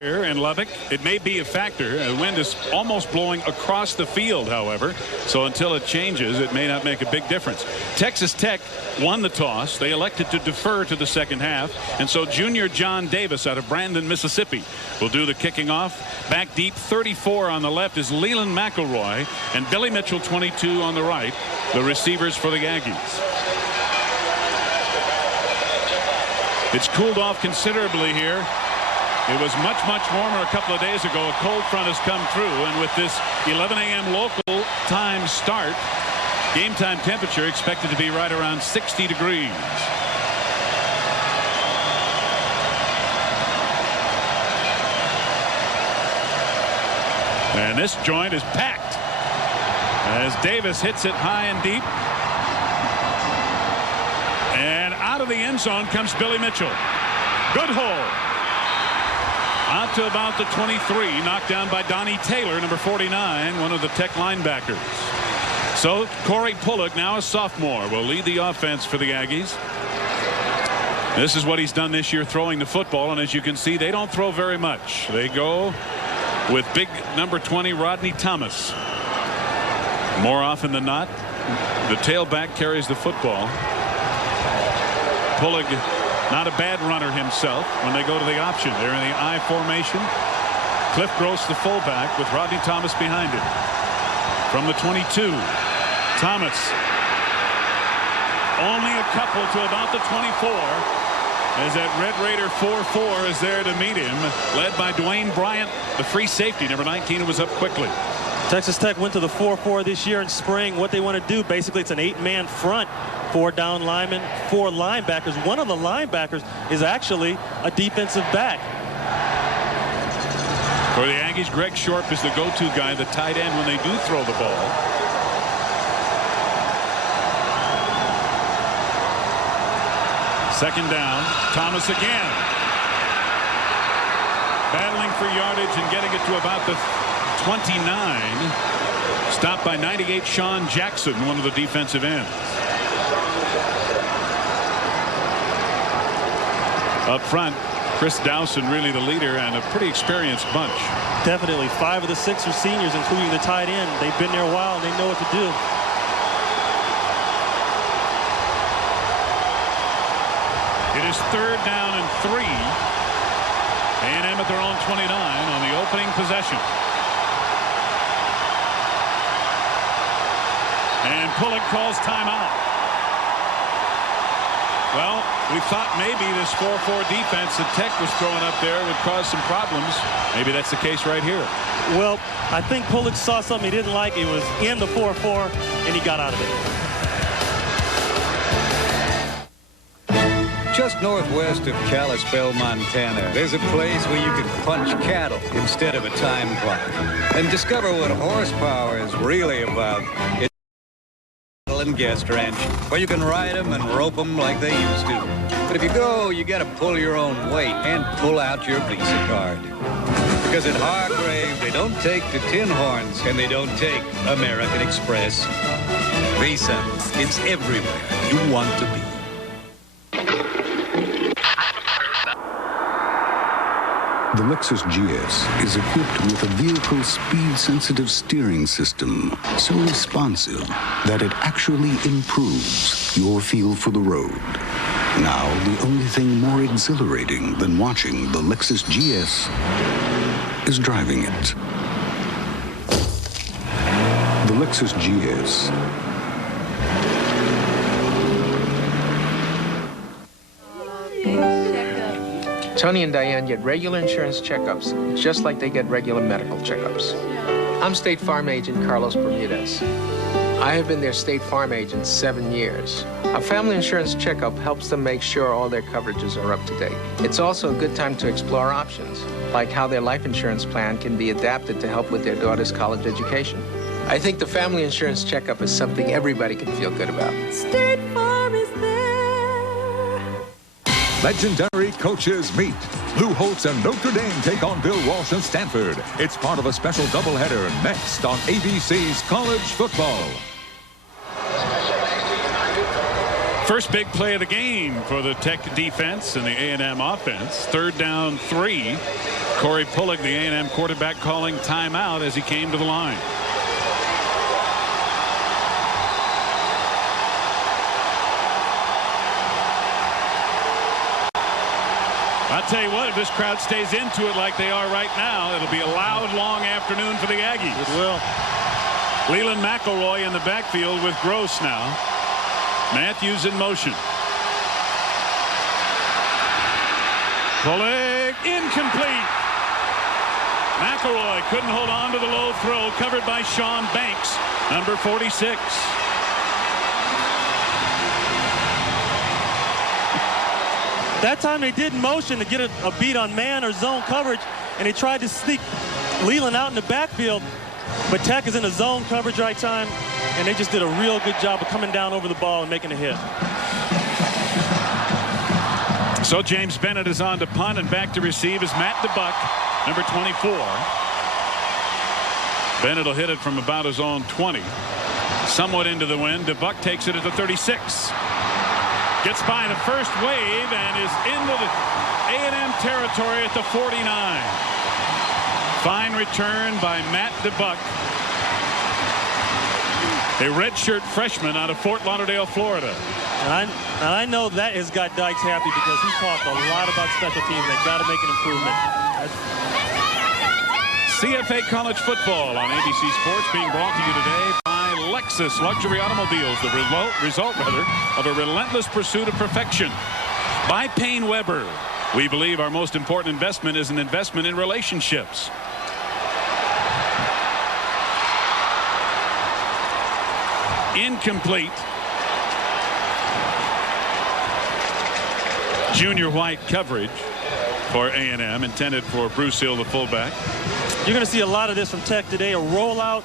Here in Lubbock, it may be a factor. The wind is almost blowing across the field, however, so until it changes, it may not make a big difference. Texas Tech won the toss. They elected to defer to the second half, and so junior John Davis out of Brandon, Mississippi will do the kicking off. Back deep, 34 on the left is Leland McElroy, and Billy Mitchell, 22 on the right, the receivers for the Aggies. It's cooled off considerably here. It was much warmer a couple of days ago. A cold front has come through, and with this 11 a.m. local time start, game time temperature expected to be right around 60 degrees. And this joint is packed as Davis hits it high and deep. And out of the end zone comes Billy Mitchell. Good hole. Out to about the 23, knocked down by Donnie Taylor, number 49, one of the Tech linebackers. So Corey Pullock, now a sophomore, will lead the offense for the Aggies. This is what he's done this year, throwing the football, and as you can see, they don't throw very much. They go with big number 20 Rodney Thomas. More often than not, the tailback carries the football. Pullock, not a bad runner himself when they go to the option. They're in the I formation. Cliff Gross, the fullback, with Rodney Thomas behind him. From the 22, Thomas. Only a couple to about the 24. As that Red Raider 4-4 is there to meet him, led by Dwayne Bryant, the free safety, number 19, who was up quickly. Texas Tech went to the 4-4 this year in spring. What they want to do, basically, it's an 8-man front. 4 down linemen, 4 linebackers. One of the linebackers is actually a defensive back. For the Aggies, Greg Shorp is the go-to guy, the tight end, when they do throw the ball. Second down, Thomas again. Battling for yardage and getting it to about the 29. Stopped by 98 Sean Jackson, one of the defensive ends. Up front, Chris Dowson really the leader and a pretty experienced bunch. Definitely 5 of the 6 are seniors, including the tight end. They've been there a while and they know what to do. It is 3rd down and 3. A&M at their own 29 on the opening possession. And Pullock calls timeout. Well, we thought maybe this 4-4 defense that Tech was throwing up there would cause some problems. Maybe that's the case right here. Well, I think Pullock saw something he didn't like. It was in the 4-4, and he got out of it. Just northwest of Kalispell, Montana, there's a place where you can punch cattle instead of a time clock and discover what horsepower is really about. And guest ranch, where you can ride them and rope them like they used to. But if you go, you got to pull your own weight and pull out your Visa card. Because at Hargrave, they don't take the tin horns and they don't take American Express. Visa, it's everywhere you want to be. The Lexus GS is equipped with a vehicle speed-sensitive steering system so responsive that it actually improves your feel for the road. Now, the only thing more exhilarating than watching the Lexus GS is driving it. The Lexus GS. Tony and Diane get regular insurance checkups, just like they get regular medical checkups. I'm State Farm Agent Carlos Bermudez. I have been their State Farm agent 7 years. A family insurance checkup helps them make sure all their coverages are up to date. It's also a good time to explore options, like how their life insurance plan can be adapted to help with their daughter's college education. I think the family insurance checkup is something everybody can feel good about. State Farm is there. Legendary coaches meet. Lou Holtz and Notre Dame take on Bill Walsh and Stanford. It's part of a special doubleheader next on ABC's College Football. First big play of the game for the Tech defense and the A&M offense. 3rd down 3. Corey Pullig, the A&M quarterback, calling timeout as he came to the line. I'll tell you what, if this crowd stays into it like they are right now, it'll be a loud, long afternoon for the Aggies. It will. Leland McElroy in the backfield with Gross now. Matthews in motion. Pullig, incomplete. McElroy couldn't hold on to the low throw, covered by Sean Banks, number 46. That time they did motion to get a beat on man or zone coverage, and they tried to sneak Leland out in the backfield, but Tech is in a zone coverage right time, and they just did a real good job of coming down over the ball and making a hit. So James Bennett is on to punt, and back to receive is Matt DeBuck, number 24. Bennett will hit it from about his own 20. Somewhat into the wind. DeBuck takes it at the 36. Gets by the first wave and is into the A&M territory at the 49. Fine return by Matt DeBuck, a redshirt freshman out of Fort Lauderdale, Florida. And I know that has got Dykes happy because he talked a lot about special teams. They've got to make an improvement. CFA College Football on ABC Sports, being brought to you today by Lexus Luxury Automobiles, the result of a relentless pursuit of perfection. By Payne Weber, we believe our most important investment is an investment in relationships. Incomplete. Junior White coverage for A&M, intended for Bruce Hill, the fullback. You're going to see a lot of this from Tech today. A rollout,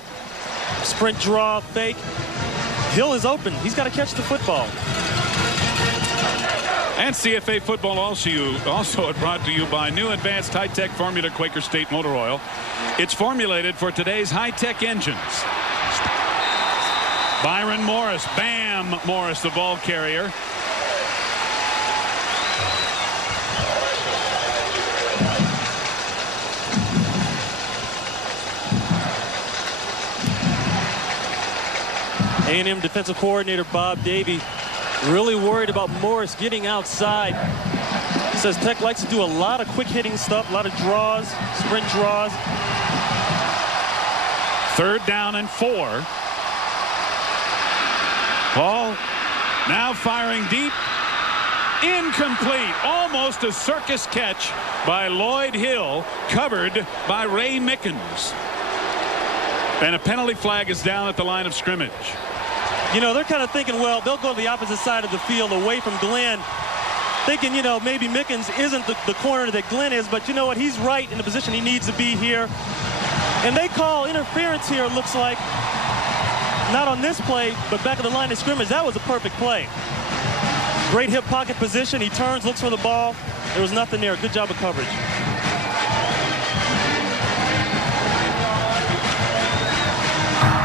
sprint draw, fake. Hill is open. He's got to catch the football. And CFA football also brought to you by new advanced high-tech formula Quaker State Motor Oil. It's formulated for today's high-tech engines. Byron Morris, Bam Morris, the ball carrier. A&M defensive coordinator Bob Davie really worried about Morris getting outside. He says Tech likes to do a lot of quick hitting stuff, a lot of draws, sprint draws. 3rd down and 4. Paul now firing deep. Incomplete. Almost a circus catch by Lloyd Hill, covered by Ray Mickens. And a penalty flag is down at the line of scrimmage. You know, they're kind of thinking, well, they'll go to the opposite side of the field away from Glenn, thinking, you know, maybe Mickens isn't the corner that Glenn is, but you know what? He's right in the position he needs to be here. And they call interference here, it looks like. Not on this play, but back at the line of scrimmage. That was a perfect play. Great hip pocket position. He turns, looks for the ball. There was nothing there. Good job of coverage.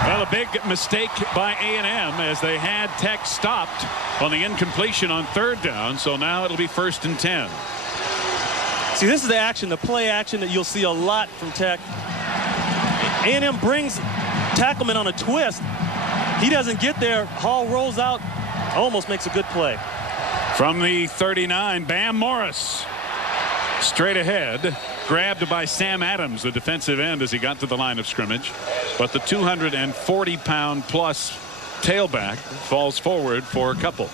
Well, a big mistake by A&M as they had Tech stopped on the incompletion on 3rd down. So now it'll be 1st and 10. See, this is the action, the play action that you'll see a lot from Tech. A&M brings Tackleman on a twist. He doesn't get there. Hall rolls out, almost makes a good play. From the 39, Bam Morris straight ahead, grabbed by Sam Adams, the defensive end, as he got to the line of scrimmage. But the 240-pound plus tailback falls forward for a couple.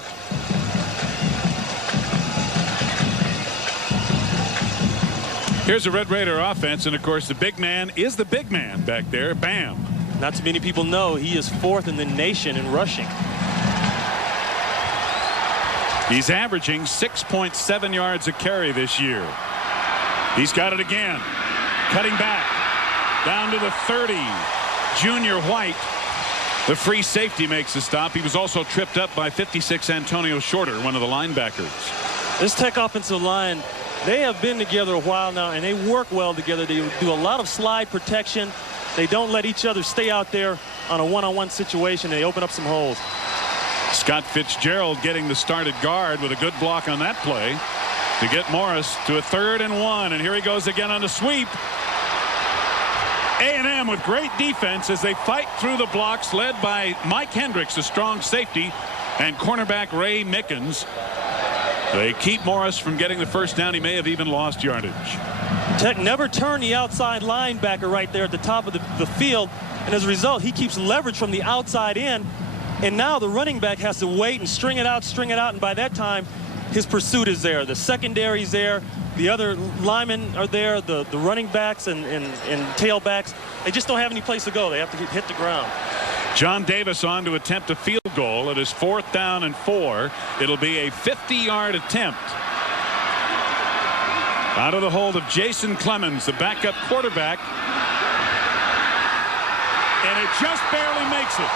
Here's a Red Raider offense, and of course the big man is the big man back there, Bam. Not too many people know he is 4th in the nation in rushing. He's averaging 6.7 yards a carry this year. He's got it again. Cutting back down to the 30. Junior White, the free safety, makes the stop. He was also tripped up by 56 Antonio Shorter, one of the linebackers. This Tech offensive line, they have been together a while now, and they work well together. They do a lot of slide protection. They don't let each other stay out there on a one-on-one situation. They open up some holes. Scott Fitzgerald getting the started guard with a good block on that play. to get Morris to a 3rd and 1. And here he goes again on the sweep. A&M with great defense as they fight through the blocks, led by Mike Hendricks, the strong safety, and cornerback Ray Mickens. They keep Morris from getting the first down. He may have even lost yardage. Tech never turned the outside linebacker right there at the top of the field, and as a result, he keeps leverage from the outside in, and now the running back has to wait and string it out, and by that time, his pursuit is there. The secondary's there. The other linemen are there. The running backs and tailbacks, they just don't have any place to go. They have to hit the ground. John Davis on to attempt a field goal. It is 4th down and 4. It'll be a 50-yard attempt. Out of the hold of Jason Clemens, the backup quarterback. And it just barely makes it.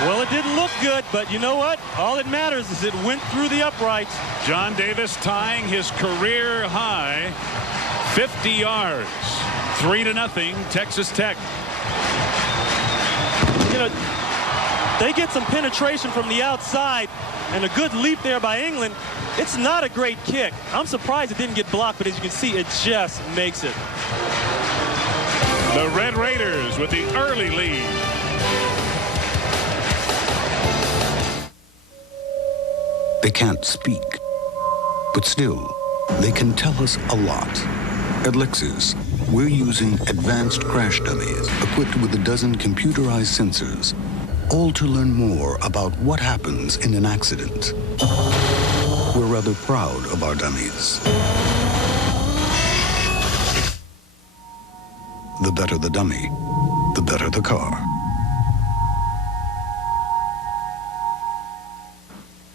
Well, it didn't look good, but you know what? All that matters is it went through the uprights. John Davis tying his career high, 50 yards, 3-0, Texas Tech. You know, they get some penetration from the outside and a good leap there by England. It's not a great kick. I'm surprised it didn't get blocked, but as you can see, it just makes it. The Red Raiders with the early lead. They can't speak, but still, they can tell us a lot. At Lexus, we're using advanced crash dummies equipped with a dozen computerized sensors, all to learn more about what happens in an accident. We're rather proud of our dummies. The better the dummy, the better the car.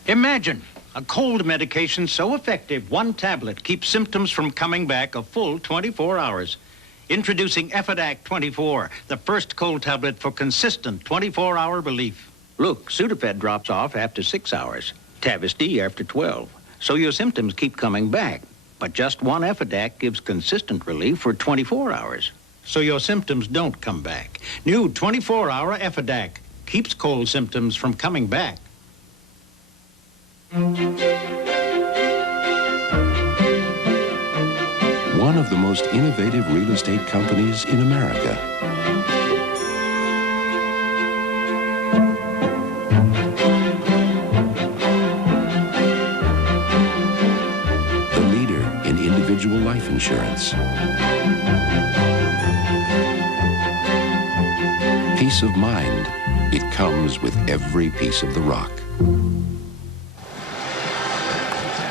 Imagine a cold medication so effective, one tablet keeps symptoms from coming back a full 24 hours. Introducing Effidac 24, the first cold tablet for consistent 24-hour relief. Look, Sudafed drops off after 6 hours, Tavist after 12. So your symptoms keep coming back. But just one Effidac gives consistent relief for 24 hours. So your symptoms don't come back. New 24-hour Effidac keeps cold symptoms from coming back. One of the most innovative real estate companies in America. The leader in individual life insurance. Peace of mind. It comes with every piece of the rock.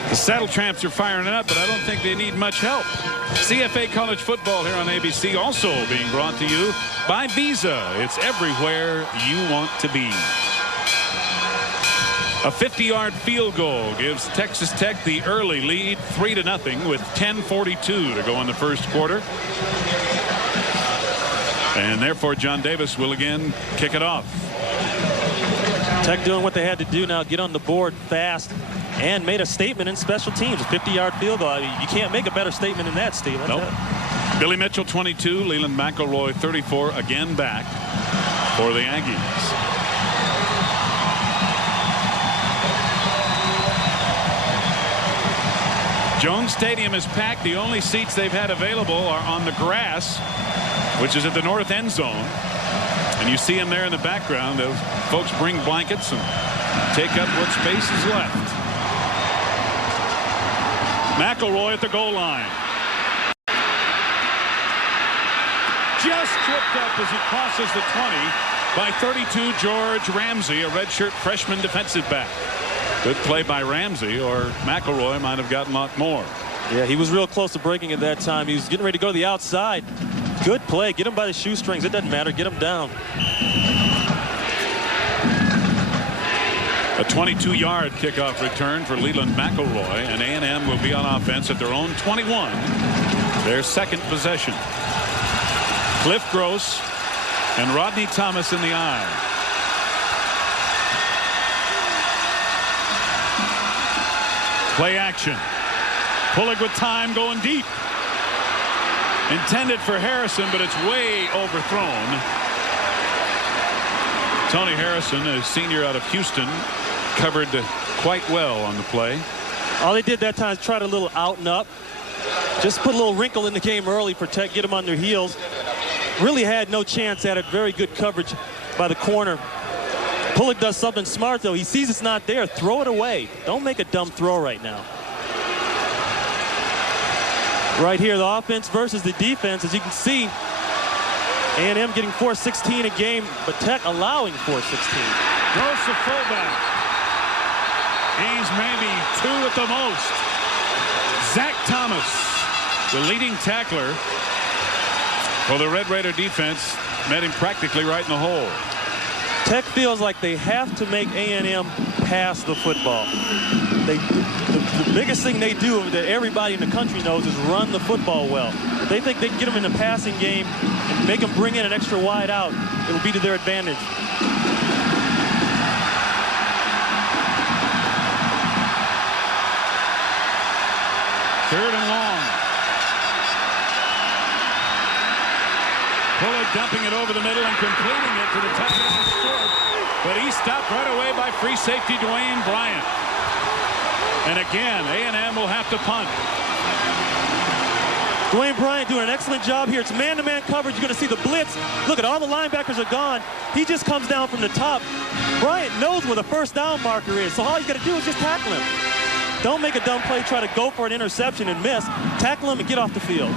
The Saddle Tramps are firing it up, but I don't think they need much help. CFA College Football here on ABC, also being brought to you by Visa. It's everywhere you want to be. A 50-yard field goal gives Texas Tech the early lead, 3-0, with 10:42 to go in the first quarter. And therefore, John Davis will again kick it off. Tech doing what they had to do now, get on the board fast, and made a statement in special teams. A 50-yard field goal. You can't make a better statement than that, Steve. Nope. Billy Mitchell, 22. Leland McElroy, 34. Again back for the Aggies. Jones Stadium is packed. The only seats they've had available are on the grass, which is at the north end zone. And you see them there in the background. Those folks bring blankets and take up what space is left. McElroy at the goal line. Just tripped up as he crosses the 20 by 32 George Ramsey, a redshirt freshman defensive back. Good play by Ramsey, or McElroy might have gotten a lot more. Yeah, he was real close to breaking at that time. He was getting ready to go to the outside. Good play. Get him by the shoestrings. It doesn't matter. Get him down. A 22-yard kickoff return for Leland McElroy, and A&M will be on offense at their own 21, their second possession. Cliff Gross and Rodney Thomas in the eye. Play action. Pulling with time, going deep. Intended for Harrison, but it's way overthrown. Tony Harrison, a senior out of Houston, covered quite well on the play. All they did that time is try a little out and up. Just put a little wrinkle in the game early, protect, get them on their heels. Really had no chance at it. Very good coverage by the corner. Pullock does something smart, though. He sees it's not there. Throw it away. Don't make a dumb throw right now. Right here, the offense versus the defense. As you can see, A&M getting 4-16 a game, but Tech allowing 4-16. Goes to fullback. He's maybe 2 at the most. Zach Thomas, the leading tackler for the Red Raider defense, met him practically right in the hole. Tech feels like they have to make A&M pass the football. The biggest thing they do that everybody in the country knows is run the football well. If they think they can get them in the passing game and make them bring in an extra wide out, it'll be to their advantage. Third and long. Pullock dumping it over the middle and completing it to the tight end short. But he stopped right away by free safety Dwayne Bryant. And again, A&M will have to punt. Dwayne Bryant doing an excellent job here. It's man-to-man coverage. You're going to see the blitz. Look at all the linebackers are gone. He just comes down from the top. Bryant knows where the first down marker is, so all he's got to do is just tackle him. Don't make a dumb play, try to go for an interception and miss. Tackle him and get off the field.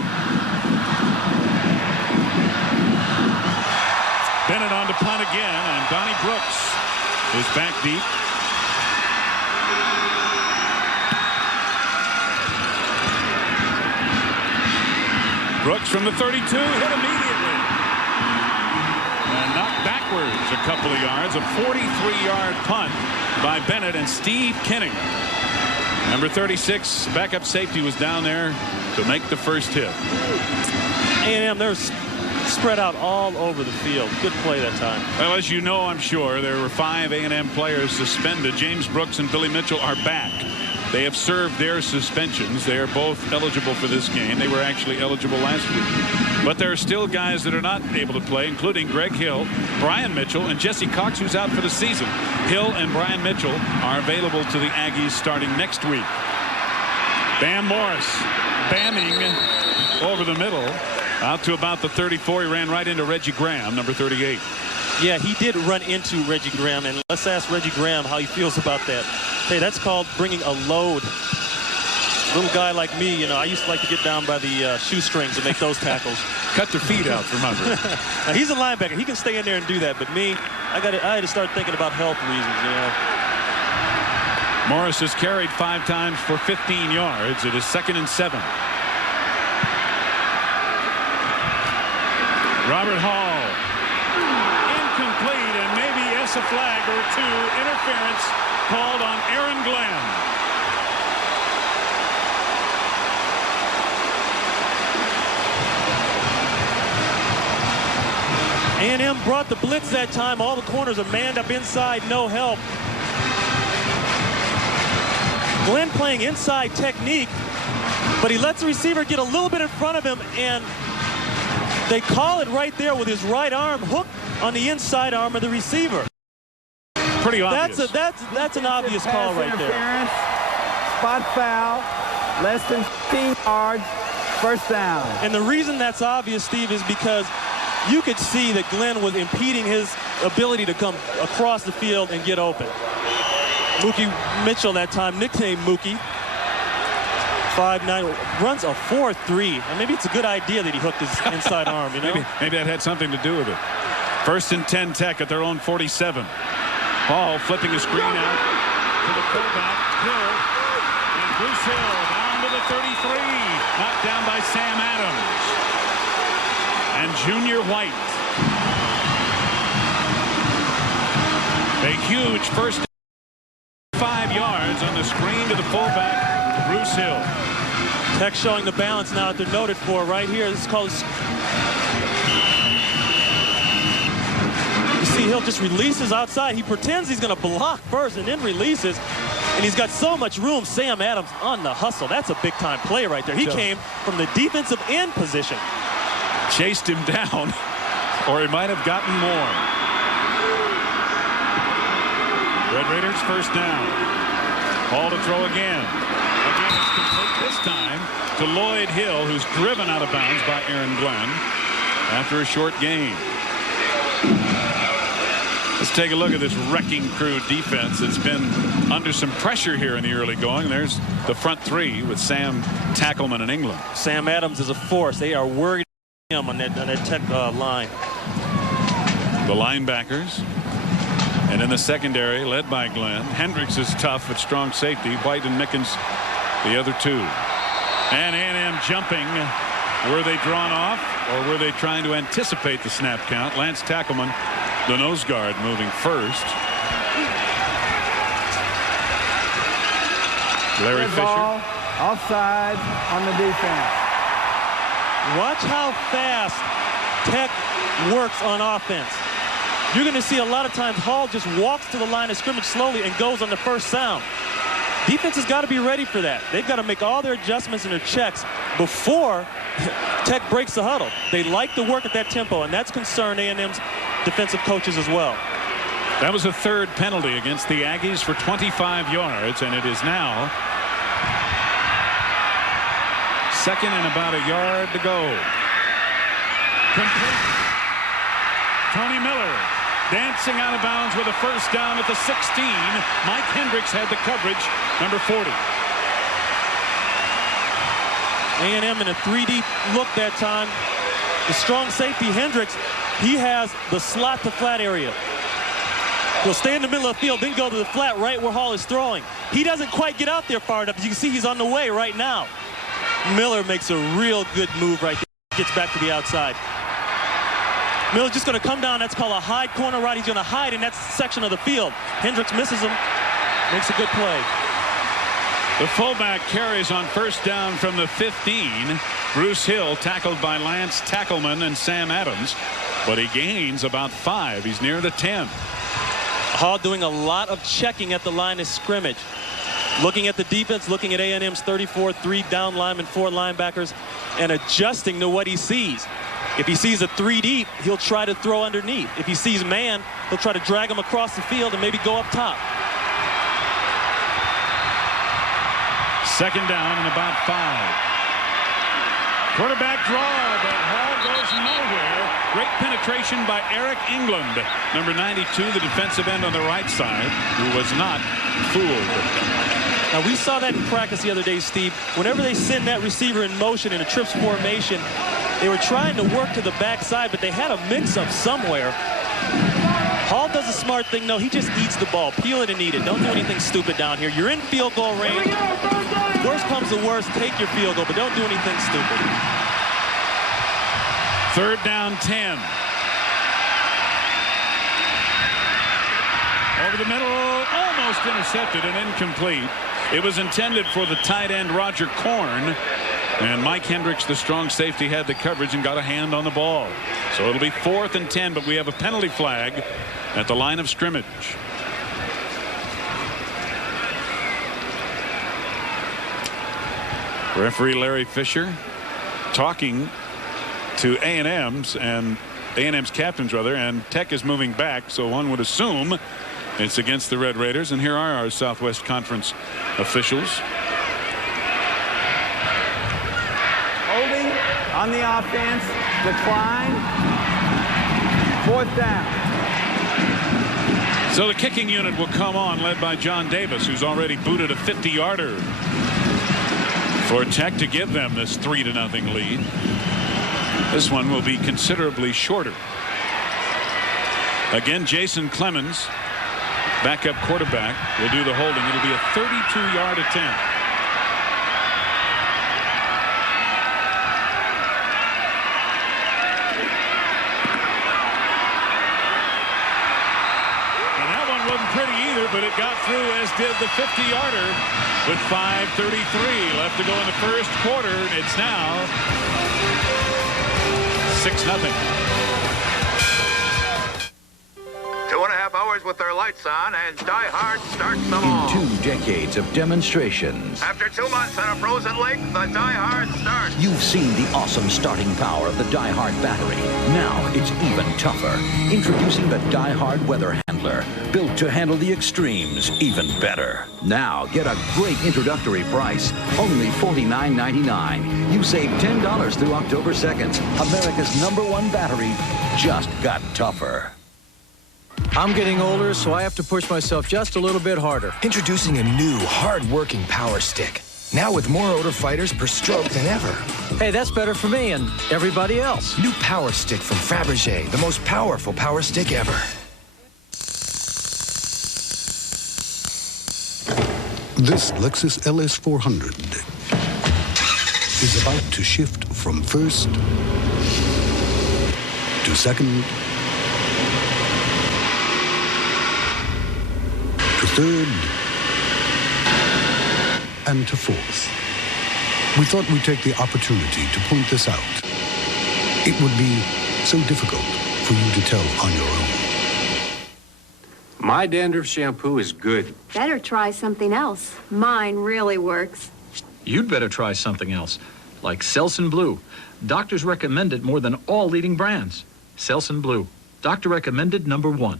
Bennett on to punt again, and Donnie Brooks is back deep. Brooks from the 32, hit immediately. And knocked backwards a couple of yards. A 43-yard punt by Bennett and Steve Kenning. Number 36, backup safety, was down there to make the first hit. A&M, they're spread out all over the field. Good play that time. Well, as you know, I'm sure, there were 5 A&M players suspended. James Brooks and Billy Mitchell are back. They have served their suspensions. They are both eligible for this game. They were actually eligible last week. But there are still guys that are not able to play, including Greg Hill, Brian Mitchell, and Jesse Cox, who's out for the season. Hill and Brian Mitchell are available to the Aggies starting next week. Bam Morris bamming over the middle out to about the 34. He ran right into Reggie Graham, number 38. Yeah, he did run into Reggie Graham, and let's ask Reggie Graham how he feels about that. Hey, that's called bringing a load. Little guy like me, you know, I used to like to get down by the shoestrings and make those tackles. Cut their feet out from under. Now, he's a linebacker. He can stay in there and do that. But me, I had to start thinking about health reasons, you know. Morris has carried 5 times for 15 yards. It is 2nd and 7. Robert Hall. Incomplete, and maybe a flag or 2. Interference called on Aaron Glenn. A&M brought the blitz that time. All the corners are manned up inside, no help. Glenn playing inside technique, but he lets the receiver get a little bit in front of him, and they call it right there with his right arm hooked on the inside arm of the receiver. Pretty obvious. That's an obvious call right there. Spot foul, less than 15 yards, first down. And the reason that's obvious, Steve, is because you could see that Glenn was impeding his ability to come across the field and get open. Mookie Mitchell that time, nicknamed Mookie, 5'9", runs a 4.3. And maybe it's a good idea that he hooked his inside arm, you know? Maybe that had something to do with it. 1st and 10 Tech at their own 47. Hall flipping a screen out to the fullback, Hill, and Bruce Hill down to the 33, knocked down by Sam Adams and Junior White. A huge first 5 yards on the screen to the fullback, Bruce Hill. Tech showing the balance now that they're noted for right here. This is called. You see Hill just releases outside. He pretends he's going to block first and then releases. And he's got so much room. Sam Adams on the hustle. That's a big-time play right there. He came from the defensive end position. chased him down, or he might have gotten more. Red Raiders first down. Ball to throw again. Again, it's complete this time to Lloyd Hill, who's driven out of bounds by Aaron Glenn after a short gain. Let's take a look at this wrecking crew defense that's been under some pressure here in the early going. There's the front three with Sam, Tackleman, and England. Sam Adams is a force. They are worried him on that tech line. The linebackers. And in the secondary, led by Glenn. Hendricks is tough at strong safety. White and Mickens, the other two. And A&M jumping. Were they drawn off, or were they trying to anticipate the snap count? Lance Tackleman, the nose guard, moving first. Larry Fisher. Ball, offside on the defense. Watch how fast Tech works on offense. You're going to see a lot of times Hall just walks to the line of scrimmage slowly and goes on the first sound. Defense has got to be ready for that. They've got to make all their adjustments and their checks before Tech breaks the huddle. They like to work at that tempo, and that's concerned A&M's defensive coaches as well. That was a third penalty against the Aggies for 25 yards, and it is now second and about a yard to go. Complete. Tony Miller dancing out of bounds with a first down at the 16. Mike Hendricks had the coverage, number 40. A&M in a 3-deep look that time. The strong safety, Hendricks, he has the slot to flat area. He'll stay in the middle of the field, then go to the flat right where Hall is throwing. He doesn't quite get out there far enough. You can see he's on the way right now. Miller makes a real good move right there. Gets back to the outside. Miller's just going to come down. That's called a hide corner route. He's going to hide in that section of the field. Hendricks misses him. Makes a good play. The fullback carries on first down from the 15. Bruce Hill tackled by Lance Tackleman and Sam Adams, but he gains about 5. He's near the 10. Hall doing a lot of checking at the line of scrimmage. Looking at the defense, looking at A&M's 34, 3 down linemen, 4 linebackers, and adjusting to what he sees. If he sees a 3 deep, he'll try to throw underneath. If he sees man, he'll try to drag him across the field and maybe go up top. Second down and about 5. Quarterback draw, but Hall goes nowhere. Great penetration by Eric England, number 92, the defensive end on the right side, who was not fooled. Now, we saw that in practice the other day, Steve. Whenever they send that receiver in motion in a trips formation, they were trying to work to the backside, but they had a mix-up somewhere. Hall does a smart thing. No, he just eats the ball. Peel it and eat it. Don't do anything stupid down here. You're in field goal range. Worst comes to worst, take your field goal, but don't do anything stupid. Third down, 10. Over the middle, almost intercepted and incomplete. It was intended for the tight end, Roger Korn. And Mike Hendricks, the strong safety, had the coverage and got a hand on the ball. So it'll be 4th and 10, but we have a penalty flag at the line of scrimmage. Referee Larry Fisher talking to A&M's captains, rather, and Tech is moving back, so one would assume it's against the Red Raiders. And here are our Southwest Conference officials. Holding on the offense, decline, 4th down. So the kicking unit will come on, led by John Davis, who's already booted a 50-yarder for Tech to give them this 3-0 lead. This one will be considerably shorter. Again, Jason Clemens, backup quarterback, will do the holding. It'll be a 32-yard attempt. And that one wasn't pretty either, but it got through, as did the 50-yarder, with 5:33 left to go in the first quarter. It's now 6-0. 2.5 hours hours with their lights on, and Die Hard starts them all. In 2 decades of demonstrations, After 2 months on a frozen lake, the Die Hard starts. you've seen the awesome starting power of the Die Hard battery. Now it's even tougher. Introducing the Die Hard Weather Handler, built to handle the extremes even better. Now get a great introductory price, only $49.99. You save $10 through October 2nd. America's #1 battery just got tougher. I'm getting older, so I have to push myself just a little bit harder. Introducing a new, hard-working Power Stick. Now with more odor fighters per stroke than ever. Hey, that's better for me and everybody else. New Power Stick from Fabergé, the most powerful Power Stick ever. This Lexus LS 400 is about to shift from first to second to third and to fourth. We thought we'd take the opportunity to point this out. It would be so difficult for you to tell on your own. My dandruff shampoo is good. Better try something else. Mine really works. You'd better try something else, like Selsun Blue. Doctors recommend it more than all leading brands. Selsun Blue. Doctor recommended #1.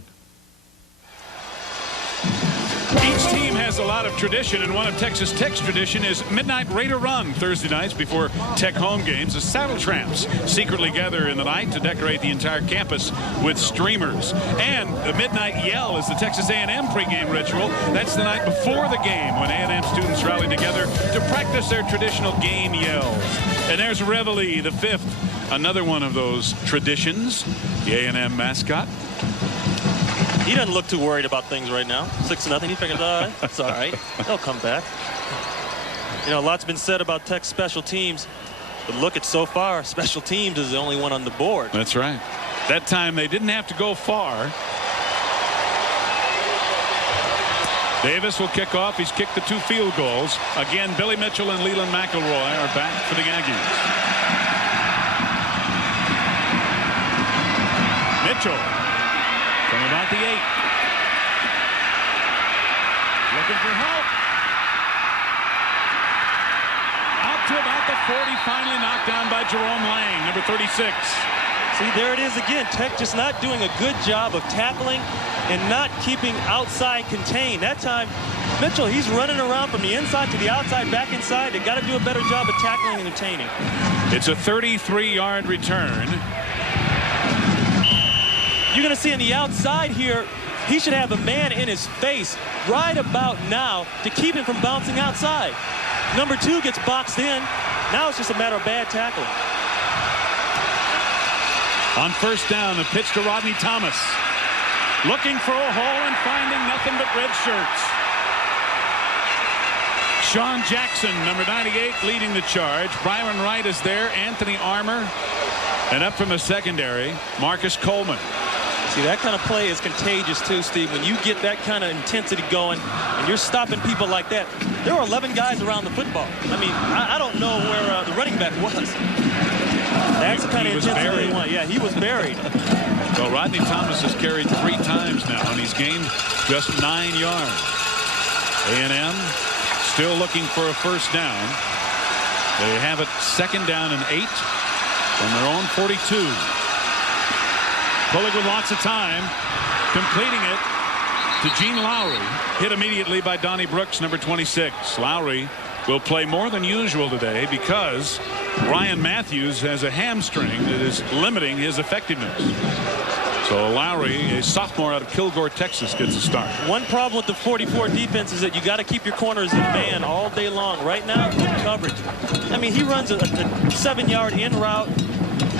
Each team has a lot of tradition, and one of Texas Tech's tradition is Midnight Raider Run Thursday nights before Tech home games. The Saddle Tramps secretly gather in the night to decorate the entire campus with streamers. And the Midnight Yell is the Texas A&M pregame ritual. That's the night before the game when A&M students rally together to practice their traditional game yells. And there's Reveille, the 5th, another one of those traditions. The A&M mascot. He doesn't look too worried about things right now. 6-0. He figures, all right, it's all right. They'll come back. You know, a lot's been said about Tech's special teams, but look at so far, special teams is the only one on the board. That's right. That time they didn't have to go far. Davis will kick off. He's kicked the 2 field goals. Again, Billy Mitchell and Leland McElroy are back for the Aggies. Mitchell. From about the 8. Looking for help. Out to about the 40. Finally knocked down by Jerome Lang, number 36. See, there it is again. Tech just not doing a good job of tackling and not keeping outside contained. That time, Mitchell, he's running around from the inside to the outside, back inside. They got to do a better job of tackling and retaining. It's a 33-yard return. You're going to see on the outside here, he should have a man in his face right about now to keep him from bouncing outside. Number 2 gets boxed in. Now it's just a matter of bad tackling. On first down, a pitch to Rodney Thomas. Looking for a hole and finding nothing but red shirts. Sean Jackson, number 98, leading the charge. Byron Wright is there. Anthony Armour. And up from the secondary, Marcus Coleman. See, that kind of play is contagious too, Steve. When you get that kind of intensity going and you're stopping people like that. There were 11 guys around the football. I mean, I don't know where the running back was. That's the kind of intensity he wanted. Yeah, he was buried. Well, Rodney Thomas has carried 3 times now, and he's gained just 9 yards. A&M still looking for a first down. They have it 2nd down and 8 from their own 42. Pulling with lots of time, completing it to Gene Lowry, hit immediately by Donnie Brooks, number 26. Lowry will play more than usual today because Ryan Matthews has a hamstring that is limiting his effectiveness. So Lowry, a sophomore out of Kilgore, Texas, gets a start. One problem with the 44 defense is that you got to keep your corners in man all day long. Right now, good coverage. I mean, he runs a 7-yard in route.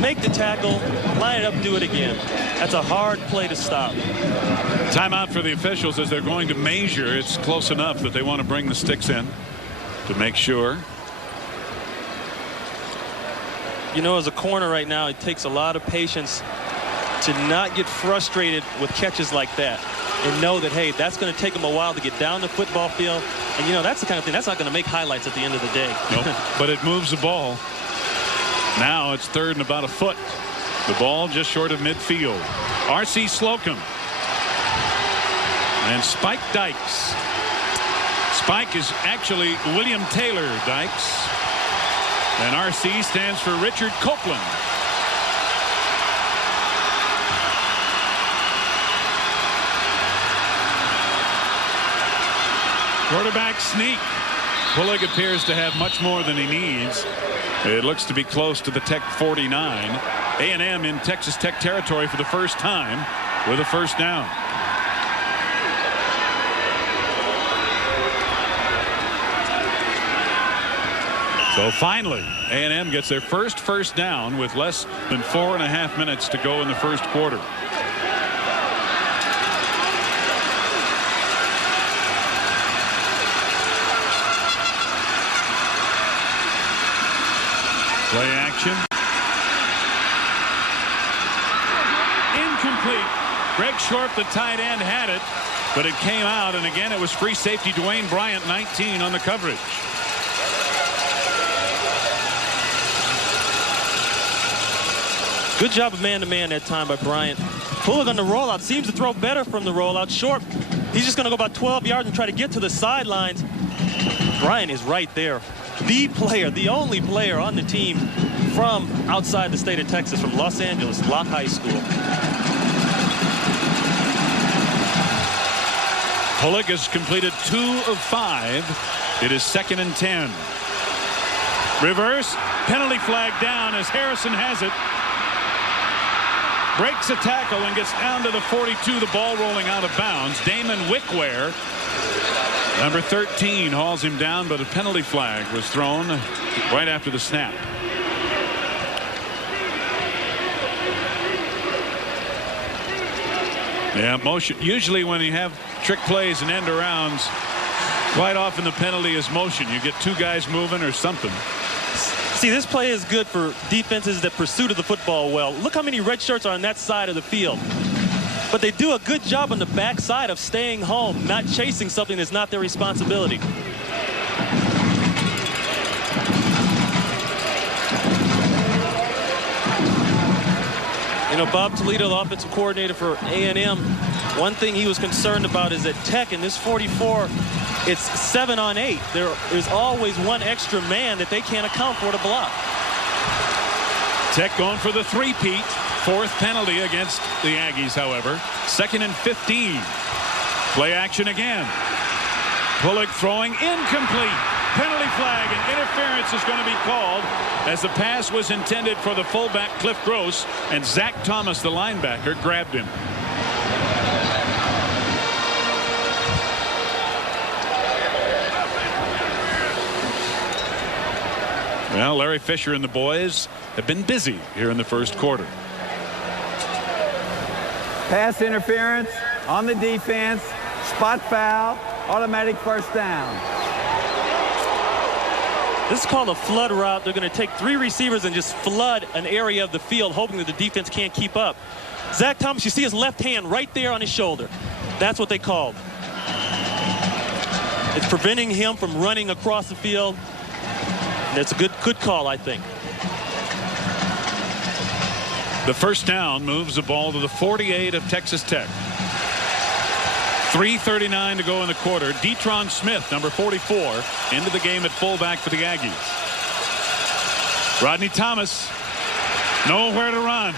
Make the tackle, line it up, do it again. That's a hard play to stop. Timeout for the officials as they're going to measure. It's close enough that they want to bring the sticks in to make sure. You know, as a corner right now, it takes a lot of patience to not get frustrated with catches like that and know that, hey, that's going to take them a while to get down the football field. And, you know, that's the kind of thing that's not going to make highlights at the end of the day. Nope, but it moves the ball. Now it's 3rd and about a foot. The ball just short of midfield. R.C. Slocum And Spike Dykes. Spike is actually William Taylor Dykes. And RC stands for Richard Copeland. Quarterback sneak. Pulig appears to have much more than he needs. It looks to be close to the Tech 49. A&M in Texas Tech territory for the first time with a first down. So finally, A&M gets their first down with less than 4.5 minutes to go in the first quarter. Play action. Incomplete. Greg Shorp, the tight end, had it, but it came out, and again it was free safety Dwayne Bryant, 19, on the coverage. Good job of man-to-man that time by Bryant. Pulig on the rollout seems to throw better from the rollout. Short, he's just going to go about 12 yards and try to get to the sidelines. Bryant is right there. The player, the only player on the team from outside the state of Texas, from Los Angeles, Locke High School. Pulig has completed 2 of 5. It is 2nd and 10. Reverse. Penalty flag down as Harrison has it. Breaks a tackle and gets down to the 42. The ball rolling out of bounds. Damon Wickware, number 13, hauls him down, but a penalty flag was thrown right after the snap. Yeah, motion. Usually when you have trick plays and end arounds, quite often the penalty is motion. You get 2 guys moving or something. See, this play is good for defenses that pursue the football well. Look how many red shirts are on that side of the field. But they do a good job on the back side of staying home, not chasing something that's not their responsibility. You know, Bob Toledo, the offensive coordinator for A&M, one thing he was concerned about is that Tech in this 44, it's 7 on 8. There's always one extra man that they can't account for to block. Tech going for the three-peat. 4th penalty against the Aggies, however. 2nd and 15. Play action again. Pulig throwing incomplete. Penalty flag and interference is going to be called as the pass was intended for the fullback Cliff Gross, and Zach Thomas, the linebacker, grabbed him. Well, Larry Fisher and the boys have been busy here in the first quarter. Pass interference on the defense, spot foul, automatic first down. This is called a flood route. They're going to take 3 receivers and just flood an area of the field, hoping that the defense can't keep up. Zach Thomas, you see his left hand right there on his shoulder. That's what they called. It's preventing him from running across the field. And it's a good call, I think. The first down moves the ball to the 48 of Texas Tech. 3:39 to go in the quarter. Detron Smith, number 44, into the game at fullback for the Aggies. Rodney Thomas, nowhere to run.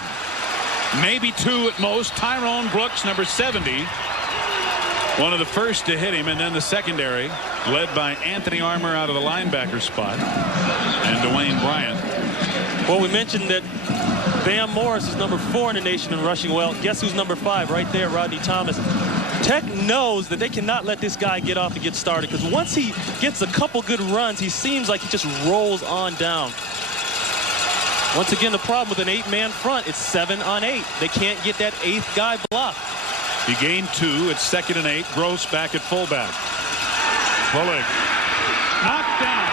Maybe 2 at most. Tyrone Brooks, number 70, one of the first to hit him, and then the secondary, led by Anthony Armour out of the linebacker spot, and Dwayne Bryant. Well, we mentioned that Bam Morris is number 4 in the nation in rushing. Well, guess who's number 5 right there? Rodney Thomas. Tech knows that they cannot let this guy get off and get started, because once he gets a couple good runs, he seems like he just rolls on down. Once again, the problem with an 8-man front, it's 7 on 8. They can't get that 8th guy blocked. He gained 2. It's 2nd and 8. Gross back at fullback. Pulig knocked down.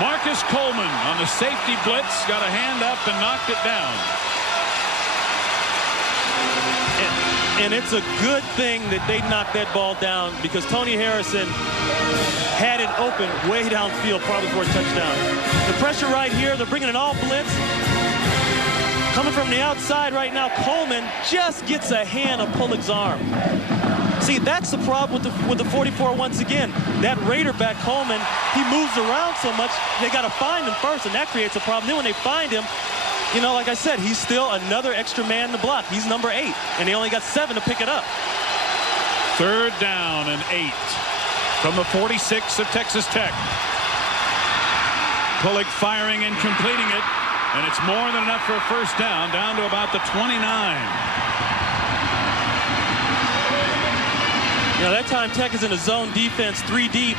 Marcus Coleman on the safety blitz got a hand up and knocked it down. And it's a good thing that they knocked that ball down, because Tony Harrison had it open way downfield, probably for a touchdown. The pressure right here, they're bringing an all blitz. Coming from the outside right now, Coleman just gets a hand on Pulick's arm. See, that's the problem with the 44 once again. That Raider back Coleman, he moves around so much, they got to find him first, and that creates a problem. Then when they find him, you know, like I said, he's still another extra man in the block. He's number 8, and they only got 7 to pick it up. 3rd down and 8 from the 46 of Texas Tech. Pulick firing and completing it, and it's more than enough for a first down to about the 29. You know, that time Tech is in a zone defense, 3 deep.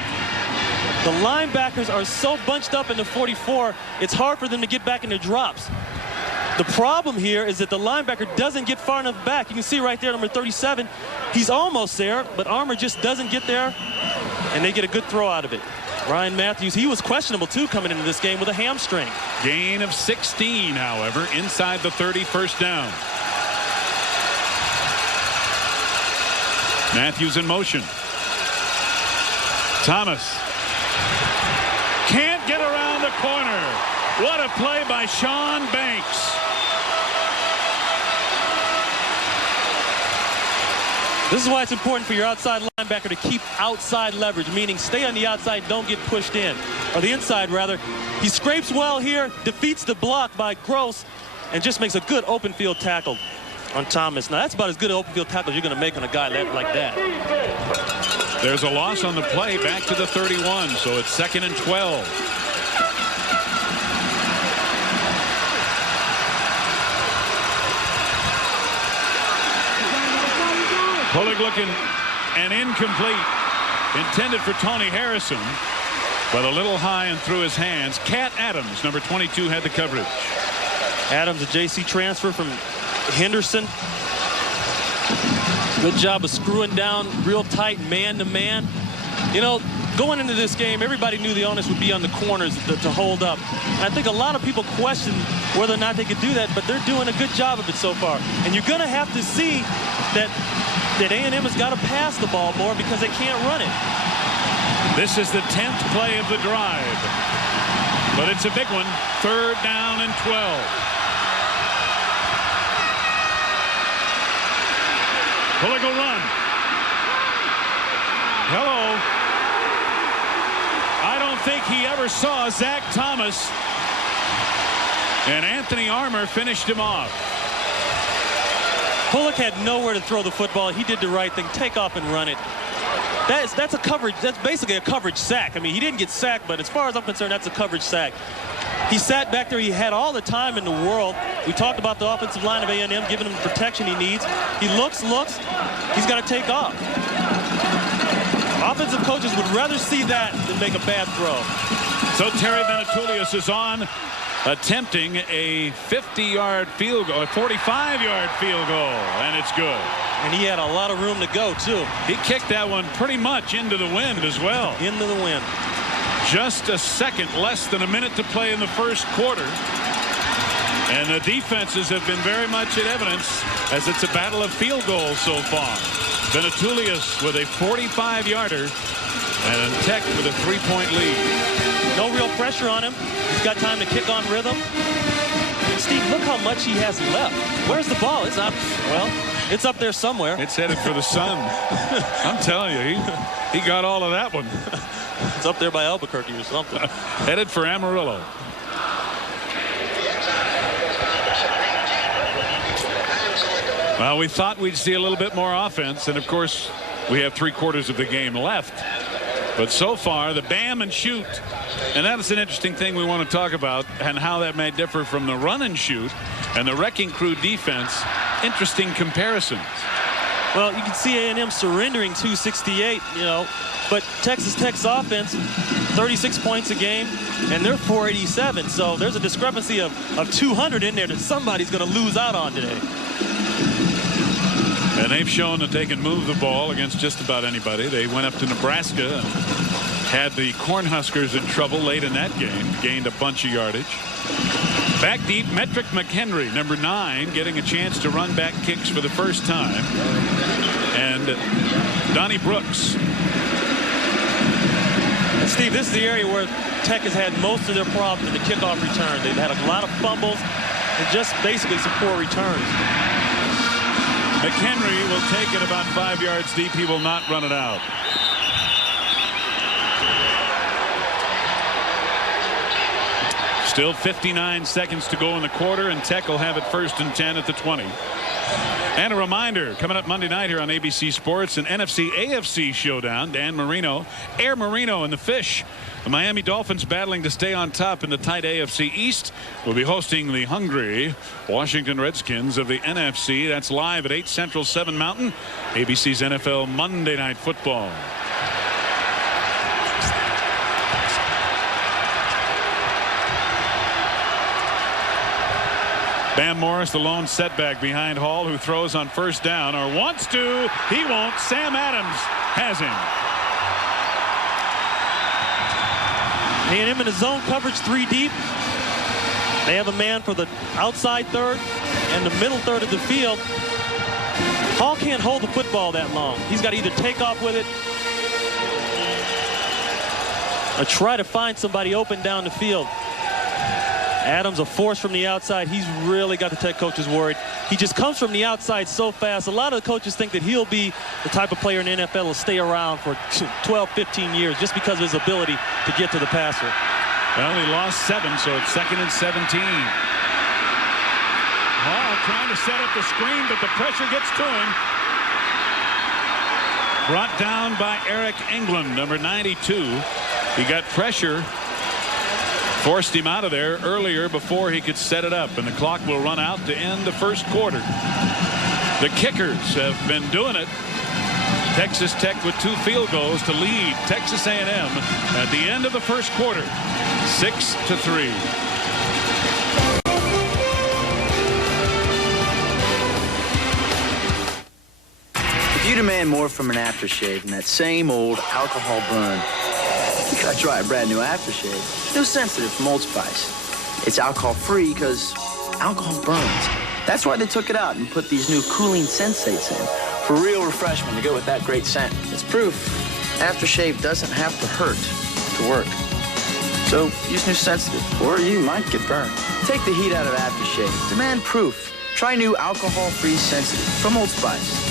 The linebackers are so bunched up in the 44, it's hard for them to get back into drops. The problem here is that the linebacker doesn't get far enough back. You can see right there, number 37, he's almost there, but Armour just doesn't get there, and they get a good throw out of it. Ryan Matthews, he was questionable too coming into this game with a hamstring. Gain of 16, however, inside the 30, first down. Matthews in motion. Thomas can't get around the corner. What a play by Sean Banks. This is why it's important for your outside linebacker to keep outside leverage, meaning stay on the outside, don't get pushed in. Or the inside, rather. He scrapes well here, defeats the block by Gross, and just makes a good open field tackle on Thomas. Now, that's about as good an open field tackle as you're going to make on a guy like that. There's a loss on the play back to the 31, so it's 2nd and 12. Pulick looking and incomplete. Intended for Tony Harrison, but a little high and through his hands. Cat Adams, number 22, had the coverage. Adams, a JC transfer from Henderson. Good job of screwing down real tight man-to-man. You know, going into this game, everybody knew the onus would be on the corners to hold up. And I think a lot of people question whether or not they could do that, but they're doing a good job of it so far. And you're going to have to see that A&M has got to pass the ball more because they can't run it. This is the 10th play of the drive, but it's a big one. 3rd down and 12. Pulick will run. Hello. I don't think he ever saw Zach Thomas, and Anthony Armour finished him off. Pulick had nowhere to throw the football. He did the right thing. Take off and run it. That's a coverage. That's basically a coverage sack. I mean, he didn't get sacked, but as far as I'm concerned, that's a coverage sack. He sat back there. He had all the time in the world. We talked about the offensive line of A&M giving him the protection he needs. He looks. He's got to take off. Offensive coaches would rather see that than make a bad throw. So Terry Venetoulias is on, attempting a 50-yard field goal, a 45-yard field goal, and it's good. And he had a lot of room to go, too. He kicked that one pretty much into the wind as well. Into the wind. Just a second, less than a minute to play in the first quarter. And the defenses have been very much in evidence as it's a battle of field goals so far. Venetoulias with a 45-yarder and Tech with a 3-point lead. No real pressure on him. He's got time to kick on rhythm. Steve, look how much he has left. Where's the ball? It's up. Well, it's up there somewhere. It's headed for the sun. I'm telling you, he got all of that one. It's up there by Albuquerque or something. Headed for Amarillo. Well, we thought we'd see a little bit more offense, and of course, we have 3/4 of the game left. But so far, the bam and shoot, and that is an interesting thing we want to talk about, and how that may differ from the run and shoot and the Wrecking Crew defense. Interesting comparisons. Well, you can see A&M surrendering 268, you know, but Texas Tech's offense, 36 points a game, and they're 487. So there's a discrepancy of 200 in there that somebody's going to lose out on today. And they've shown that they can move the ball against just about anybody. They went up to Nebraska and had the Cornhuskers in trouble late in that game. Gained a bunch of yardage. Back deep, Metric McHenry, number 9, getting a chance to run back kicks for the first time. And Donnie Brooks. And Steve, this is the area where Tech has had most of their problems in the kickoff return. They've had a lot of fumbles, and just basically some poor returns. McHenry will take it about 5 yards deep. He will not run it out. Still 59 seconds to go in the quarter, and Tech will have it 1st and 10 at the 20. And a reminder, coming up Monday night here on ABC Sports, an NFC-AFC showdown. Dan Marino, Air Marino and the Fish. The Miami Dolphins battling to stay on top in the tight AFC East. Will be hosting the hungry Washington Redskins of the NFC. That's live at 8 Central, 7 Mountain. ABC's NFL Monday Night Football. Bam Morris, the lone setback behind Hall, who throws on 1st down, or wants to. He won't. Sam Adams has him. A&M in the zone coverage 3 deep. They have a man for the outside third and the middle third of the field. Hall can't hold the football that long. He's got to either take off with it or try to find somebody open down the field. Adams, a force from the outside. He's really got the Tech coaches worried. He just comes from the outside so fast. A lot of the coaches think that he'll be the type of player in the NFL who will stay around for 12, 15 years just because of his ability to get to the passer. Well, he lost 7, so it's 2nd and 17. Hall trying to set up the screen, but the pressure gets to him. Brought down by Eric England, number 92. He got pressure. Forced him out of there earlier before he could set it up, and the clock will run out to end the 1st quarter. The Kickers have been doing it. Texas Tech with 2 field goals to lead Texas A&M at the end of the 1st quarter, 6-3. If you demand more from an aftershave than that same old alcohol burn, you gotta try a brand new aftershave. New Sensitive from Old Spice. It's alcohol-free because alcohol burns. That's why they took it out and put these new cooling sensates in for real refreshment to go with that great scent. It's proof aftershave doesn't have to hurt to work. So use New Sensitive, or you might get burned. Take the heat out of aftershave. Demand proof. Try new alcohol-free Sensitive from Old Spice.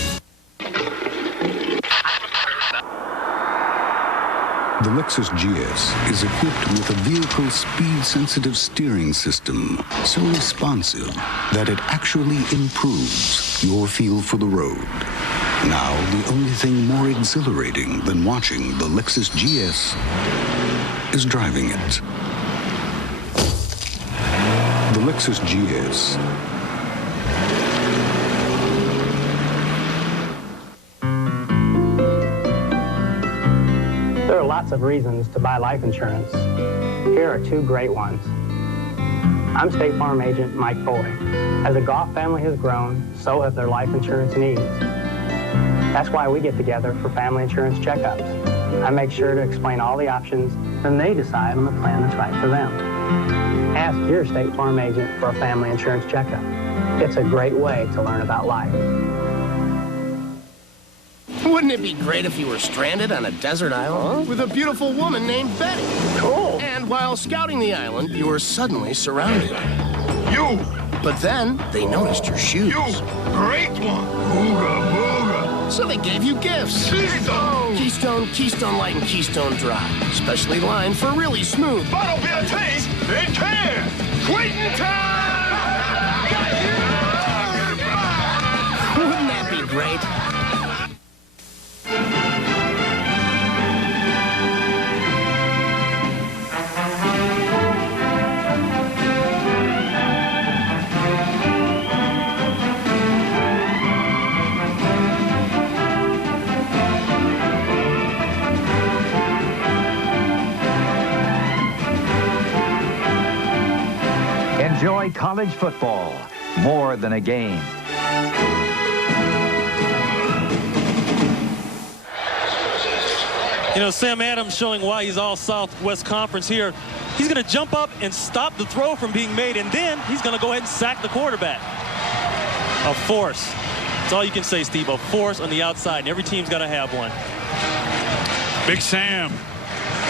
The Lexus GS is equipped with a vehicle speed-sensitive steering system so responsive that it actually improves your feel for the road. Now, the only thing more exhilarating than watching the Lexus GS is driving it. The Lexus GS. There are lots of reasons to buy life insurance. Here are 2 great ones. I'm State Farm Agent Mike Foy. As the Goff family has grown, so have their life insurance needs. That's why we get together for family insurance checkups. I make sure to explain all the options, then they decide on the plan that's right for them. Ask your State Farm agent for a family insurance checkup. It's a great way to learn about life. Wouldn't it be great if you were stranded on a desert island with a beautiful woman named Betty? Cool. And while scouting the island, you were suddenly surrounded. You! But then they noticed your shoes. You! Great one! Booga, booga! So they gave you gifts. Keystone! Keystone Light and Keystone Dry. Specially lined for really smooth. Bottle beer taste in can! Quitting time! Wouldn't that be great? Enjoy college football more than a game. You know, Sam Adams showing why he's all Southwest Conference here. He's going to jump up and stop the throw from being made, and then he's going to go ahead and sack the quarterback. A force. That's all you can say, Steve. A force on the outside, and every team's got to have one. Big Sam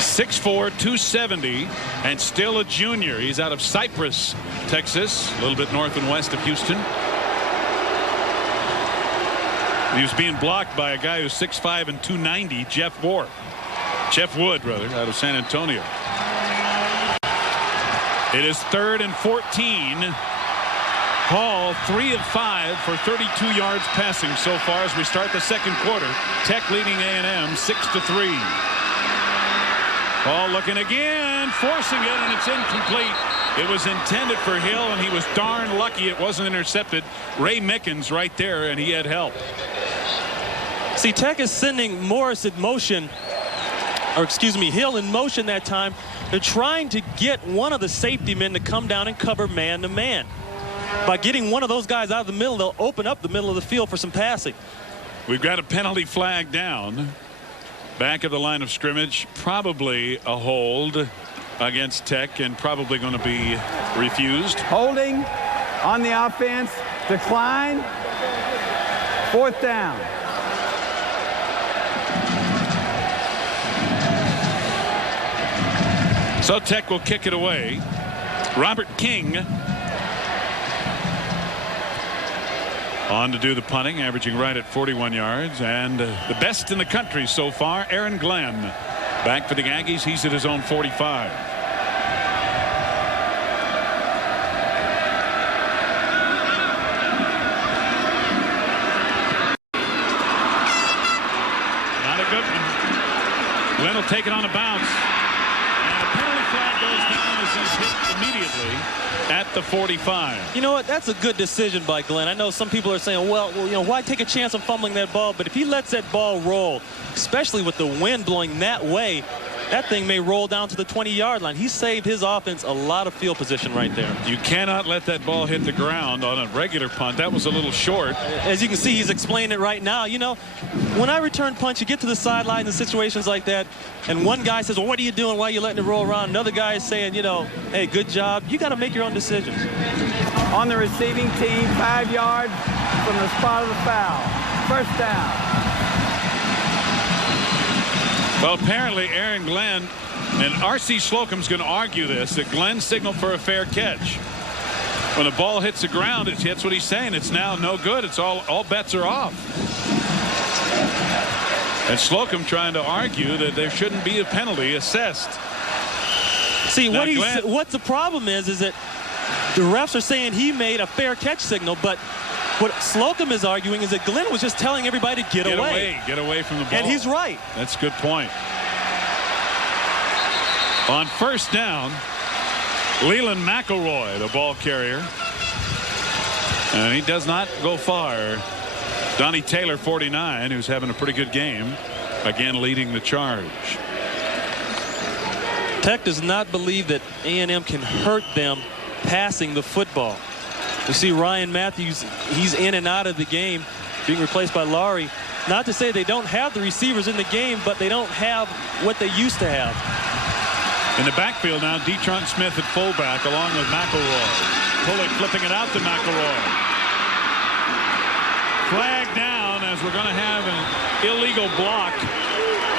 6'4", 270, and still a junior. He's out of Cypress, Texas, a little bit north and west of Houston. He was being blocked by a guy who's 6'5" and 290, Jeff Wood, out of San Antonio. It is 3rd and 14. Hall 3 of 5 for 32 yards passing so far as we start the second quarter. Tech leading A&M 6-3. Hall looking again, forcing it, and it's incomplete. It was intended for Hill, and he was darn lucky it wasn't intercepted. Ray Mickens right there, and he had help. See, Tech is sending Morris in motion, or excuse me, Hill in motion that time. They're trying to get one of the safety men to come down and cover man to man. By getting one of those guys out of the middle, they'll open up the middle of the field for some passing. We've got a penalty flag down. Back of the line of scrimmage, probably a hold against Tech, and probably going to be refused. Holding on the offense, decline, 4th down. So Tech will kick it away. Robert King on to do the punting, averaging right at 41 yards, and the best in the country so far, Aaron Glenn. Back for the Aggies, he's at his own 45. Not a good one. Glenn will take it on a bounce. And a penalty flag goes down as he's hit immediately at the 45. You know what? That's a good decision by Glenn. I know some people are saying, well, you know, why take a chance on fumbling that ball? But if he lets that ball roll, especially with the wind blowing that way, that thing may roll down to the 20-yard line. He saved his offense a lot of field position right there. You cannot let that ball hit the ground on a regular punt. That was a little short. As you can see, he's explaining it right now. You know, when I return punts, you get to the sideline in situations like that, and one guy says, well, what are you doing? Why are you letting it roll around? Another guy is saying, you know, hey, good job. You got to make your own decisions. On the receiving team, 5 yards from the spot of the foul. 1st down. Well, apparently Aaron Glenn and R.C. Slocum's going to argue this, that Glenn signaled for a fair catch. When the ball hits the ground, that's what he's saying. It's now no good. It's all bets are off. And Slocum trying to argue that there shouldn't be a penalty assessed. See, what the problem is that the refs are saying he made a fair catch signal, but what Slocum is arguing is that Glenn was just telling everybody to get away. Get away from the ball. And he's right. That's a good point. On 1st down, Leland McElroy, the ball carrier. And he does not go far. Donnie Taylor, 49, who's having a pretty good game, again leading the charge. Tech does not believe that A&M can hurt them passing the football. We see Ryan Matthews, he's in and out of the game, being replaced by Laurie. Not to say they don't have the receivers in the game, but they don't have what they used to have. In the backfield now, Detron Smith at fullback along with McElroy. Pullick flipping it out to McElroy. Flag down as we're going to have an illegal block.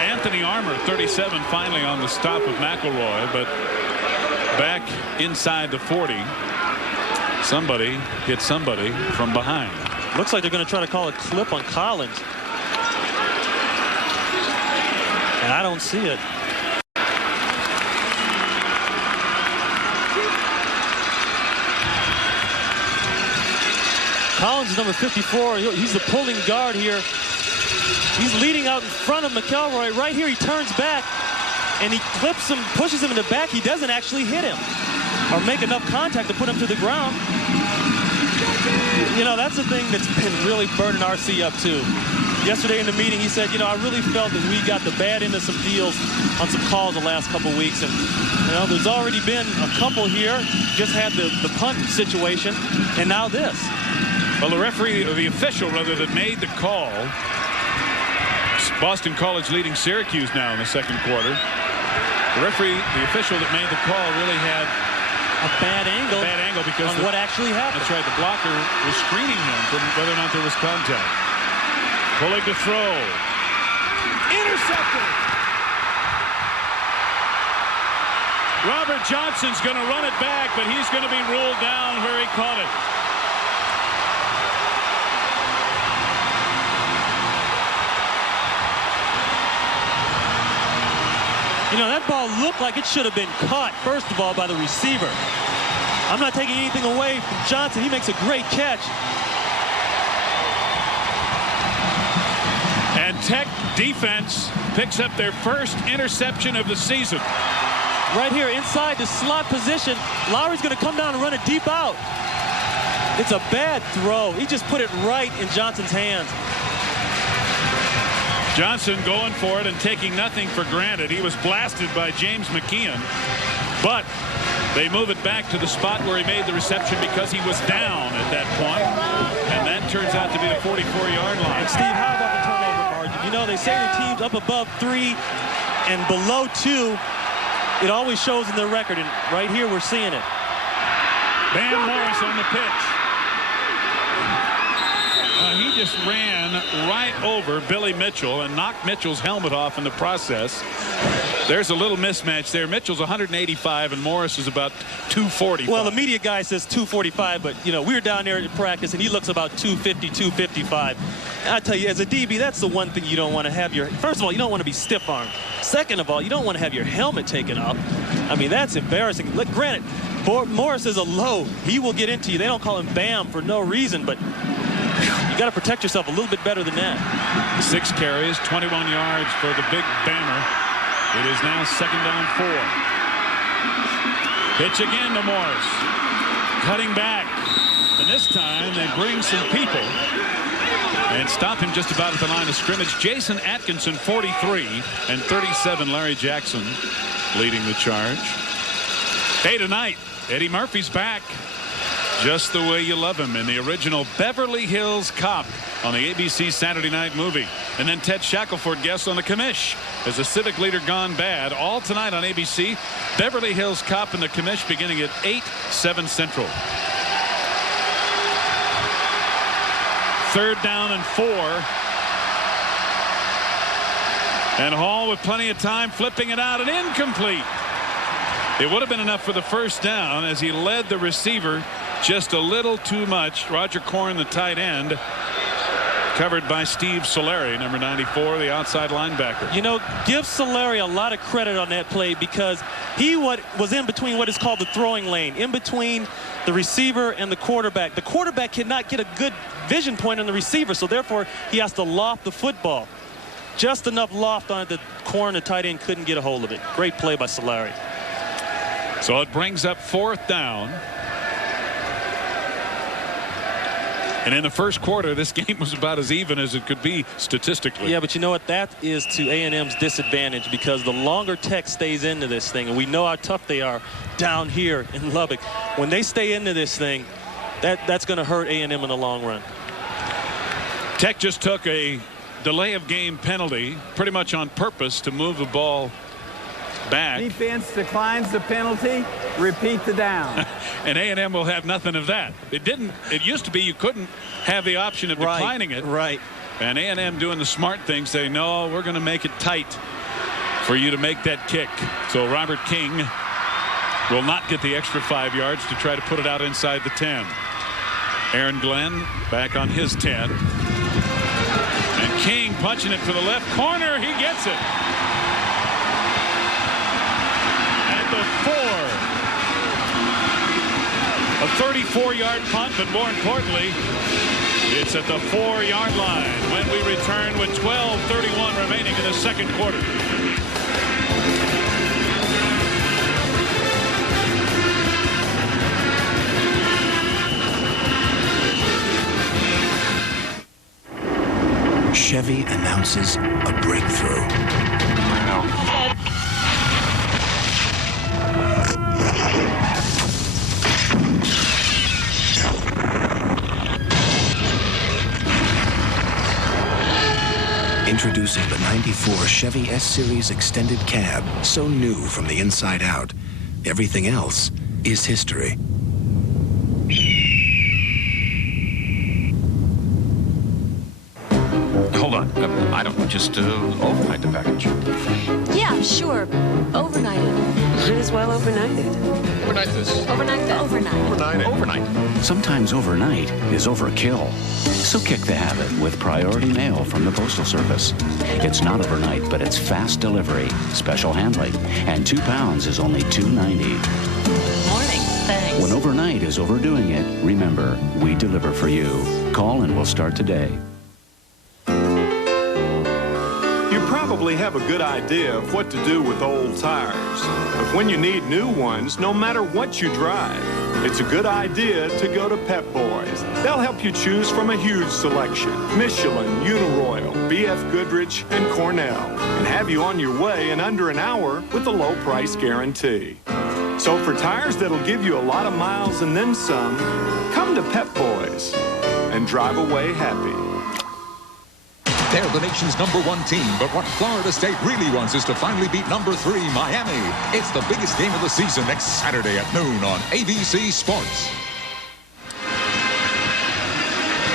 Anthony Armour, 37, finally on the stop of McElroy, but back inside the 40. Somebody hit somebody from behind. Looks like they're going to try to call a clip on Collins. And I don't see it. Collins is number 54. He's the pulling guard here. He's leading out in front of McElroy. Right here, he turns back, and he clips him, pushes him in the back. He doesn't actually hit him or make enough contact to put him to the ground. You know, that's the thing that's been really burning RC up, too. Yesterday in the meeting, he said, you know, I really felt that we got the bad end of some deals on some calls the last couple weeks. And, you know, there's already been a couple here. Just had the punt situation, and now this. Well, the referee, or the official, rather, that made the call, Boston College leading Syracuse now in the second quarter. The referee, the official that made the call, really had a bad angle because on what actually happened. That's right. The blocker was screening him from whether or not there was contact. Pulling to throw. Intercepted. Robert Johnson's going to run it back, but he's going to be ruled down where he caught it. You know, that ball looked like it should have been caught, first of all, by the receiver. I'm not taking anything away from Johnson. He makes a great catch. And Tech defense picks up their first interception of the season. Right here inside the slot position, Lowry's going to come down and run it deep out. It's a bad throw. He just put it right in Johnson's hands. Johnson going for it and taking nothing for granted. He was blasted by James McKeon, but they move it back to the spot where he made the reception because he was down at that point, and that turns out to be the 44-yard line. And Steve, how about the turnover margin? You know, they say the teams up above 3 and below 2, it always shows in their record, and right here we're seeing it. Bam Morris on the pitch. He just ran right over Billy Mitchell and knocked Mitchell's helmet off in the process. There's a little mismatch there. Mitchell's 185 and Morris is about 240. Well, the media guy says 245, but, you know, we were down there in practice, and he looks about 250, 255. And I tell you, as a DB, that's the one thing you don't want to have your... First of all, you don't want to be stiff-armed. Second of all, you don't want to have your helmet taken up. I mean, that's embarrassing. Look, granted, Morris is a low. He will get into you. They don't call him Bam for no reason, but... you got to protect yourself a little bit better than that. 6 carries, 21 yards for the big Bammer. It is now 2nd down 4. Pitch again to Morris. Cutting back. And this time they bring some people and stop him just about at the line of scrimmage. Jason Atkinson, 43, and 37, Larry Jackson leading the charge. Hey, tonight, Eddie Murphy's back. Just the way you love him in the original Beverly Hills Cop on the ABC Saturday Night Movie. And then Ted Shackelford guests on the Commish as a civic leader gone bad. All tonight on ABC. Beverly Hills Cop and the Commish beginning at 8, 7 Central. 3rd down and 4. And Hall with plenty of time flipping it out and incomplete. It would have been enough for the 1st down as he led the receiver just a little too much. Roger Korn, the tight end, covered by Steve Solari, number 94, the outside linebacker. You know, give Solari a lot of credit on that play because he was in between what is called the throwing lane, in between the receiver and the quarterback. The quarterback cannot get a good vision point on the receiver, so therefore he has to loft the football. Just enough loft on it that Korn, the tight end, couldn't get a hold of it. Great play by Solari. So it brings up 4th down. And in the first quarter, this game was about as even as it could be statistically. Yeah, but you know what? That is to A&M's disadvantage because the longer Tech stays into this thing, and we know how tough they are down here in Lubbock, when they stay into this thing, that's going to hurt A&M in the long run. Tech just took a delay of game penalty pretty much on purpose to move the ball back. Defense declines the penalty. Repeat the down. And A&M will have nothing of that. It used to be you couldn't have the option of declining it. Right. And A&M doing the smart thing, saying, no, we're going to make it tight for you to make that kick. So Robert King will not get the extra 5 yards to try to put it out inside the 10. Aaron Glenn back on his 10. And King punching it for the left corner. He gets it. The 4. A 34-yard punt, but more importantly, it's at the 4-yard line when we return with 12:31 remaining in the 2nd quarter. Chevy announces a breakthrough. Introducing the 94 Chevy S-Series Extended Cab, so new from the inside out. Everything else is history. Hold on. I don't just overnight the package. Yeah, Sure, overnight it. Might as well overnight it. Overnight this. Overnight that. Overnight. Overnight. Sometimes overnight is overkill. So kick the habit with Priority Mail from the Postal Service. It's not overnight, but it's fast delivery, special handling, and 2 pounds is only $2.90. Morning. Thanks. When overnight is overdoing it, remember, we deliver for you. Call and we'll start today. You probably have a good idea of what to do with old tires. But when you need new ones, no matter what you drive, it's a good idea to go to Pep Boys. They'll help you choose from a huge selection: Michelin, Uniroyal, BF Goodrich, and Cornell, and have you on your way in under an hour with a low price guarantee. So for tires that'll give you a lot of miles and then some, come to Pep Boys and drive away happy. They're the nation's #1 team, but what Florida State really wants is to finally beat #3 Miami. It's the biggest game of the season next Saturday at noon on ABC Sports.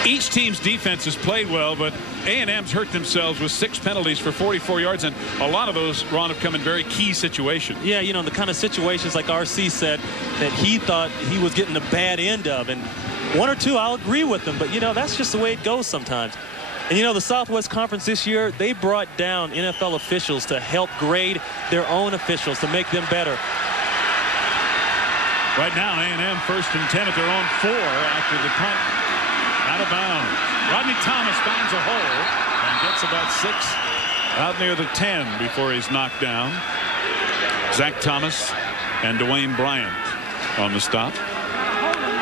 Each team's defense has played well, but A&M's hurt themselves with 6 penalties for 44 yards, and a lot of those, Ron, have come in very key situations. Yeah, you know, the kind of situations like RC said that he thought he was getting the bad end of, and 1 or 2, I'll agree with him, but, you know, that's just the way it goes sometimes. And, you know, the Southwest Conference this year, they brought down NFL officials to help grade their own officials to make them better. Right now, A&M first and 10 at their own 4 after the punt. Out of bounds. Rodney Thomas finds a hole and gets about 6 out near the 10 before he's knocked down. Zach Thomas and Dwayne Bryant on the stop.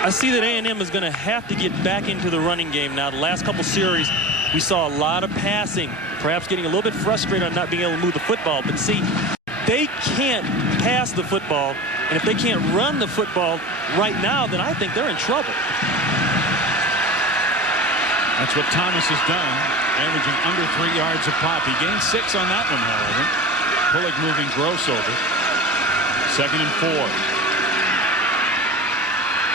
I see that A&M is going to have to get back into the running game now. The last couple series, we saw a lot of passing, perhaps getting a little bit frustrated on not being able to move the football. But see, they can't pass the football, and if they can't run the football right now, then I think they're in trouble. That's what Thomas has done, averaging under 3 yards a pop. He gained 6 on that one, however. Pullig moving Gross over. 2nd and 4.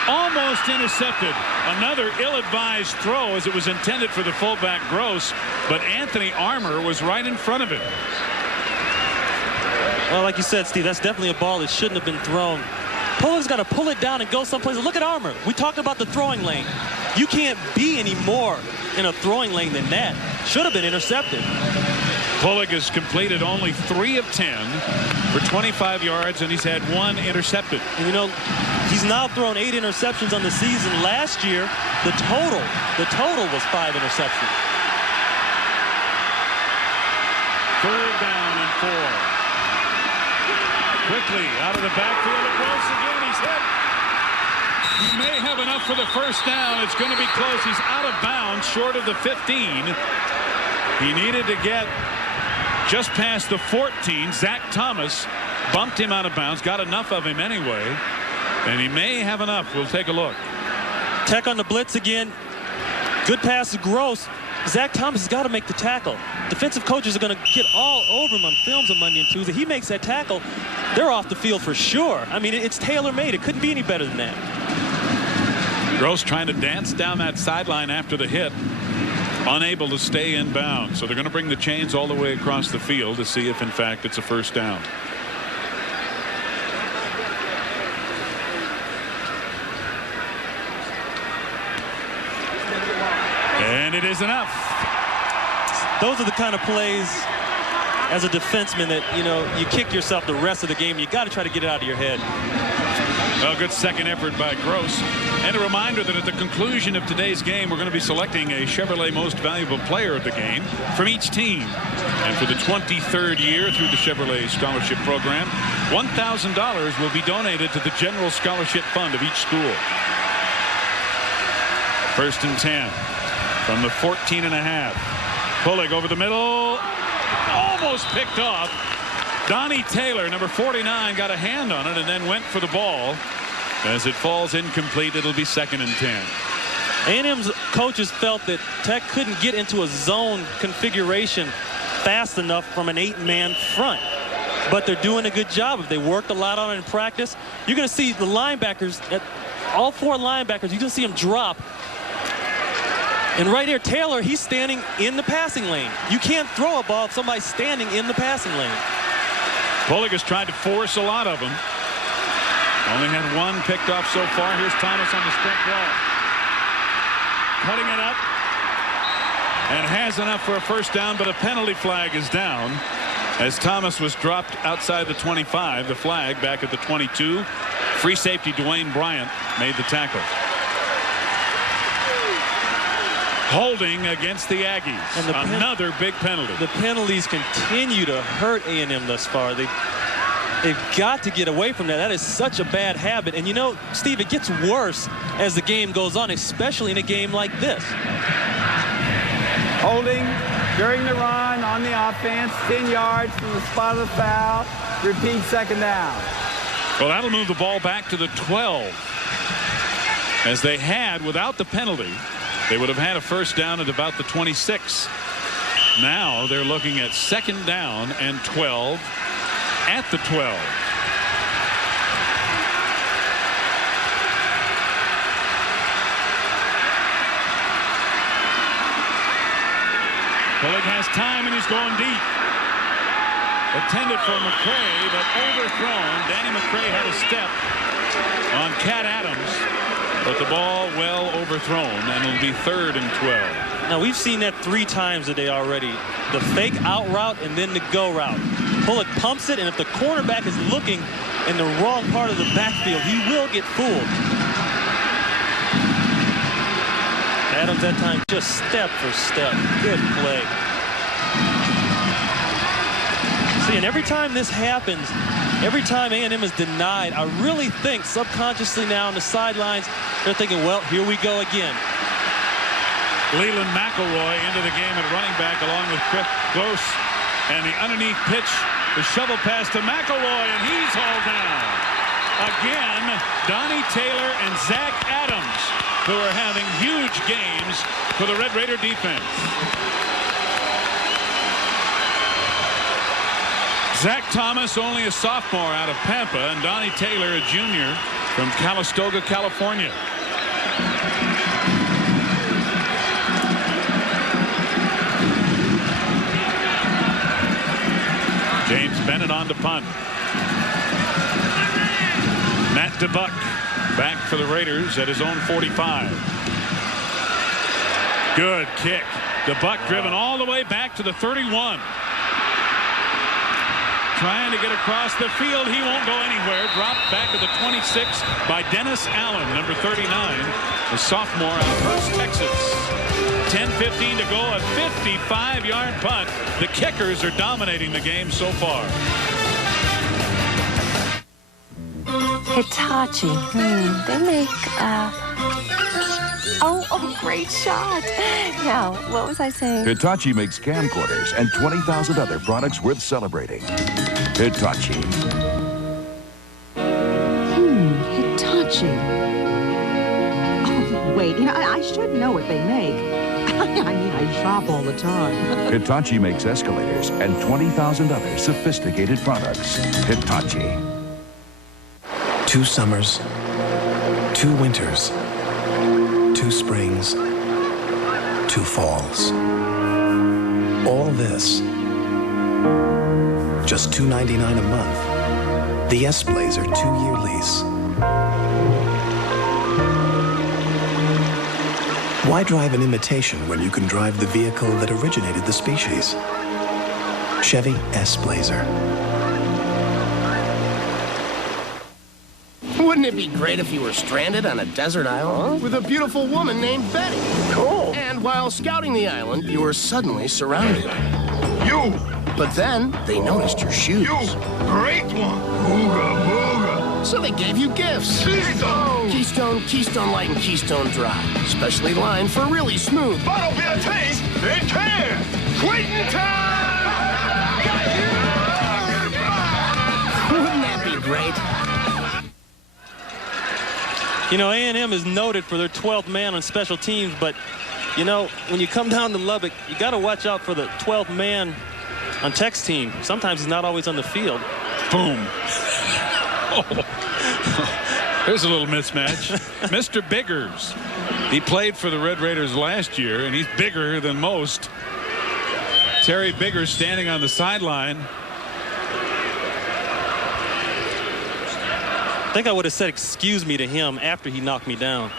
Almost intercepted. Another ill-advised throw as it was intended for the fullback Gross, but Anthony Armour was right in front of him. Well, like you said, Steve, that's definitely a ball that shouldn't have been thrown. Pullig's got to pull it down and go someplace. Look at Armour. We talked about the throwing lane. You can't be any more in a throwing lane than that. Should have been intercepted. Pullig has completed only 3 of 10 for 25 yards, and he's had 1 intercepted. And you know, he's now thrown 8 interceptions on the season. Last year, the total was 5 interceptions. 3rd down and 4. Quickly out of the backfield, it goes again. He's hit. He may have enough for the 1st down. It's going to be close. He's out of bounds, short of the 15. He needed to get just past the 14. Zach Thomas bumped him out of bounds, got enough of him anyway, and he may have enough. We'll take a look. Tech on the blitz again. Good pass to Gross. Zach Thomas has got to make the tackle. Defensive coaches are going to get all over him on films on Monday and Tuesday. He makes that tackle, they're off the field for sure. I mean, it's tailor-made. It couldn't be any better than that. Gross trying to dance down that sideline after the hit. Unable to stay in bounds. So they're going to bring the chains all the way across the field to see if, in fact, it's a 1st down. And it is enough. Those are the kind of plays as a defenseman that, you know, you kick yourself the rest of the game. You got to try to get it out of your head. Well, good second effort by Gross. And a reminder that at the conclusion of today's game, we're going to be selecting a Chevrolet Most Valuable Player of the game from each team. And for the 23rd year through the Chevrolet Scholarship Program, $1,000 will be donated to the General Scholarship Fund of each school. 1st and 10 from the 14.5. Pullig over the middle. Almost picked off. Donnie Taylor, number 49, got a hand on it and then went for the ball. As it falls incomplete, it'll be 2nd and 10. A&M's coaches felt that Tech couldn't get into a zone configuration fast enough from an 8-man front. But they're doing a good job. If they worked a lot on it in practice, you're going to see the linebackers, all 4 linebackers, you're going to see them drop. And right here, Taylor, he's standing in the passing lane. You can't throw a ball if somebody's standing in the passing lane. Pulig has tried to force a lot of them. Only had one picked off so far. Here's Thomas on the sprint wall. Putting it up. And has enough for a first down, but a penalty flag is down as Thomas was dropped outside the 25. The flag back at the 22. Free safety Dwayne Bryant made the tackle. Holding against the Aggies. And another big penalty. The penalties continue to hurt A&M thus far. They've got to get away from that. That is such a bad habit. And you know, Steve, it gets worse as the game goes on, especially in a game like this. Holding during the run on the offense, 10 yards from the spot of the foul. Repeat second down. Well, that'll move the ball back to the 12. As they had without the penalty, they would have had a first down at about the 26. Now they're looking at second down and 12 at the 12. Pulig has time and he's going deep. Intended for McCray, but overthrown. Danny McCray had a step on Cat Adams, but the ball well overthrown, and it'll be third and 12. Now we've seen that 3 times today already. The fake out route and then the go route. Pulig pumps it, and if the cornerback is looking in the wrong part of the backfield, he will get fooled. Adams that time just step for step. Good play. See, and every time this happens, every time A&M is denied, I really think subconsciously now on the sidelines, they're thinking, well, here we go again. Leland McElroy into the game at running back along with Chris Gross. And the underneath pitch, the shovel pass to McElroy, and he's hauled down. Again, Donnie Taylor and Zach Adams, who are having huge games for the Red Raider defense. Zach Thomas, only a sophomore out of Pampa, and Donnie Taylor, a junior from Calistoga, California. James Bennett on to punt. Matt DeBuck back for the Raiders at his own 45. Good kick. DeBuck driven all the way back to the 31. Trying to get across the field. He won't go anywhere. Dropped back to the 26 by Dennis Allen, number 39, the sophomore out of Hurst, Texas. 10:15 to go, a 55-yard punt. The Kickers are dominating the game so far. Hitachi. They make, Oh, great shot. Now, what was I saying? Hitachi makes camcorders and 20,000 other products worth celebrating. Hitachi. Hitachi. Oh, wait, I should know what they make. I mean, I shop all the time. Hitachi makes escalators and 20,000 other sophisticated products. Hitachi. 2 summers, 2 winters, 2 springs, 2 falls. All this, just $2.99 a month. The S-Blazer 2-year lease. Why drive an imitation when you can drive the vehicle that originated the species? Chevy S-Blazer. Wouldn't it be great if you were stranded on a desert island with a beautiful woman named Betty? Cool. And while scouting the island, you were suddenly surrounded. You! But then they noticed your shoes. You! Great one! Booga, booga! So they gave you gifts. Keystone! Keystone Light, and Keystone Dry. Specially lined for really smooth. Bottle beer taste and care! Quitting time! Wouldn't that be great? You know, A&M is noted for their 12th man on special teams, but, you know, when you come down to Lubbock, you got to watch out for the 12th man on Tech's team. Sometimes he's not always on the field. Boom. There's a little mismatch. Mr. Biggers. He played for the Red Raiders last year, and he's bigger than most. Terry Biggers standing on the sideline. I think I would have said excuse me to him after he knocked me down.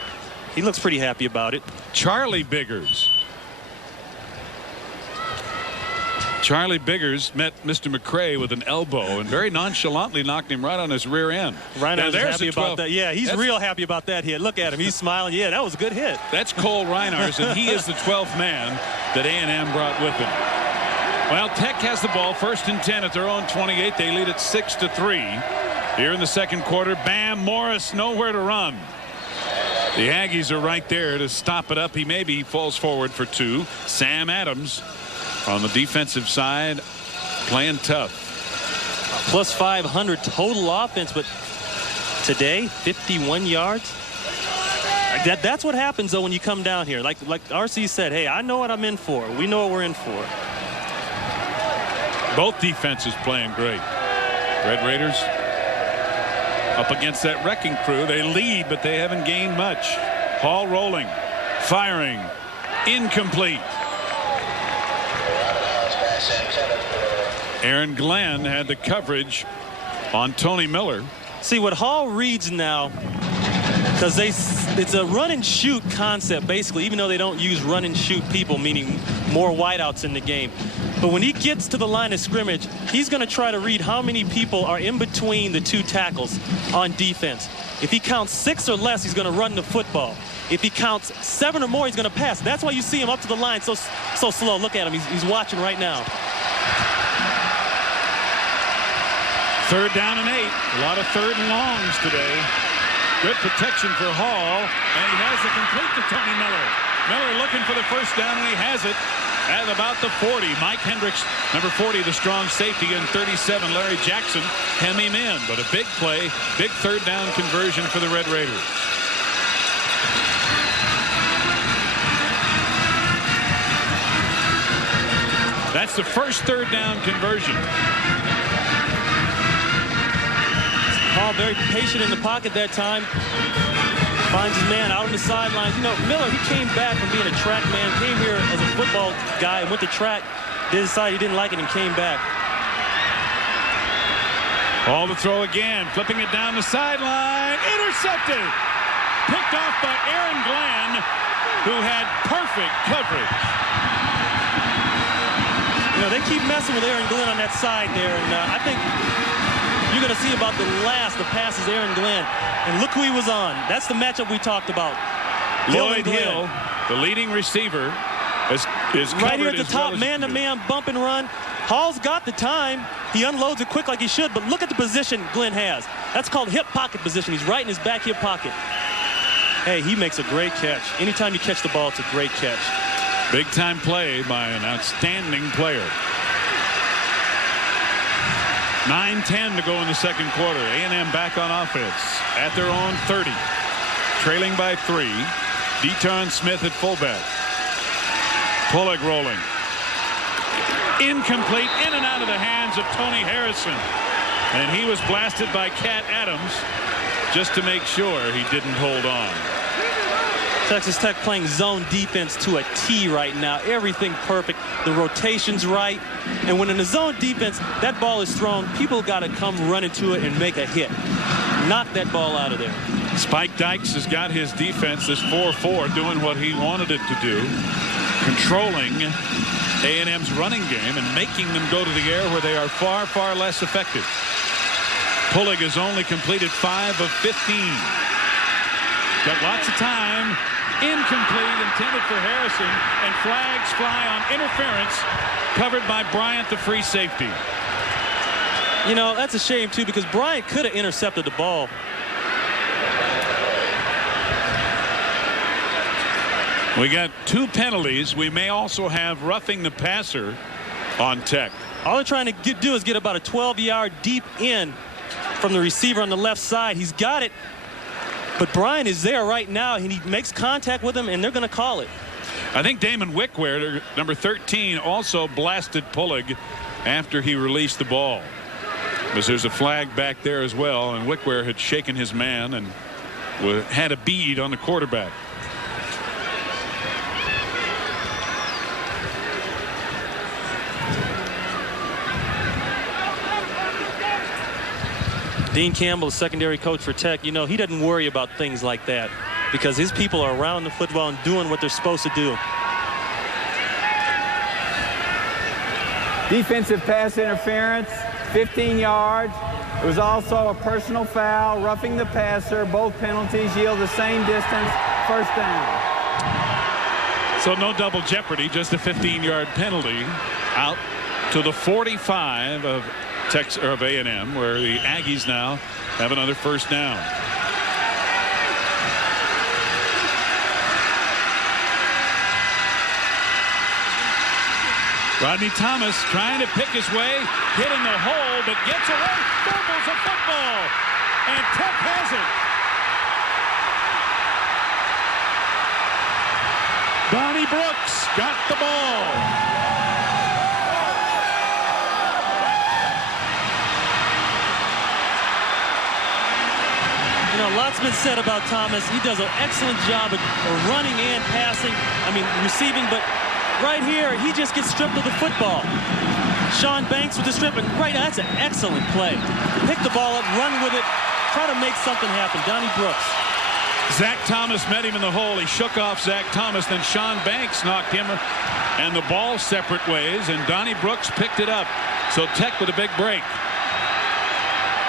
He looks pretty happy about it. Charlie Biggers. Charlie Biggers met Mr. McRae with an elbow and very nonchalantly knocked him right on his rear end. Reiner's happy about that. Yeah, he's real happy about that hit. Look at him. He's smiling. Yeah, that was a good hit. That's Cole Reiners, and he is the 12th man that A&M brought with him. Well, Tech has the ball, 1st and 10 at their own 28. They lead it 6-3. Here in the second quarter, Bam Morris nowhere to run. The Aggies are right there to stop it up. He maybe falls forward for 2. Sam Adams on the defensive side playing tough. Plus 500 total offense, but today 51 yards. That's what happens though when you come down here. Like RC said, hey, I know what I'm in for. We know what we're in for. Both defenses playing great. Red Raiders up against that wrecking crew. They lead, but they haven't gained much. Hall rolling, firing, incomplete. Aaron Glenn had the coverage on Tony Miller. See what Hall reads now, because it's a run and shoot concept basically, even though they don't use run and shoot people, meaning more wideouts in the game. But when he gets to the line of scrimmage, he's going to try to read how many people are in between the 2 tackles on defense. If he counts 6 or less, he's going to run the football. If he counts 7 or more, he's going to pass. That's why you see him up to the line so slow. Look at him. He's watching right now. 3rd down and 8. A lot of 3rd and longs today. Good protection for Hall, and he has it complete to Tony Miller. Miller looking for the 1st down, and he has it at about the 40. Mike Hendricks, number 40, the strong safety, and 37, Larry Jackson, hem him in. But a big play, big 3rd down conversion for the Red Raiders. That's the first 3rd down conversion. Hall very patient in the pocket that time. Finds his man out on the sidelines. You know, Miller, he came back from being a track man, came here as a football guy and went to track. Decided he didn't like it and came back. Hall to throw again, flipping it down the sideline. Intercepted. Picked off by Aaron Glenn, who had perfect coverage. You know, they keep messing with Aaron Glenn on that side there, and I think you're going to see about the last of passes Aaron Glenn. And look who he was on. That's the matchup we talked about. Lloyd Hill, the leading receiver, is right here at the top, man-to-man bump and run. Hall's got the time. He unloads it quick like he should, but look at the position Glenn has. That's called hip pocket position. He's right in his back hip pocket. Hey, he makes a great catch. Anytime you catch the ball, it's a great catch. Big-time play by an outstanding player. 9:10 to go in the second quarter. A&M back on offense at their own 30. Trailing by 3. Deton Smith at fullback. Pulig rolling. Incomplete, in and out of the hands of Tony Harrison. And he was blasted by Cat Adams just to make sure he didn't hold on. Texas Tech playing zone defense to a T right now. Everything perfect. The rotation's right. And when in the zone defense, that ball is thrown, people got to come running to it and make a hit. Knock that ball out of there. Spike Dykes has got his defense, this 4-4, doing what he wanted it to do. Controlling A&M's running game and making them go to the air where they are far, far less effective. Pulig has only completed 5 of 15. Got lots of time. Incomplete, intended for Harrison, and flags fly on interference, covered by Bryant, the free safety. You know, that's a shame too, because Bryant could have intercepted the ball. We got 2 penalties. We may also have roughing the passer on Tech. All they're trying to do is get about a 12-yard deep in from the receiver on the left side. He's got it. But Bryant is there right now, and he makes contact with him, and they're going to call it. I think Damon Wickware, number 13, also blasted Pulig after he released the ball. Because there's a flag back there as well, and Wickware had shaken his man and had a bead on the quarterback. Dean Campbell, the secondary coach for Tech, you know, he doesn't worry about things like that because his people are around the football and doing what they're supposed to do. Defensive pass interference, 15 yards. It was also a personal foul, roughing the passer. Both penalties yield the same distance. First down. So no double jeopardy, just a 15-yard penalty out to the 45 of A&M, where the Aggies now have another first down. Rodney Thomas trying to pick his way, hit in the hole, but gets away, fumbles a football, and Tech has it. Donnie Brooks got the ball. You know, lots been said about Thomas. He does an excellent job of running and passing. I mean, receiving, but right here, he just gets stripped of the football. Sean Banks with the strip, and right now, that's an excellent play. Pick the ball up, run with it, try to make something happen. Donnie Brooks. Zach Thomas met him in the hole. He shook off Zach Thomas. Then Sean Banks knocked him and the ball separate ways, and Donnie Brooks picked it up. So Tech with a big break.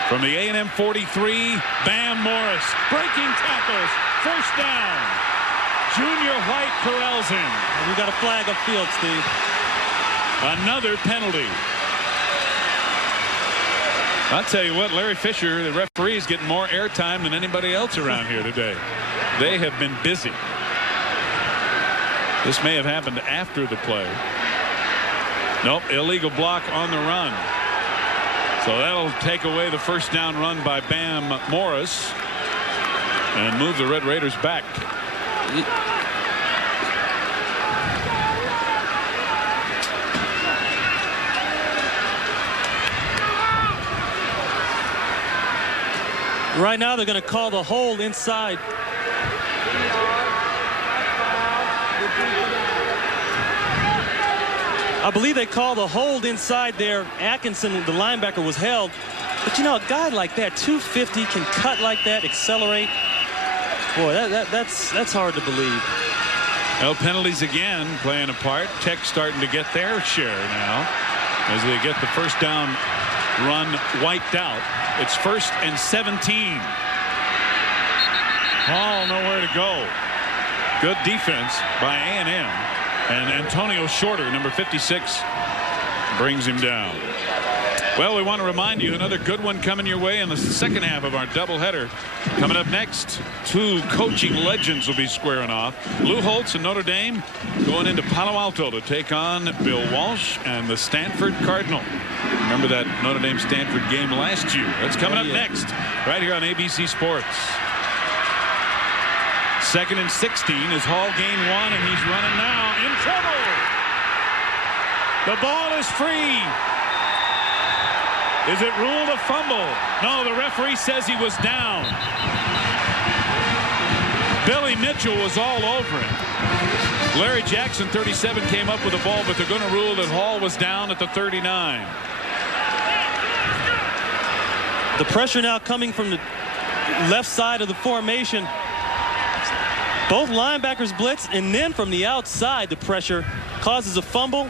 From the A&M 43, Bam Morris breaking tackles. First down. Junior White corrals him. And we got a flag upfield, Steve. Another penalty. I'll tell you what, Larry Fisher, the referee, is getting more airtime than anybody else around here today. They have been busy. This may have happened after the play. Nope, illegal block on the run. So that'll take away the first down run by Bam Morris and move the Red Raiders back. Right now they're going to call the hold inside. I believe they call the hold inside there. Atkinson, the linebacker, was held. But you know, a guy like that, 250, can cut like that, accelerate. Boy, that's hard to believe. No penalties again playing a part. Tech starting to get their share now as they get the first down run wiped out. It's 1st and 17. Hall nowhere to go. Good defense by A&M. And Antonio Shorter, number 56, brings him down. Well, we want to remind you, another good one coming your way in the second half of our doubleheader. Coming up next, two coaching legends will be squaring off. Lou Holtz and Notre Dame going into Palo Alto to take on Bill Walsh and the Stanford Cardinal. Remember that Notre Dame-Stanford game last year? That's coming up next, right here on ABC Sports. 2nd and 16 as Hall gained one, and he's running now in trouble. The ball is free. Is it ruled a fumble? No, the referee says he was down. Billy Mitchell was all over him. Larry Jackson, 37, came up with the ball, but they're going to rule that Hall was down at the 39. The pressure now coming from the left side of the formation. Both linebackers blitz, and then from the outside, the pressure causes a fumble.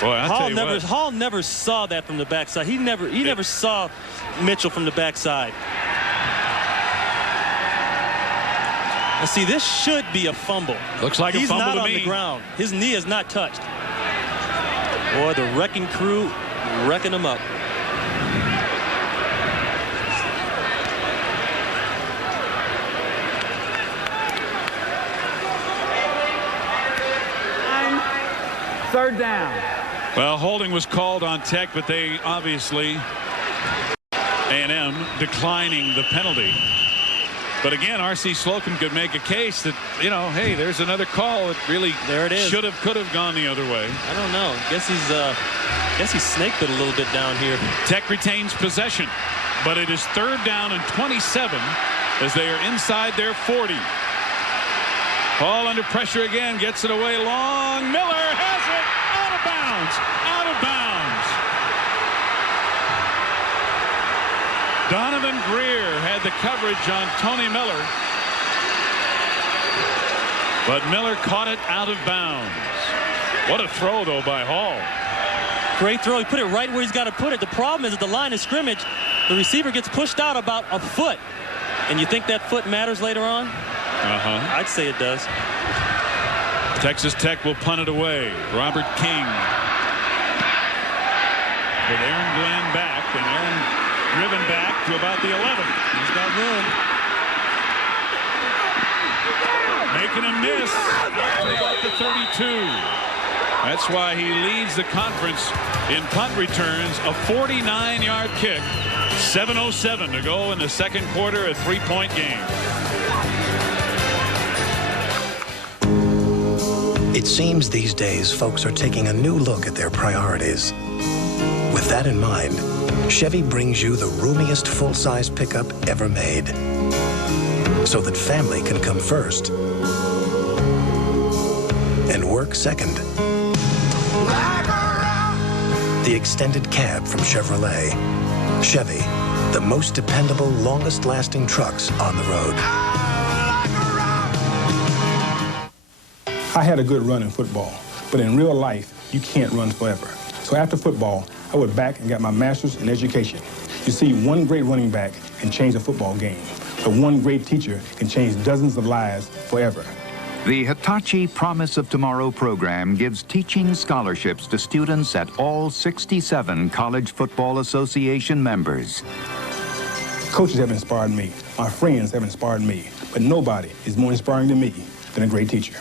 Boy, Hall never saw that from the backside. He never saw Mitchell from the backside. Now see, this should be a fumble. Looks like he's a fumble not to on me. the ground. His knee is not touched. Boy, the wrecking crew wrecking him up. Third down. Well, holding was called on Tech, but they obviously, A&M declining the penalty. But again, R.C. Slocum could make a case that, you know, hey, there's another call. It really there it is. Could have gone the other way. I don't know. Guess he's snaked it a little bit down here. Tech retains possession, but it is 3rd down and 27 as they are inside their 40. Hall under pressure again, gets it away long. Miller has it out of bounds. Out of bounds. Jonathan Greer had the coverage on Tony Miller. But Miller caught it out of bounds. What a throw, though, by Hall. Great throw. He put it right where he's got to put it. The problem is at the line of scrimmage, the receiver gets pushed out about a foot. And you think that foot matters later on? I'd say it does. Texas Tech will punt it away. Robert King. With Aaron Glenn back, and Aaron driven back to about the 11. He's got room. Making a miss. About the 32. That's why he leads the conference in punt returns. A 49-yard kick. 7:07 to go in the second quarter. A 3-point game. It seems these days folks are taking a new look at their priorities. With that in mind, Chevy brings you the roomiest full-size pickup ever made, so that family can come first and work second. The extended cab from Chevrolet. Chevy, the most dependable, longest-lasting trucks on the road. I had a good run in football, but in real life, you can't run forever. So after football, I went back and got my master's in education. You see, one great running back can change a football game, but one great teacher can change dozens of lives forever. The Hitachi Promise of Tomorrow program gives teaching scholarships to students at all 67 College Football Association members. Coaches have inspired me. My friends have inspired me. But nobody is more inspiring to me than a great teacher.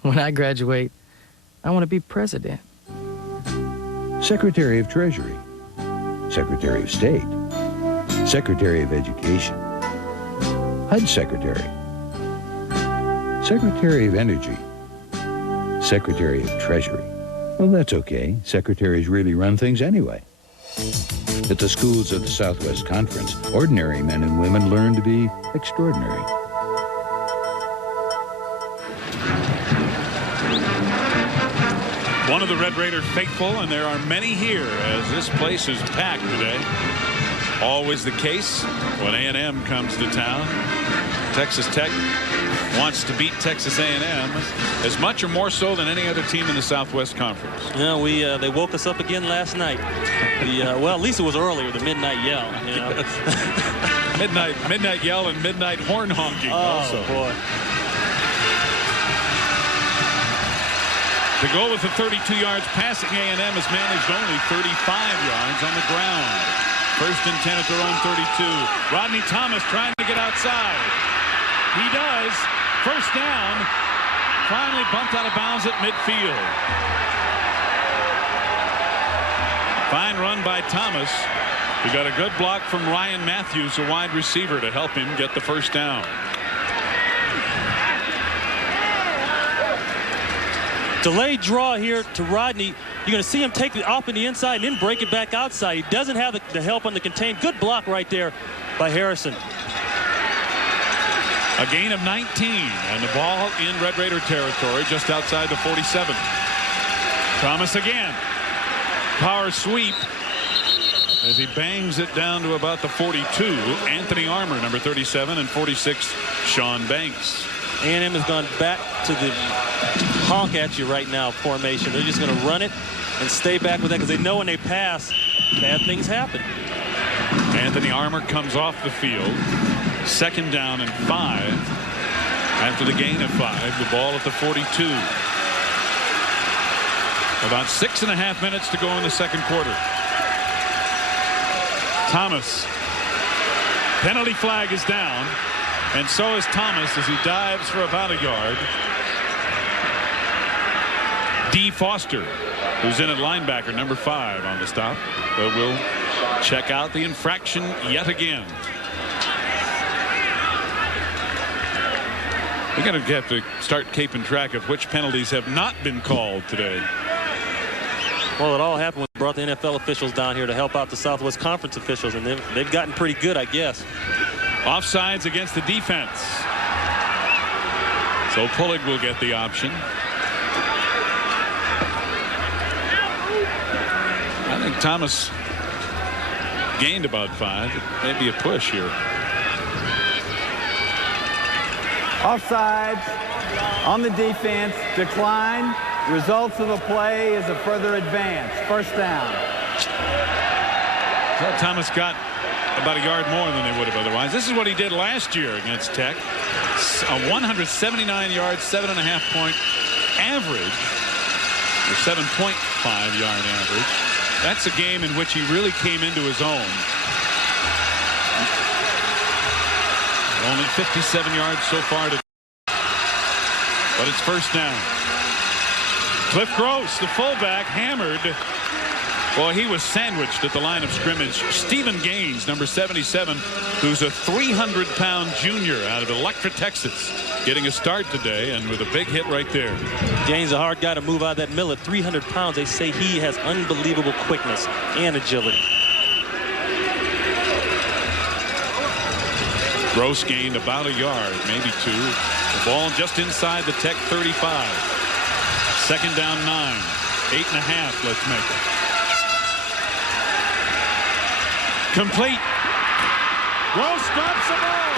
When I graduate, I want to be president. Secretary of Treasury, Secretary of State, Secretary of Education, HUD Secretary, Secretary of Energy, Secretary of Treasury. Well, that's okay. Secretaries really run things anyway. At the schools of the Southwest Conference, ordinary men and women learn to be extraordinary. One of the Red Raider faithful, and there are many here as this place is packed today. Always the case when A&M comes to town. Texas Tech wants to beat Texas A&M as much or more so than any other team in the Southwest Conference. Yeah, they woke us up again last night. Well, at least it was earlier, the midnight yell. You know? midnight yell and midnight horn honking. Oh, boy. To go with the 32 yards passing, A&M has managed only 35 yards on the ground. First and 10 at their own 32. Rodney Thomas trying to get outside. He does. First down. Finally bumped out of bounds at midfield. Fine run by Thomas. He got a good block from Ryan Matthews, a wide receiver, to help him get the first down. Delayed draw here to Rodney. You're going to see him take it off in the inside and then break it back outside. He doesn't have the help on the contain. Good block right there by Harrison. A gain of 19 and the ball in Red Raider territory just outside the 47. Thomas again. Power sweep as he bangs it down to about the 42. Anthony Armour, number 37, and 46, Sean Banks. A&M has gone back to the honk at you right now formation. They're just going to run it and stay back with that because they know when they pass, bad things happen. Anthony Armour comes off the field. Second down and 5. After the gain of 5, the ball at the 42. About 6.5 minutes to go in the second quarter. Thomas. Penalty flag is down. And so is Thomas as he dives for about a yard. D. Foster, who's in at linebacker, number 5 on the stop. But we'll check out the infraction yet again. We're going to have to start keeping track of which penalties have not been called today. Well, it all happened when they brought the NFL officials down here to help out the Southwest Conference officials, and they've gotten pretty good, I guess. Offsides against the defense. So Pullig will get the option. I think Thomas gained about 5. It may be a push here. Offsides on the defense. Decline. Results of the play is a further advance. First down. Well, Thomas got about a yard more than they would have otherwise. This is what he did last year against Tech. A 179-yard, 7.5-point average, or 7.5-yard average. That's a game in which he really came into his own. Only 57 yards so far today. But it's first down. Cliff Gross, the fullback, hammered. Well, he was sandwiched at the line of scrimmage. Stephen Gaines, number 77, who's a 300-pound junior out of Electra, Texas, getting a start today, and with a big hit right there. Gaines, a hard guy to move out of that mill at 300 pounds. They say he has unbelievable quickness and agility. Gross gained about a yard, maybe 2. The ball just inside the Tech 35. Second down 9. 8.5, let's make it. Complete. Gross drops the ball.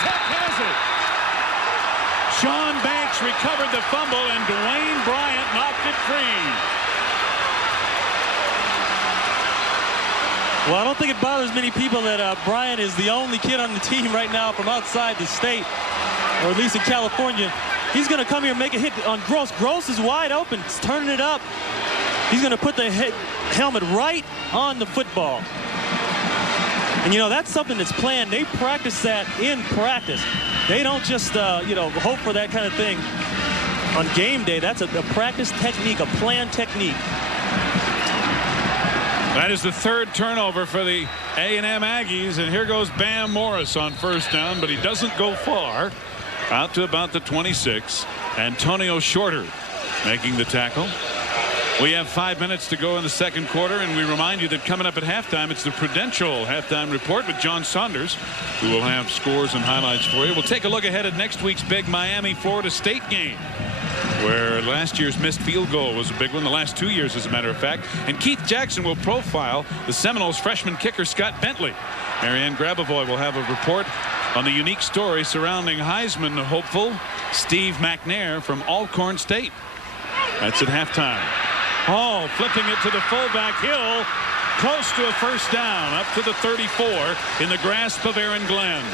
Tech has it. Sean Banks recovered the fumble, and Dwayne Bryant knocked it free. Well, I don't think it bothers many people that Bryant is the only kid on the team right now from outside the state, or at least in California. He's going to come here and make a hit on Gross. Gross is wide open. He's turning it up. He's going to put the helmet right on the football. And, you know, that's something that's planned. They practice that in practice. They don't just, you know, hope for that kind of thing on game day. That's a practice technique, a planned technique. That is the third turnover for the A&M Aggies. And here goes Bam Morris on first down, but he doesn't go far. Out to about the 26. Antonio Shorter making the tackle. We have 5 minutes to go in the second quarter, and we remind you that coming up at halftime, it's the Prudential halftime report with John Saunders, who will have scores and highlights for you. We'll take a look ahead at next week's big Miami-Florida State game, where last year's missed field goal was a big one, the last 2 years, as a matter of fact. And Keith Jackson will profile the Seminoles freshman kicker Scott Bentley. Marianne Grabovoy will have a report on the unique story surrounding Heisman hopeful Steve McNair from Alcorn State. That's at halftime. Hall flipping it to the fullback. Hill close to a first down, up to the 34 in the grasp of Aaron Glenn.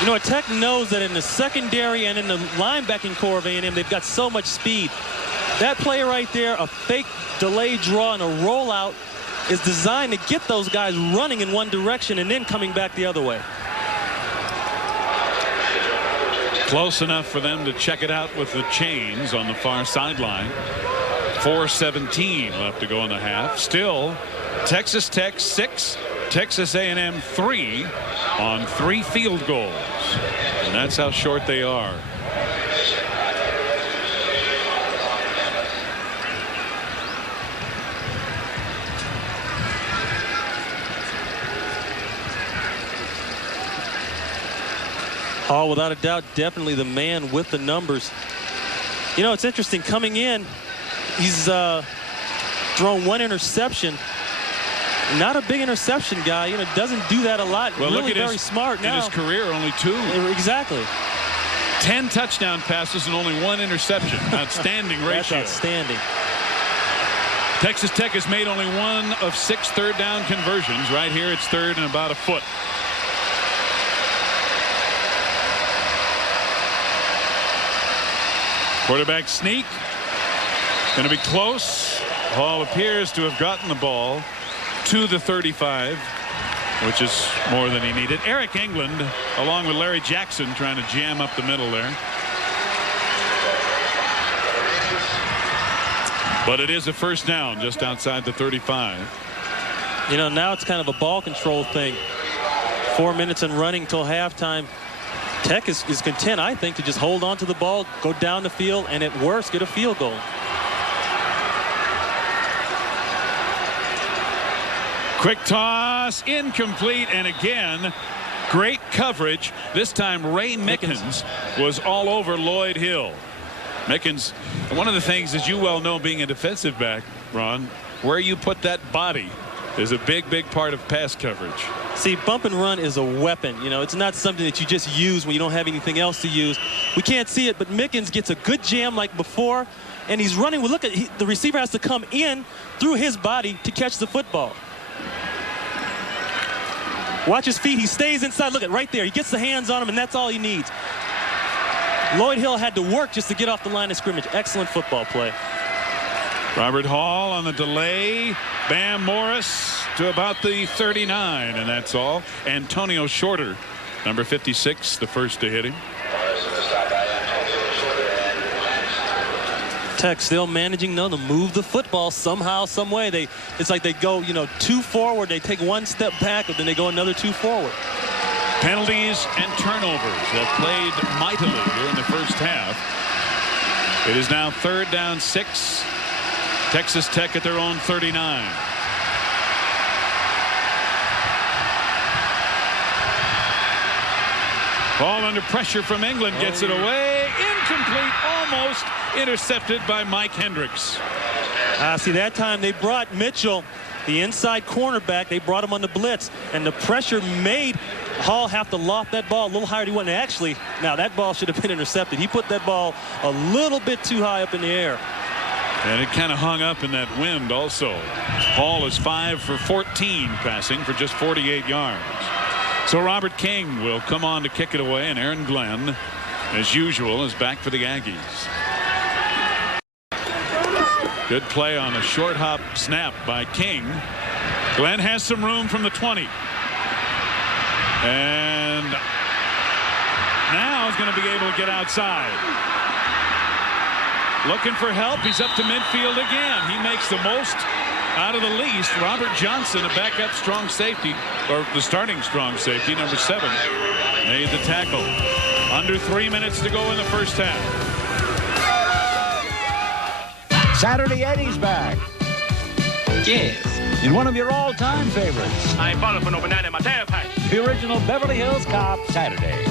You know, Tech knows that in the secondary and in the linebacking core of A&M, they've got so much speed. That play right there, a fake delay draw and a rollout, is designed to get those guys running in one direction and then coming back the other way. Close enough for them to check it out with the chains on the far sideline. 4:17 left to go in the half. Still, Texas Tech 6, Texas A&M 3 on 3 field goals. And that's how short they are. Hall, without a doubt, definitely the man with the numbers. You know, it's interesting. Coming in, he's thrown 1 interception. Not a big interception guy. You know, doesn't do that a lot. Well, really look at very smart now. In his career, only 2. Exactly. 10 touchdown passes and only 1 interception. Outstanding ratio. That's outstanding. Texas Tech has made only 1 of 6 third down conversions. Right here, it's third and about a foot. Quarterback sneak. Going to be close. Hall appears to have gotten the ball to the 35, which is more than he needed. Eric England, along with Larry Jackson, trying to jam up the middle there. But it is a first down just outside the 35. You know, now it's kind of a ball control thing. 4 minutes and running till halftime. Tech is content, I think, to just hold on to the ball, go down the field, and at worst, get a field goal. Quick toss, incomplete, and again, great coverage. This time, Ray Mickens was all over Lloyd Hill. Mickens, one of the things, as you well know, being a defensive back, Ron, where you put that body is a big part of pass coverage. See, bump and run is a weapon. You know, it's not something that you just use when you don't have anything else to use. We can't see it, but Mickens gets a good jam like before, and he's running. Well, look at the receiver has to come in through his body to catch the football. Watch his feet. He stays inside. Look at right there. He gets the hands on him, and that's all he needs. Lloyd Hill had to work just to get off the line of scrimmage. Excellent football play. Robert Hall on the delay. Bam Morris to about the 39, and that's all. Antonio Shorter, number 56, the first to hit him. Tech still managing to move the football somehow, some way. It's like they go, you know, 2 forward, they take 1 step back, and then they go another 2 forward. Penalties and turnovers have played mightily during the first half. It is now 3rd down 6. Texas Tech at their own 39. Ball under pressure from England, gets it away. Incomplete, almost intercepted by Mike Hendricks. See, that time they brought Mitchell, the inside cornerback, they brought him on the blitz, and the pressure made Hall have to loft that ball a little higher than he wanted. Actually, now that ball should have been intercepted. He put that ball a little bit too high up in the air. And it kind of hung up in that wind also. Hall is 5 for 14 passing for just 48 yards. So Robert King will come on to kick it away, and Aaron Glenn, as usual, is back for the Aggies. Good play on a short hop snap by King. Glenn has some room from the 20. And now is going to be able to get outside. Looking for help. He's up to midfield again. He makes the most out of the least. Robert Johnson, a backup strong safety, or the starting strong safety, number 7, made the tackle. Under 3 minutes to go in the first half. Saturday Eddie's back. Yes. In one of your all-time favorites. I ain't falling for no banana in my tailpipe. The original Beverly Hills Cop, Saturday.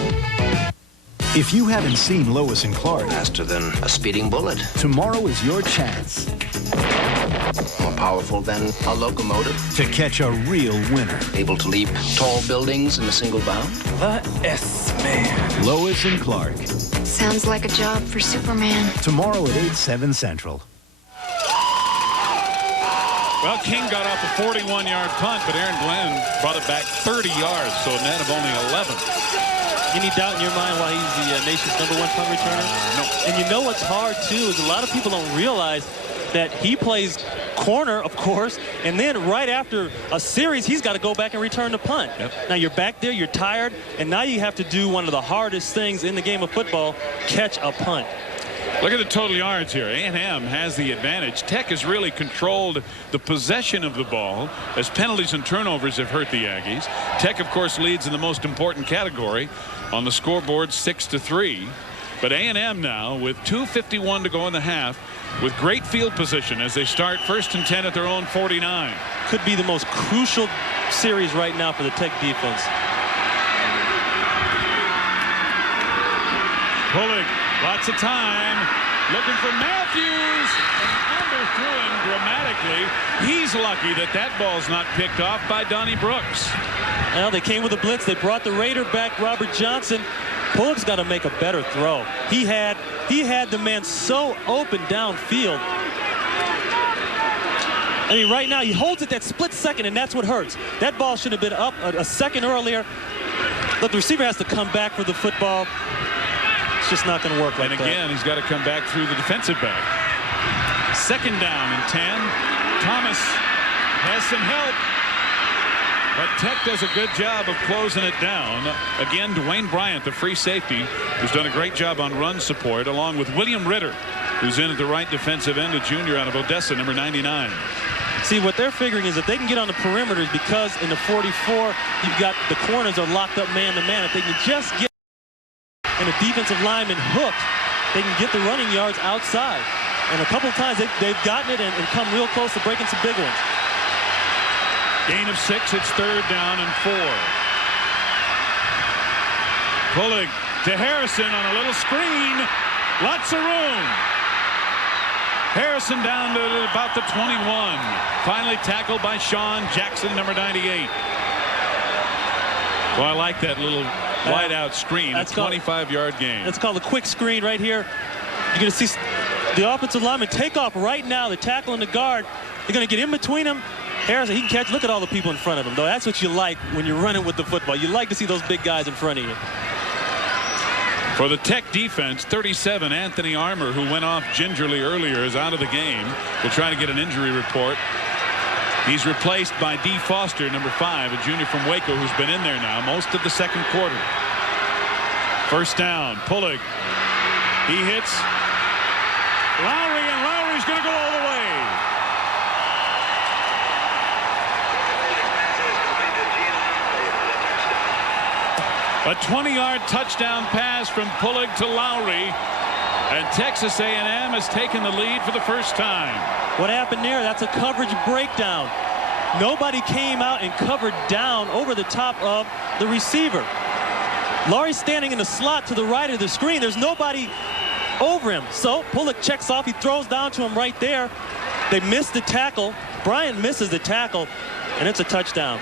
If you haven't seen Lois and Clark, Faster than a speeding bullet. tomorrow is your chance More powerful than a locomotive. to catch a real winner. Able to leap tall buildings in a single bound. The S-Man. Lois and Clark, Sounds like a job for Superman. tomorrow at 8, 7 Central. Well, King got off a 41-yard punt, but Aaron Glenn brought it back 30 yards, so a net of only 11. Any doubt in your mind why he's the nation's #1 punt returner? No. And you know what's hard, too, is a lot of people don't realize that he plays corner, of course, and then right after a series, he's got to go back and return the punt. Yep. Now, you're back there, you're tired, and now you have to do one of the hardest things in the game of football, catch a punt. Look at the total yards here. A&M has the advantage. Tech has really controlled the possession of the ball as penalties and turnovers have hurt the Aggies. Tech, of course, leads in the most important category on the scoreboard 6-3. But A&M now with 2:51 to go in the half with great field position as they start 1st and 10 at their own 49. Could be the most crucial series right now for the Tech defense. Pulling, lots of time, looking for Matthews, and underthrew him dramatically. He's lucky that that ball's not picked off by Donnie Brooks. Well, they came with a blitz. They brought the Raider back, Robert Johnson. Pullock's got to make a better throw. He had the man so open downfield. I mean, right now he holds it that split second, and that's what hurts. That ball should have been up a second earlier. But the receiver has to come back for the football. It's just not going to work like that. And again, he's got to come back through the defensive back. 2nd down and 10. Thomas has some help. But Tech does a good job of closing it down. Again, Dwayne Bryant, the free safety, who's done a great job on run support, along with William Ritter, who's in at the right defensive end, a junior out of Odessa, number 99. See, what they're figuring is that they can get on the perimeters because in the 44, you've got the corners are locked up man-to-man. If they can just get and a defensive lineman hooked, they can get the running yards outside. And a couple of times they've gotten it and come real close to breaking some big ones. Gain of 6. It's 3rd down and 4. Pulling to Harrison on a little screen. Lots of room. Harrison down to about the 21. Finally tackled by Sean Jackson, number 98. Well, I like that little wide out screen. That's a 25-yard gain. That's called a quick screen right here. You're going to see the offensive lineman take off right now. The tackle and the guard. They're going to get in between them. Harrison, he can catch. Look at all the people in front of him, though. That's what you like when you're running with the football. You like to see those big guys in front of you. For the Tech defense, 37, Anthony Armour, who went off gingerly earlier, is out of the game. We'll try to get an injury report. He's replaced by D. Foster, number 5, a junior from Waco who's been in there now most of the second quarter. First down, Pullig. He hits Lowry, and Lowry's going to go all the way. A 20-yard touchdown pass from Pullig to Lowry, and Texas A&M has taken the lead for the first time. What happened there? That's a coverage breakdown. Nobody came out and covered down over the top of the receiver. Lowry's standing in the slot to the right of the screen. There's nobody over him. So Pullig checks off. He throws down to him right there. They missed the tackle. Bryant misses the tackle, and it's a touchdown.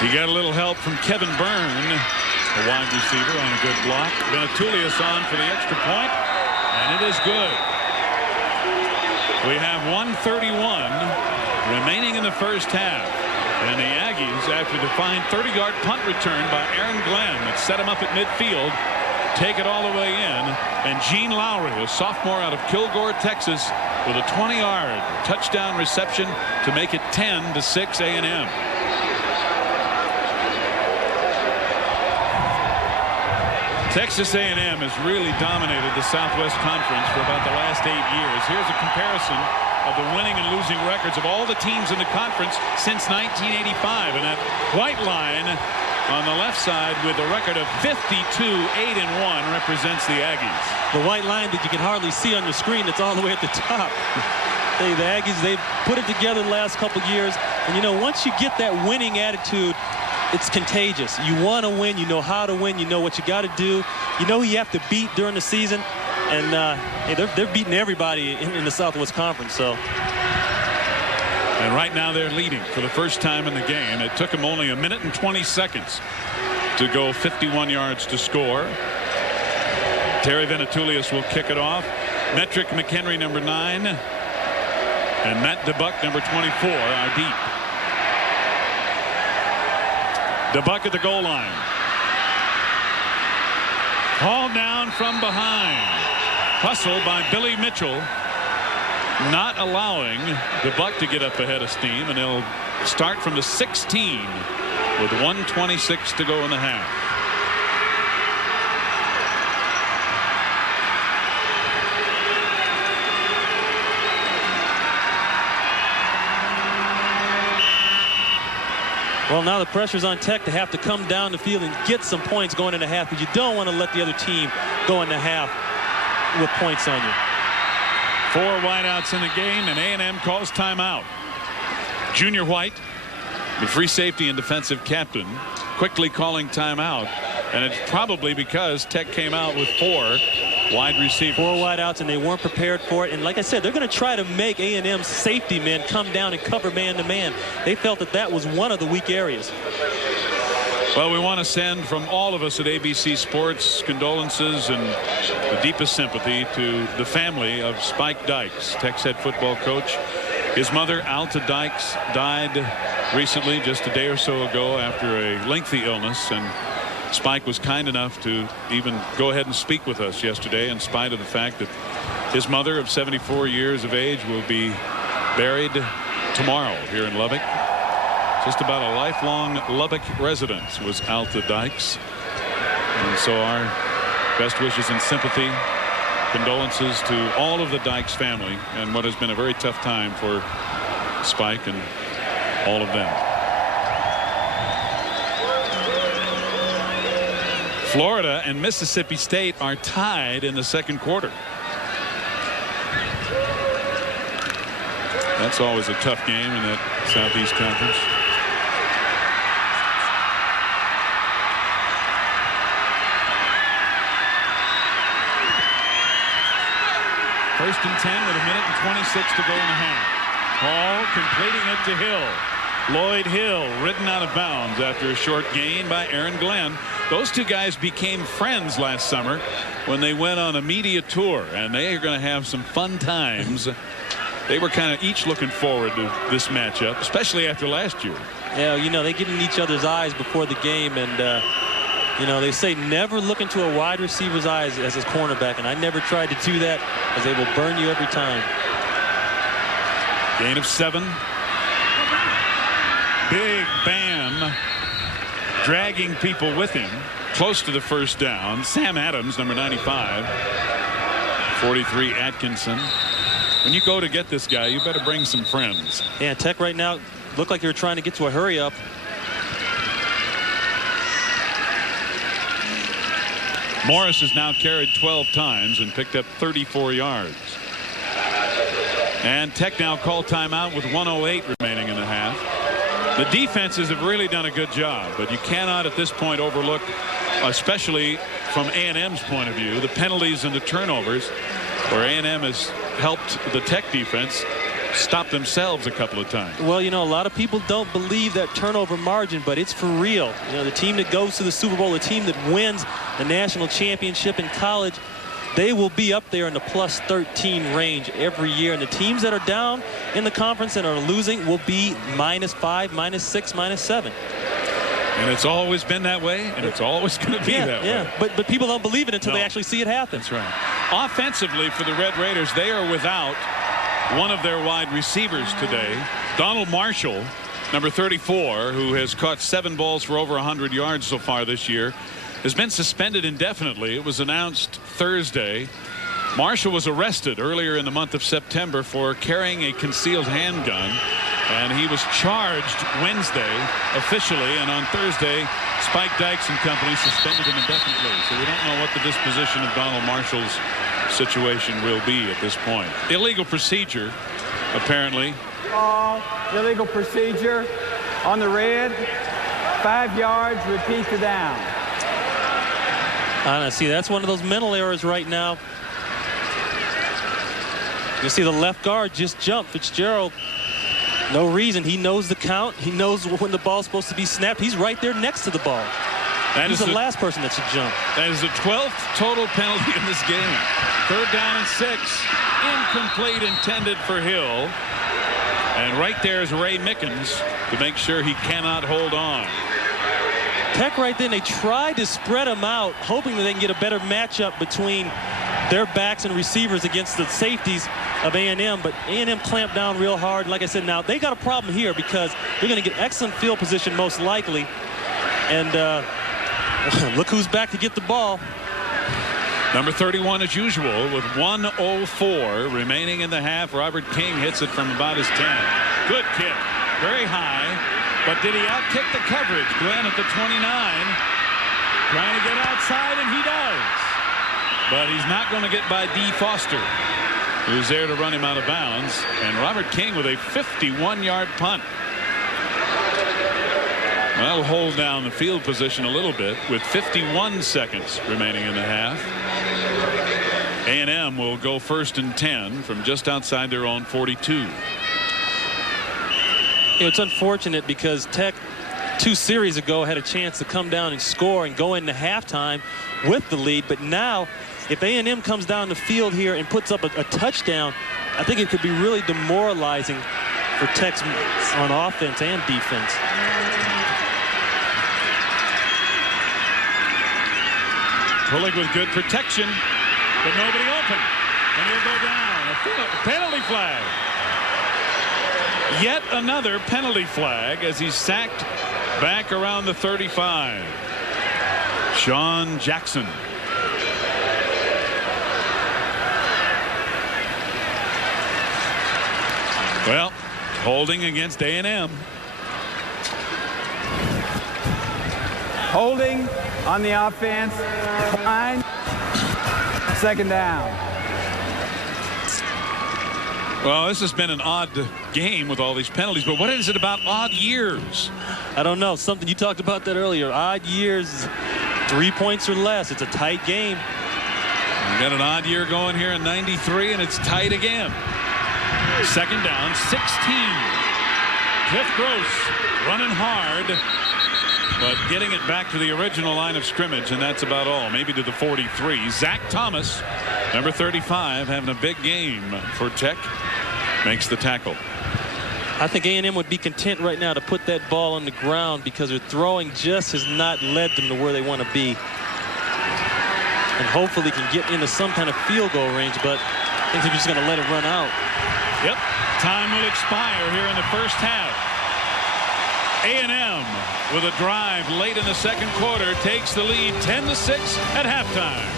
He got a little help from Kevin Byrne, a wide receiver, on a good block. Venetoulias on for the extra point, and it is good. We have 1:31 remaining in the first half. And the Aggies, after the fine 30-yard punt return by Aaron Glenn that set him up at midfield, take it all the way in. And Gene Lowry, a sophomore out of Kilgore, Texas, with a 20-yard touchdown reception to make it 10-6 A&M. Texas A&M has really dominated the Southwest Conference for about the last 8 years. Here's a comparison of the winning and losing records of all the teams in the conference since 1985. And that white line on the left side with a record of 52-8-1 represents the Aggies. The white line that you can hardly see on the screen, that's all the way at the top. The Aggies, they've put it together the last couple years. And, you know, once you get that winning attitude, it's contagious. You want to win. You know how to win. You know what you got to do. You know who you have to beat during the season. And hey, they're beating everybody in the Southwest Conference. So. And right now they're leading for the first time in the game. It took them only 1 minute and 20 seconds to go 51 yards to score. Terry Venetoulias will kick it off. Metric McHenry, number 9. And Matt DeBuck, number 24, are deep. DeBuck at the goal line. Hauled down from behind. Hustle by Billy Mitchell, not allowing DeBuck to get up ahead of steam, and he'll start from the 16 with 1:26 to go in the half. Well, now the pressure's on Tech to have to come down the field and get some points going in the half, but you don't want to let the other team go in the half with points on you. 4 wideouts in the game, and A&M calls timeout. Junior White, the free safety and defensive captain, quickly calling timeout, and it's probably because Tech came out with 4 wide receivers. 4 wideouts, and they weren't prepared for it. And like I said, they're going to try to make A&M's safety men come down and cover man-to-man. They felt that that was one of the weak areas. Well, we want to send from all of us at ABC Sports condolences and the deepest sympathy to the family of Spike Dykes, Tech's head football coach. His mother, Alta Dykes, died recently, just a day or so ago, after a lengthy illness, and Spike was kind enough to even go ahead and speak with us yesterday, in spite of the fact that his mother of 74 years of age will be buried tomorrow here in Lubbock. Just about a lifelong Lubbock resident was Alta Dykes. And so our best wishes and sympathy, condolences to all of the Dykes family and what has been a very tough time for Spike and all of them. Florida and Mississippi State are tied in the second quarter. That's always a tough game in that Southeast Conference. 1st and 10 with 1:26 to go in the half. Hall completing it to Hill. Lloyd Hill ridden out of bounds after a short gain by Aaron Glenn. Those two guys became friends last summer when they went on a media tour, and they are going to have some fun times. They were kind of each looking forward to this matchup, especially after last year. Yeah, you know, they get in each other's eyes before the game, and you know, they say never look into a wide receiver's eyes as a cornerback, and I never tried to do that, as they will burn you every time. Gain of 7. Big Bam dragging people with him close to the first down. Sam Adams, number 95. 43 Atkinson. When you go to get this guy, you better bring some friends. Yeah, Tech right now looked like they were trying to get to a hurry up. Morris has now carried 12 times and picked up 34 yards. And Tech now called timeout with 1:08 remaining in the half. The defenses have really done a good job, but you cannot at this point overlook, especially from A&M's point of view, the penalties and the turnovers, where A&M has helped the Tech defense stop themselves a couple of times. Well, you know, a lot of people don't believe that turnover margin, but it's for real. You know, the team that goes to the Super Bowl, the team that wins the national championship in college, they will be up there in the plus 13 range every year. And the teams that are down in the conference and are losing will be -5, -6, -7. And it's always been that way, and it's always going to be that way. But people don't believe it until they actually see it happen. That's right. Offensively for the Red Raiders, they are without one of their wide receivers today. Donald Marshall, number 34, who has caught 7 balls for over 100 yards so far this year, has been suspended indefinitely. It was announced Thursday. Marshall was arrested earlier in the month of September for carrying a concealed handgun, and he was charged Wednesday officially, and on Thursday Spike Dykes and company suspended him indefinitely. So we don't know what the disposition of Donald Marshall's situation will be at this point. Illegal procedure, apparently. Illegal procedure on the red. 5 yards, repeat the down. See, that's one of those mental errors right now. You see the left guard just jumped. Fitzgerald, no reason. He knows the count. He knows when the ball's supposed to be snapped. He's right there next to the ball. He's the last person that should jump. That is the 12th total penalty in this game. 3rd down and 6. Incomplete, intended for Hill. And right there is Ray Mickens to make sure he cannot hold on. Tech right then, they tried to spread them out, hoping that they can get a better matchup between their backs and receivers against the safeties of A&M, but A&M clamped down real hard. Like I said, now they got a problem here because they're going to get excellent field position most likely. And look who's back to get the ball. Number 31 as usual with 1:04 remaining in the half. Robert King hits it from about his 10. Good kick, very high. But did he outkick the coverage? Glenn at the 29, trying to get outside, and he does. But he's not going to get by D. Foster, who's there to run him out of bounds. And Robert King with a 51-yard punt. That'll hold down the field position a little bit with 51 seconds remaining in the half. A&M will go 1st and 10 from just outside their own 42. You know, it's unfortunate because Tech 2 series ago had a chance to come down and score and go into halftime with the lead. But now, if A&M comes down the field here and puts up a touchdown, I think it could be really demoralizing for Tech on offense and defense. Pulling with good protection, but nobody open. And he'll go down. A penalty flag. Yet another penalty flag as he's sacked back around the 35. Sean Jackson. Well, holding against A&M. Holding on the offense. 9. 2nd down. Well, this has been an odd game with all these penalties, but what is it about odd years? I don't know. Something you talked about that earlier. Odd years, 3 points or less. It's a tight game. We've got an odd year going here in 93, and it's tight again. Second down, 16. Cliff Gross running hard, but getting it back to the original line of scrimmage, and that's about all. Maybe to the 43. Zach Thomas, number 35, having a big game for Tech, makes the tackle. I think A&M would be content right now to put that ball on the ground because their throwing just has not led them to where they want to be. And hopefully can get into some kind of field goal range, but I think they're just going to let it run out. Yep. Time will expire here in the first half. A&M with a drive late in the second quarter takes the lead 10-6 at halftime.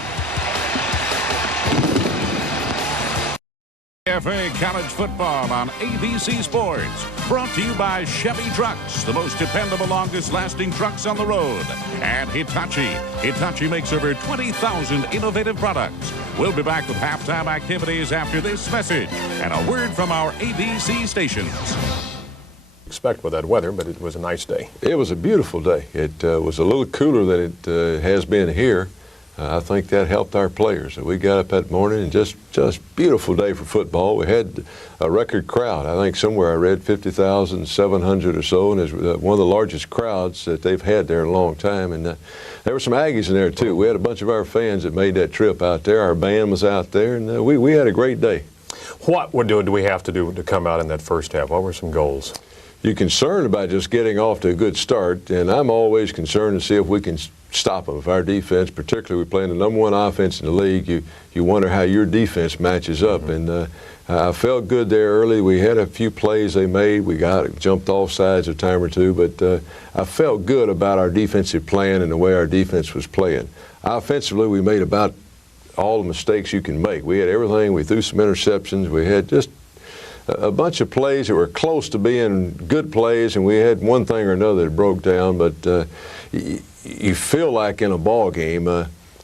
FA College Football on ABC Sports. Brought to you by Chevy Trucks, the most dependable, longest-lasting trucks on the road. And Hitachi. Hitachi makes over 20,000 innovative products. We'll be back with halftime activities after this message and a word from our ABC stations. Expect with that weather, but it was a nice day. It was a beautiful day. It was a little cooler than it has been here. I think that helped our players. We got up that morning and just beautiful day for football. We had a record crowd. I think somewhere I read 50,700 or so, and it's one of the largest crowds that they've had there in a long time. And there were some Aggies in there too. We had a bunch of our fans that made that trip out there. Our band was out there, and we had a great day. What do we have to do to come out in that first half? What were some goals? You're concerned about just getting off to a good start, and I'm always concerned to see if we can stop them. If our defense, particularly we play in the #1 offense in the league, you wonder how your defense matches up. And I felt good there early. We had a few plays they made. We jumped off sides a time or two, but I felt good about our defensive plan and the way our defense was playing. Offensively, we made about all the mistakes you can make. We had everything. We threw some interceptions. We had just a bunch of plays that were close to being good plays, and we had one thing or another that broke down. But you feel like in a ball game,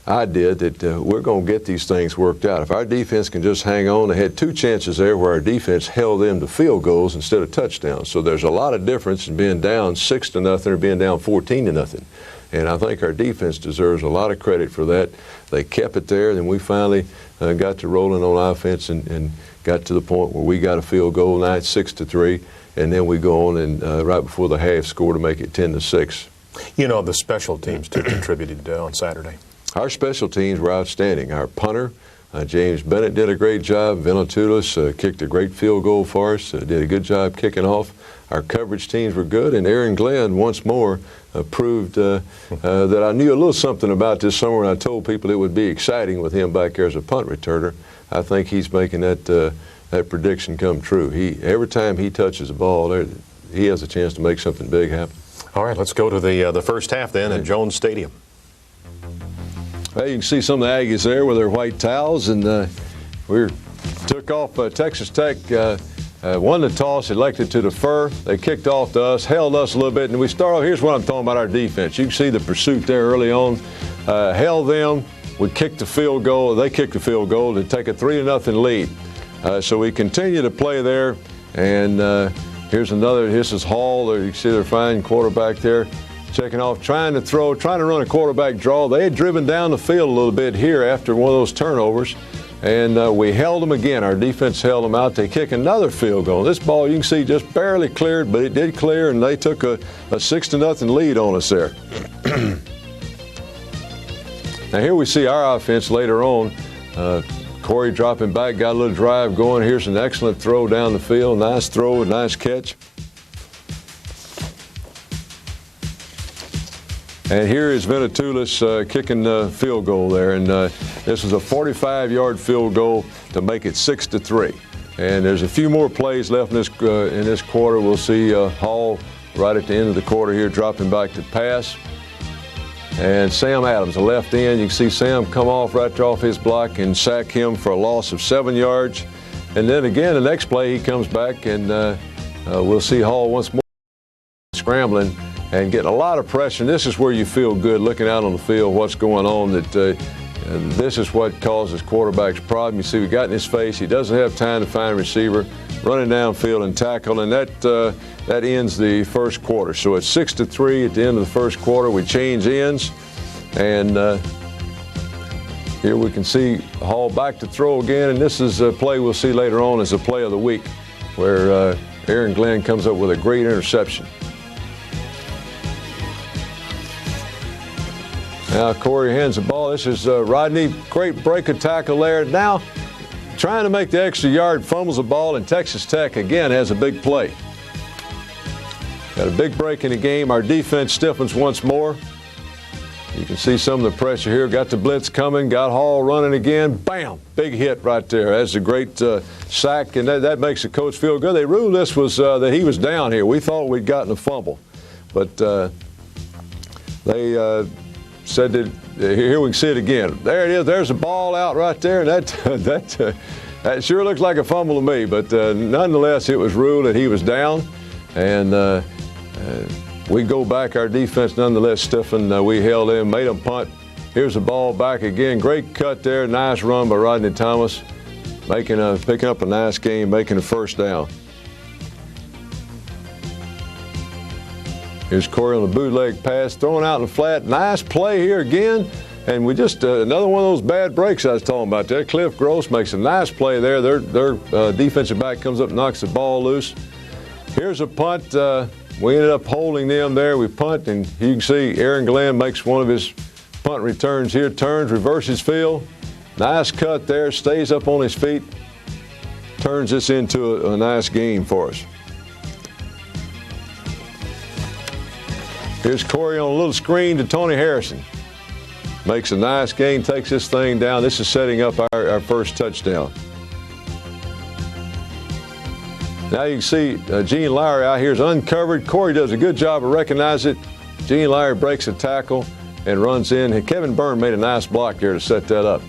I did, that we're going to get these things worked out. If our defense can just hang on, they had 2 chances there where our defense held them to field goals instead of touchdowns. So there's a lot of difference in being down 6-0 or being down 14-0. And I think our defense deserves a lot of credit for that. They kept it there, then we finally got to rolling on offense and got to the point where we got a field goal. Now it's 6-3, and then we go on and right before the half score to make it 10-6. You know, the special teams too contributed on Saturday. Our special teams were outstanding. Our punter, James Bennett, did a great job. Venatulis kicked a great field goal for us, did a good job kicking off. Our coverage teams were good, and Aaron Glenn once more proved that I knew a little something about this summer when I told people it would be exciting with him back there as a punt returner. I think he's making that prediction come true. Every time he touches the ball, he has a chance to make something big happen. All right, let's go to the first half then at Jones Stadium. Well, you can see some of the Aggies there with their white towels, and we took off. Texas Tech won the toss, elected to defer. They kicked off to us, held us a little bit, and we started. Here's what I'm talking about our defense. You can see the pursuit there early on. Held them. We kicked the field goal. They kicked the field goal to take a 3-0 lead. So we continue to play there, and here's another. This is Hall. You can see their fine quarterback there, checking off, trying to run a quarterback draw. They had driven down the field a little bit here after one of those turnovers, and we held them again. Our defense held them out. They kick another field goal. This ball, you can see, just barely cleared, but it did clear, and they took a 6-0 lead on us there. Now here we see our offense later on. Corey dropping back, got a little drive going. Here's an excellent throw down the field. Nice throw, nice catch. And here is Venatulis kicking the field goal there. And this was a 45-yard field goal to make it 6-3. And there's a few more plays left in this quarter. We'll see Hall right at the end of the quarter here dropping back to pass. And Sam Adams, the left end, you can see Sam come off right off his block and sack him for a loss of 7 yards. And then again, the next play, he comes back, and we'll see Hall once more scrambling and getting a lot of pressure. And this is where you feel good looking out on the field, what's going on, that this is what causes quarterback's problem. You see, we got in his face. He doesn't have time to find a receiver, running downfield and tackle, and that ends the first quarter. So it's 6-3 at the end of the first quarter. We change ends, and Here we can see Hall back to throw again, and this is a play we'll see later on as a play of the week, where Aaron Glenn comes up with a great interception. Now Corey hands the ball. This is Rodney. Great break of tackle there. Now trying to make the extra yard, fumbles the ball, and Texas Tech again has a big play. Got a big break in the game. Our defense stiffens once more. You can see some of the pressure here. Got the blitz coming. Got Hall running again. Bam! Big hit right there. That's a great sack, and that makes the coach feel good. They ruled this was that he was down here. We thought we'd gotten a fumble, but they said that here we can see it again. There it is. There's a ball out right there, and that sure looks like a fumble to me. But nonetheless, it was ruled that he was down, and we go back. Our defense nonetheless stiffened. We held in, made them punt. Here's the ball back again. Great cut there. Nice run by Rodney Thomas, picking up a nice game, making a first down. Here's Corey on the bootleg pass, throwing out in the flat. Nice play here again. And we just, another one of those bad breaks I was talking about there. Cliff Gross makes a nice play there. Their defensive back comes up and knocks the ball loose. Here's a punt. We ended up holding them there. We punt, and you can see Aaron Glenn makes one of his punt returns here. Turns, reverses field. Nice cut there. Stays up on his feet. Turns this into a nice game for us. Here's Corey on a little screen to Tony Harrison. Makes a nice gain, takes this thing down. This is setting up our first touchdown. Now you can see Gene Lowry out here is uncovered. Corey does a good job of recognizing it. Gene Lowry breaks a tackle and runs in. And Kevin Byrne made a nice block there to set that up.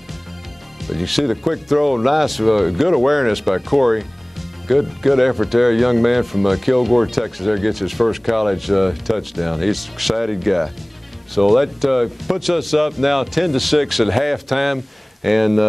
But you see the quick throw, nice, good awareness by Corey. Good effort there. A young man from Kilgore, Texas there gets his first college touchdown. He's an excited guy. So that puts us up now 10-6 at halftime, and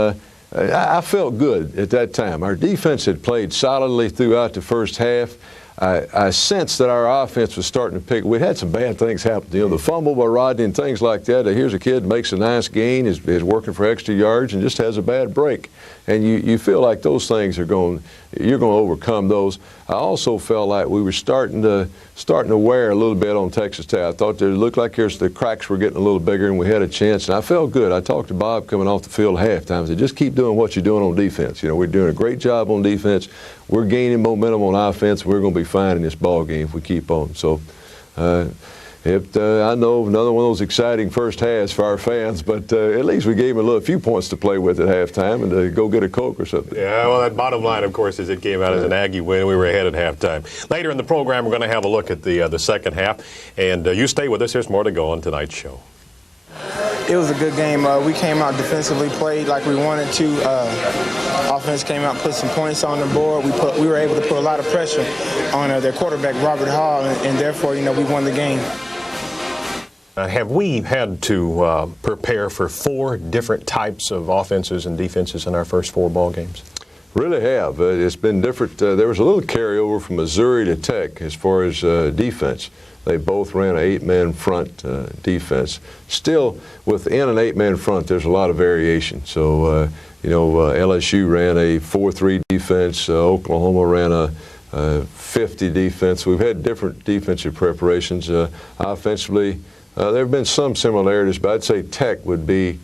I felt good at that time. Our defense had played solidly throughout the first half. I sensed that our offense was starting to pick. We had some bad things happen. You know, the fumble by Rodney and things like that. Here's a kid makes a nice gain, is working for extra yards, and just has a bad break. And you feel like those things you're going to overcome those. I also felt like we were starting to wear a little bit on Texas Tech. I thought it looked like the cracks were getting a little bigger, and we had a chance. And I felt good. I talked to Bob coming off the field at halftime. I said, just keep doing what you're doing on defense. You know, we're doing a great job on defense. We're gaining momentum on offense. We're going to be fine in this ball game if we keep on. So I know another one of those exciting first halves for our fans, but at least we gave them a few points to play with at halftime and to go get a Coke or something. Yeah, well, that bottom line, of course, is it came out as an Aggie win. We were ahead at halftime. Later in the program, we're going to have a look at the second half. And you stay with us. There's more to go on tonight's show. It was a good game. We came out defensively, played like we wanted to. Offense came out, put some points on the board. We were able to put a lot of pressure on their quarterback, Robert Hall, and therefore, we won the game. Have we had to prepare for 4 different types of offenses and defenses in our first 4 ball games? Really have. It's been different. There was a little carryover from Missouri to Tech as far as defense. They both ran an 8-man front defense. Still, within an 8-man front, there's a lot of variation. So, LSU ran a 4-3 defense. Oklahoma ran a 50 defense. We've had different defensive preparations. Offensively, there have been some similarities, but I'd say Tech would be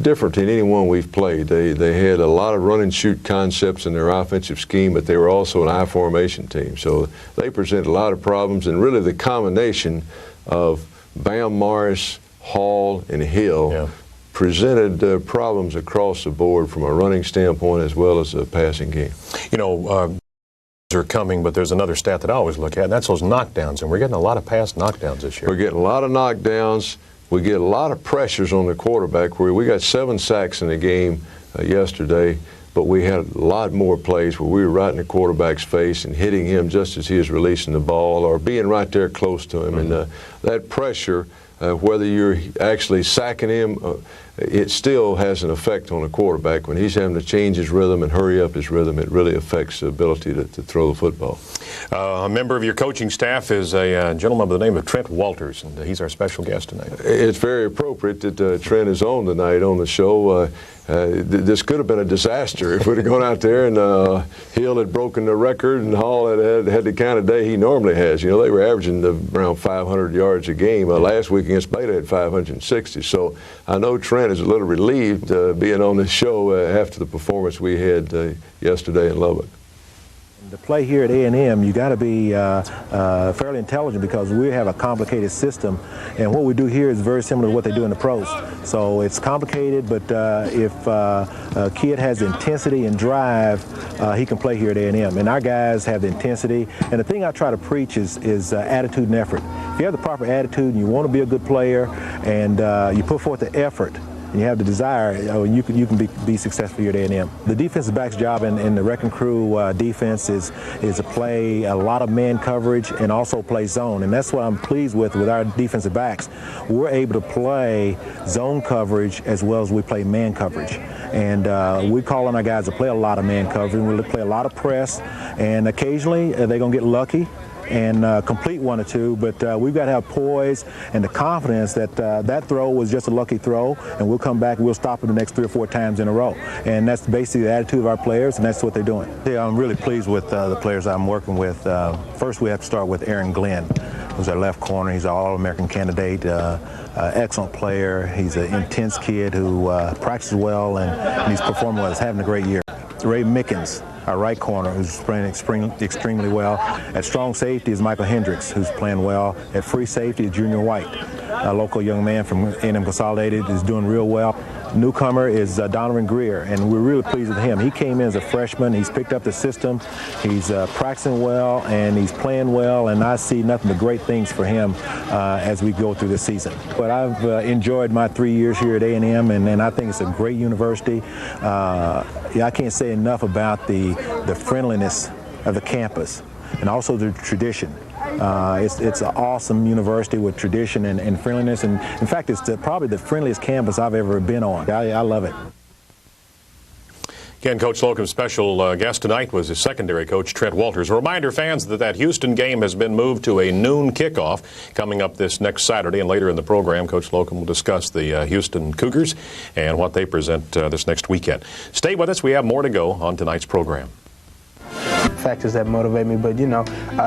different than any one we've played. They had a lot of run and shoot concepts in their offensive scheme, but they were also an I formation team. So they presented a lot of problems, and really the combination of Bam Morris, Hall, and Hill presented problems across the board from a running standpoint as well as a passing game. Are coming, but there's another stat that I always look at, and that's those knockdowns, and we're getting a lot of pass knockdowns this year. We're getting a lot of knockdowns. We get a lot of pressures on the quarterback. We got 7 sacks in the game yesterday, but we had a lot more plays where we were right in the quarterback's face and hitting him just as he was releasing the ball or being right there close to him. Mm-hmm. And that pressure, whether you're actually sacking him, it still has an effect on the quarterback. When he's having to change his rhythm and hurry up his rhythm, it really affects the ability to throw the football. A member of your coaching staff is a gentleman by the name of Trent Walters, and he's our special guest tonight. It's very appropriate. appropriate that Trent is on tonight on the show. This could have been a disaster if we'd have gone out there and Hill had broken the record and Hall had the kind of day he normally has. You know, they were averaging around 500 yards a game. Last week against Beta had 560. So I know Trent is a little relieved being on this show after the performance we had yesterday in Lubbock. To play here at A&M, you got to be fairly intelligent because we have a complicated system, and what we do here is very similar to what they do in the pros. So it's complicated, but if a kid has intensity and drive, he can play here at A&M. And our guys have the intensity. And the thing I try to preach is attitude and effort. If you have the proper attitude and you want to be a good player, and you put forth the effort, and you have the desire, you can be successful here at A&M. The defensive back's job in the Wrecking Crew defense is to play a lot of man coverage and also play zone, and that's what I'm pleased with our defensive backs. We're able to play zone coverage as well as we play man coverage, and we call on our guys to play a lot of man coverage. We play a lot of press, and occasionally they're going to get lucky and complete one or two, but we've got to have poise and the confidence that that throw was just a lucky throw, and we'll come back and we'll stop it the next 3 or 4 times in a row. And that's basically the attitude of our players, and that's what they're doing. Yeah, I'm really pleased with the players I'm working with. First, we have to start with Aaron Glenn, who's our left corner. He's an All-American candidate, excellent player. He's an intense kid who practices well, and he's performing well. He's having a great year. Ray Mickens, our right corner, who's playing extremely well. At strong safety is Michael Hendricks, who's playing well. At free safety is Junior White, a local young man from A&M Consolidated, is doing real well. Newcomer is Donovan Greer, and we're really pleased with him. He came in as a freshman. He's picked up the system. He's practicing well, and he's playing well, and I see nothing but great things for him as we go through this season. But I've enjoyed my 3 years here at A&M, and I think it's a great university. I can't say enough about the friendliness of the campus and also the tradition. It's an awesome university with tradition and friendliness, and in fact, it's probably the friendliest campus I've ever been on. I love it. Again, Coach Slocum's special guest tonight was his secondary coach, Trent Walters. A reminder, fans, that Houston game has been moved to a noon kickoff coming up this next Saturday, and later in the program, Coach Slocum will discuss the Houston Cougars and what they present this next weekend. Stay with us. We have more to go on tonight's program. Factors that motivate me, but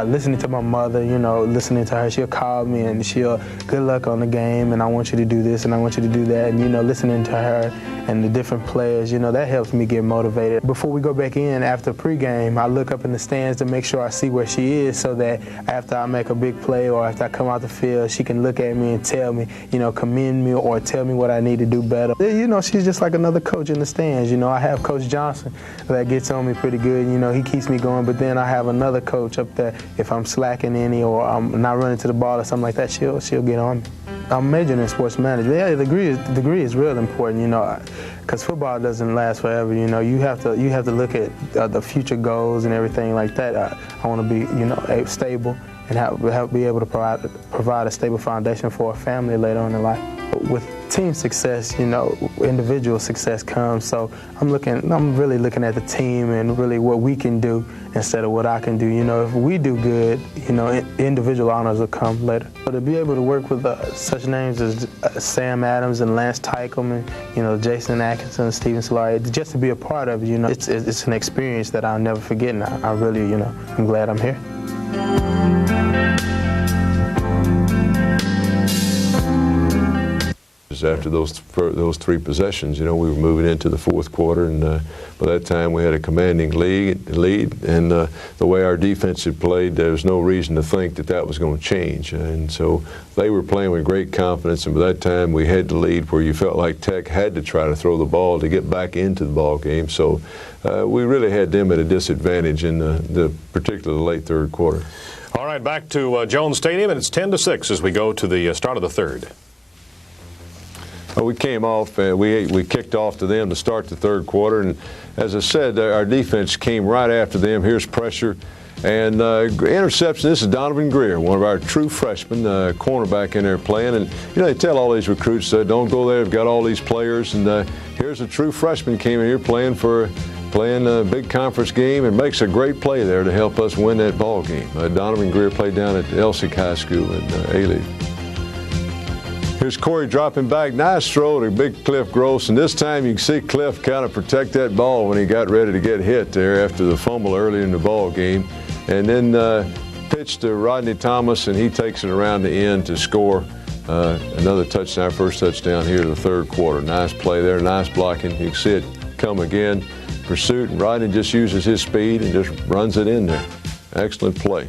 listening to my mother, listening to her, she'll call me and she'll, good luck on the game, and I want you to do this and I want you to do that, and listening to her and the different players, that helps me get motivated. Before we go back in after pregame, I look up in the stands to make sure I see where she is, so that after I make a big play or after I come out the field, she can look at me and tell me, commend me or tell me what I need to do better. She's just like another coach in the stands. I have Coach Johnson that gets on me pretty good. He keeps me going, but then I have another coach up there. If I'm slacking any or I'm not running to the ball or something like that, she'll get on me. I'm majoring in sports management. Yeah, the degree is real important, because football doesn't last forever. You have to look at the future goals and everything like that. I want to be, stable and be able to provide a stable foundation for a family later on in life. With team success, individual success comes. So I'm really looking at the team and really what we can do instead of what I can do. If we do good, individual honors will come later. But to be able to work with such names as Sam Adams and Lance Tycom and Jason Atkinson, Steven Solari, just to be a part of it, it's an experience that I'll never forget, and I really, I'm glad I'm here. After those 3 possessions, we were moving into the fourth quarter, and by that time we had a commanding lead, and the way our defense had played, there was no reason to think that was going to change. And so they were playing with great confidence, and by that time we had the lead where you felt like Tech had to try to throw the ball to get back into the ball game. So we really had them at a disadvantage in the particularly late third quarter. All right, back to Jones Stadium, and it's 10-6 as we go to the start of the third. We came off, we kicked off to them to start the third quarter, and as I said, our defense came right after them. Here's pressure and interception. This is Donovan Greer, one of our true freshmen, cornerback in there playing, and they tell all these recruits, don't go there, they've got all these players, and here's a true freshman came in here playing a big conference game and makes a great play there to help us win that ball game. Donovan Greer played down at Elsik High School in A-League. Here's Here's Corey dropping back. Nice throw to big Cliff Gross. And this time you can see Cliff kind of protect that ball when he got ready to get hit there after the fumble early in the ball game. And then pitch to Rodney Thomas, and he takes it around the end to score another touchdown, first touchdown here in the third quarter. Nice play there, nice blocking. You can see it come again. Pursuit, and Rodney just uses his speed and just runs it in there. Excellent play.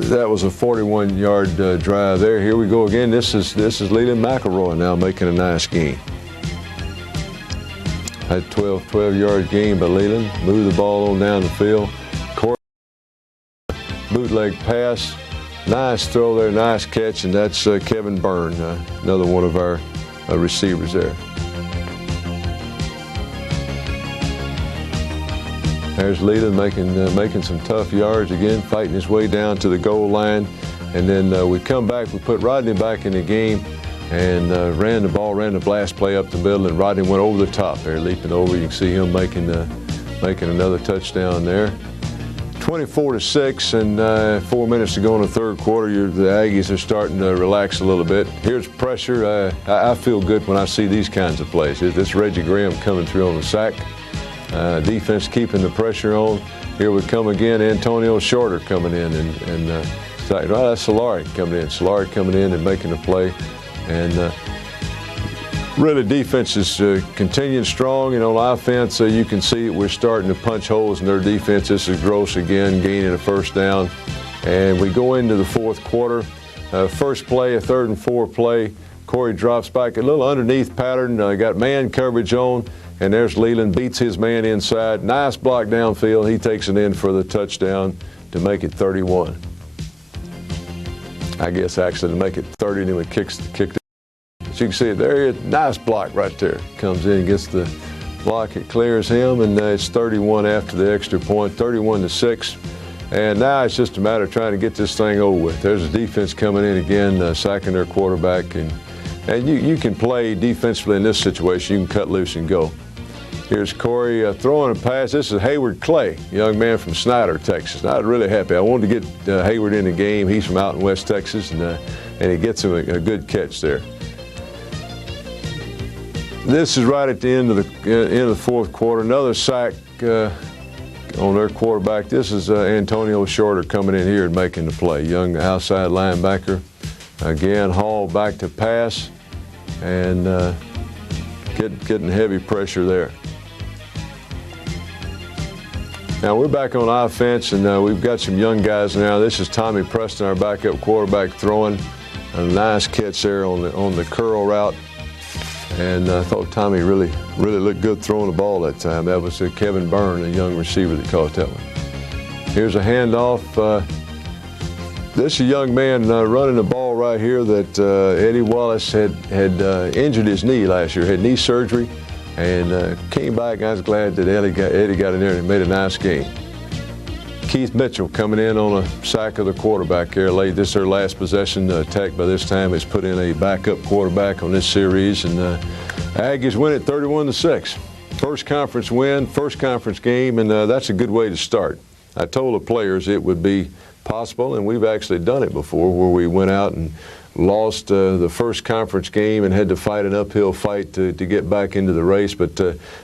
That was a 41-yard drive there. Here we go again. This is Leland McElroy now making a nice gain. That 12-yard gain by Leland. Move the ball on down the field. Corey, bootleg pass. Nice throw there, nice catch, and that's Kevin Byrne, another one of our receivers there. There's Leland making some tough yards again, fighting his way down to the goal line. And then we come back, we put Rodney back in the game and ran the blast play up the middle, and Rodney went over the top there, leaping over. You can see him making another touchdown there. 24-6 and 4 minutes to go in the third quarter. The Aggies are starting to relax a little bit. Here's pressure. I feel good when I see these kinds of plays. This Reggie Graham coming through on the sack. Defense keeping the pressure on. Here we come again. Antonio Shorter coming in, and that's Solari coming in. Solari coming in and making the play. And really, defense is continuing strong. On offense, you can see we're starting to punch holes in their defense. This is Gross again, gaining a first down. And we go into the fourth quarter. First play, a 3rd and 4 play. Corey drops back a little underneath pattern. Got man coverage on. And there's Leland, beats his man inside. Nice block downfield. He takes it in for the touchdown to make it 31. I guess actually to make it 30, and then we kicked it. As you can see it there, nice block right there. Comes in, gets the block, it clears him, and it's 31 after the extra point, 31-6. And now it's just a matter of trying to get this thing over with. There's a defense coming in again, sacking their quarterback, and you can play defensively in this situation. You can cut loose and go. Here's Corey throwing a pass. This is Hayward Clay, young man from Snyder, Texas. I was really happy. I wanted to get Hayward in the game. He's from out in West Texas, and he gets him a good catch there. This is right at the end of the fourth quarter. Another sack on their quarterback. This is Antonio Shorter coming in here and making the play. Young outside linebacker. Again, Hall back to pass, and getting heavy pressure there. Now we're back on offense, and we've got some young guys now. This is Tommy Preston, our backup quarterback, throwing a nice catch there on the curl route. And I thought Tommy really looked good throwing the ball that time. That was Kevin Byrne, a young receiver, that caught that one. Here's a handoff. This is a young man running the ball right here that Eddie Wallace had injured his knee last year, had knee surgery, and came back. I was glad that Eddie got in there and made a nice game. Keith Mitchell coming in on a sack of the quarterback here late. This is their last possession. Tech by this time has put in a backup quarterback on this series, and Aggies win it 31-6. First conference win, first conference game, and that's a good way to start. I told the players it would be possible, and we've actually done it before, where we went out and lost the first conference game and had to fight an uphill fight to get back into the race, but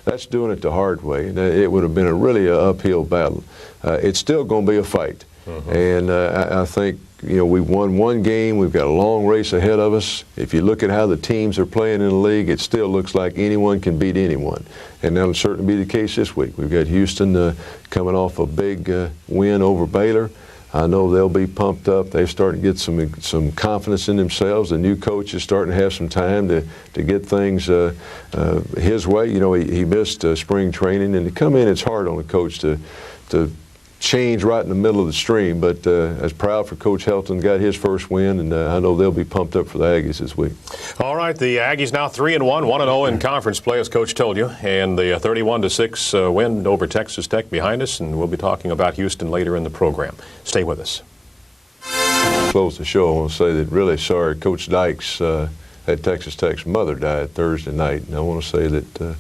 that's doing it the hard way. It would have been a really uphill battle. It's still going to be a fight, and I think we've won one game. We've got a long race ahead of us. If you look at how the teams are playing in the league, it still looks like anyone can beat anyone, and that'll certainly be the case this week. We've got Houston coming off a big win over Baylor. I know they'll be pumped up. They're starting to get some confidence in themselves. The new coach is starting to have some time to get things his way. He missed spring training, and to come in, it's hard on the coach to change right in the middle of the stream. But I was proud for Coach Helton, got his first win, and I know they'll be pumped up for the Aggies this week. All right, the Aggies now 3-1, 1-0 in conference play, as Coach told you, and the 31-6 win over Texas Tech behind us, and we'll be talking about Houston later in the program. Stay with us. Close the show, I want to say that really sorry Coach Dykes at Texas Tech's mother died Thursday night, and I want to say that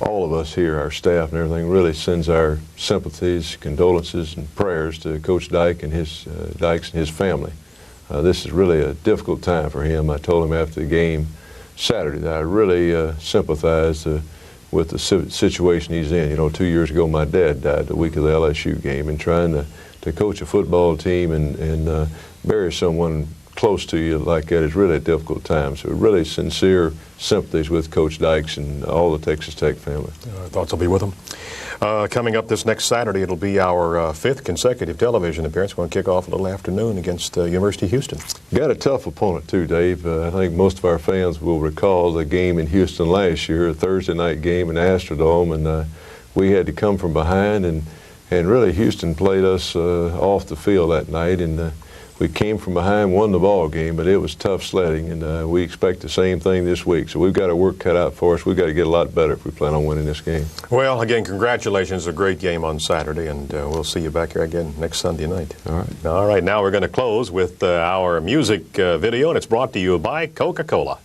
all of us here, our staff and everything, really sends our sympathies, condolences, and prayers to Coach Dykes and his family. this is really a difficult time for him. I told him after the game Saturday that I really sympathize with the situation he's in. You know, 2 years ago my dad died the week of the LSU game, and trying to coach a football team and bury someone close to you like that is really a difficult time. So really sincere sympathies with Coach Dykes and all the Texas Tech family. Our thoughts will be with them. Coming up this next Saturday, it'll be our 5th consecutive television appearance. We're going to kick off a little afternoon against University of Houston. Got a tough opponent too, Dave. I think most of our fans will recall the game in Houston last year, a Thursday night game in Astrodome, and we had to come from behind, and really Houston played us off the field that night, and we came from behind, won the ball game, but it was tough sledding, and we expect the same thing this week. So we've got our work cut out for us. We've got to get a lot better if we plan on winning this game. Well, again, congratulations. A great game on Saturday, and we'll see you back here again next Sunday night. All right. All right, now we're going to close with our music video, and it's brought to you by Coca-Cola.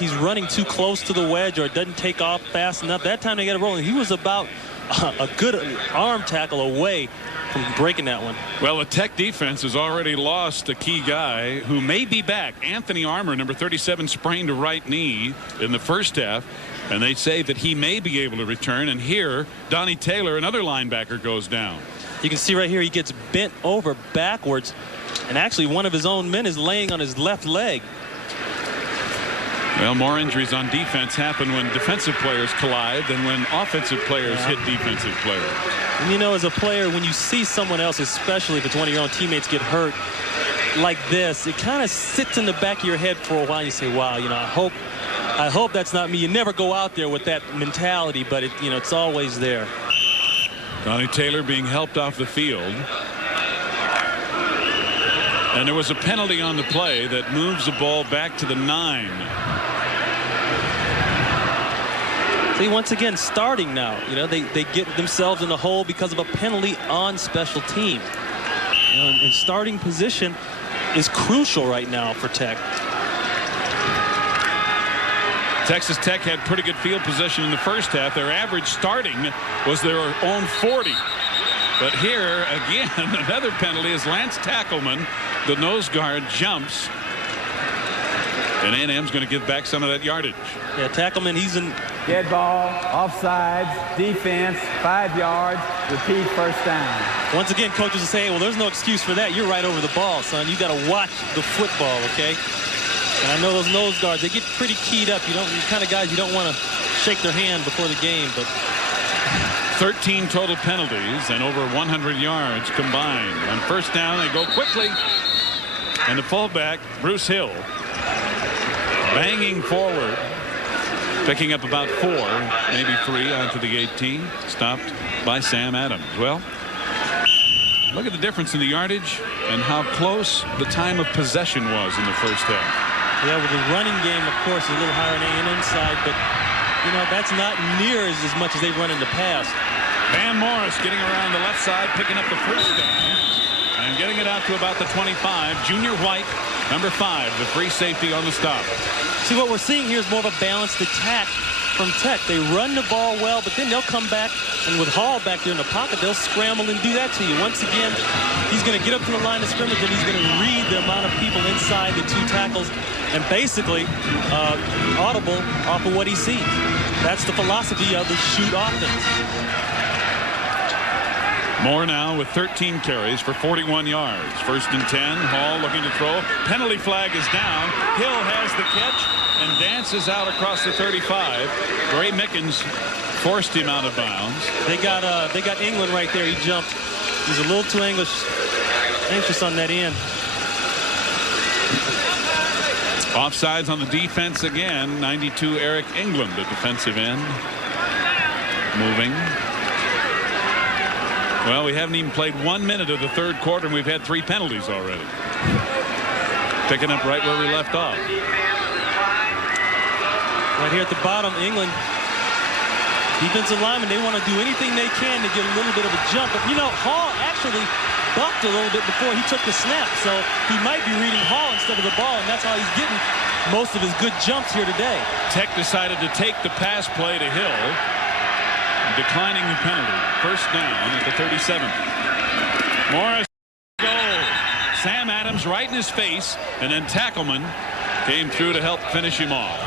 He's running too close to the wedge, or it doesn't take off fast enough. That time they got it rolling. He was about a good arm tackle away from breaking that one. Well, the Tech defense has already lost a key guy who may be back. Anthony Armour, number 37, sprained a right knee in the first half, and they say that he may be able to return. And here, Donnie Taylor, another linebacker, goes down. You can see right here he gets bent over backwards, and actually one of his own men is laying on his left leg. Well, more injuries on defense happen when defensive players collide than when offensive players hit defensive players. And you know, as a player, when you see someone else, especially if it's one of your own teammates, get hurt like this, it kind of sits in the back of your head for a while. You say, wow, you know, I hope that's not me. You never go out there with that mentality, but you know, it's always there. Donnie Taylor being helped off the field. And there was a penalty on the play that moves the ball back to the 9. See, once again, starting now, you know, they get themselves in the hole because of a penalty on special team. You know, in starting position, is crucial right now for Tech. Texas Tech had pretty good field position in the first half. Their average starting was their own 40. But here, again, another penalty as Lance Tackleman, the nose guard, jumps. And A&M's going to give back some of that yardage. Yeah, Tackleman, he's in. Dead ball, offsides, defense, 5 yards, repeat first down. Once again, coaches are saying, well, there's no excuse for that. You're right over the ball, son. You got to watch the football, okay? And I know those nose guards, they get pretty keyed up. The kind of guys you don't want to shake their hand before the game, but 13 total penalties and over 100 yards combined. On first down, they go quickly. And the fullback, Bruce Hill, banging forward, picking up about 4, maybe 3 onto the 18. Stopped by Sam Adams. Well, look at the difference in the yardage and how close the time of possession was in the first half. Yeah, with the running game, of course, is a little higher on A&M side, but, that's not near as much as they've run in the past. Van Morris getting around the left side, picking up the first down, and getting it out to about the 25. Junior White, number 5, the free safety on the stop. See, what we're seeing here is more of a balanced attack from Tech. They run the ball well, but then they'll come back, and with Hall back there in the pocket, they'll scramble and do that to you. Once again, he's going to get up to the line of scrimmage, and he's going to read the amount of people inside the 2 tackles and basically audible off of what he sees. That's the philosophy of the shoot offense. Moore now with 13 carries for 41 yards. First and 10. Hall looking to throw. Penalty flag is down. Hill has the catch and dances out across the 35. Gray Mickens forced him out of bounds. They got England right there. He jumped. He's a little too anxious on that end. Offsides on the defense again. 92 Eric England, the defensive end. Moving. Well, we haven't even played 1 minute of the third quarter, and we've had 3 penalties already. Picking up right where we left off. Right here at the bottom, England, defensive linemen, they want to do anything they can to get a little bit of a jump. But, Hall actually bucked a little bit before he took the snap, so he might be reading Hall instead of the ball, and that's how he's getting most of his good jumps here today. Tech decided to take the pass play to Hill, declining the penalty. First down at the 37. Morris goal. Sam Adams right in his face, and then Tackleman came through to help finish him off.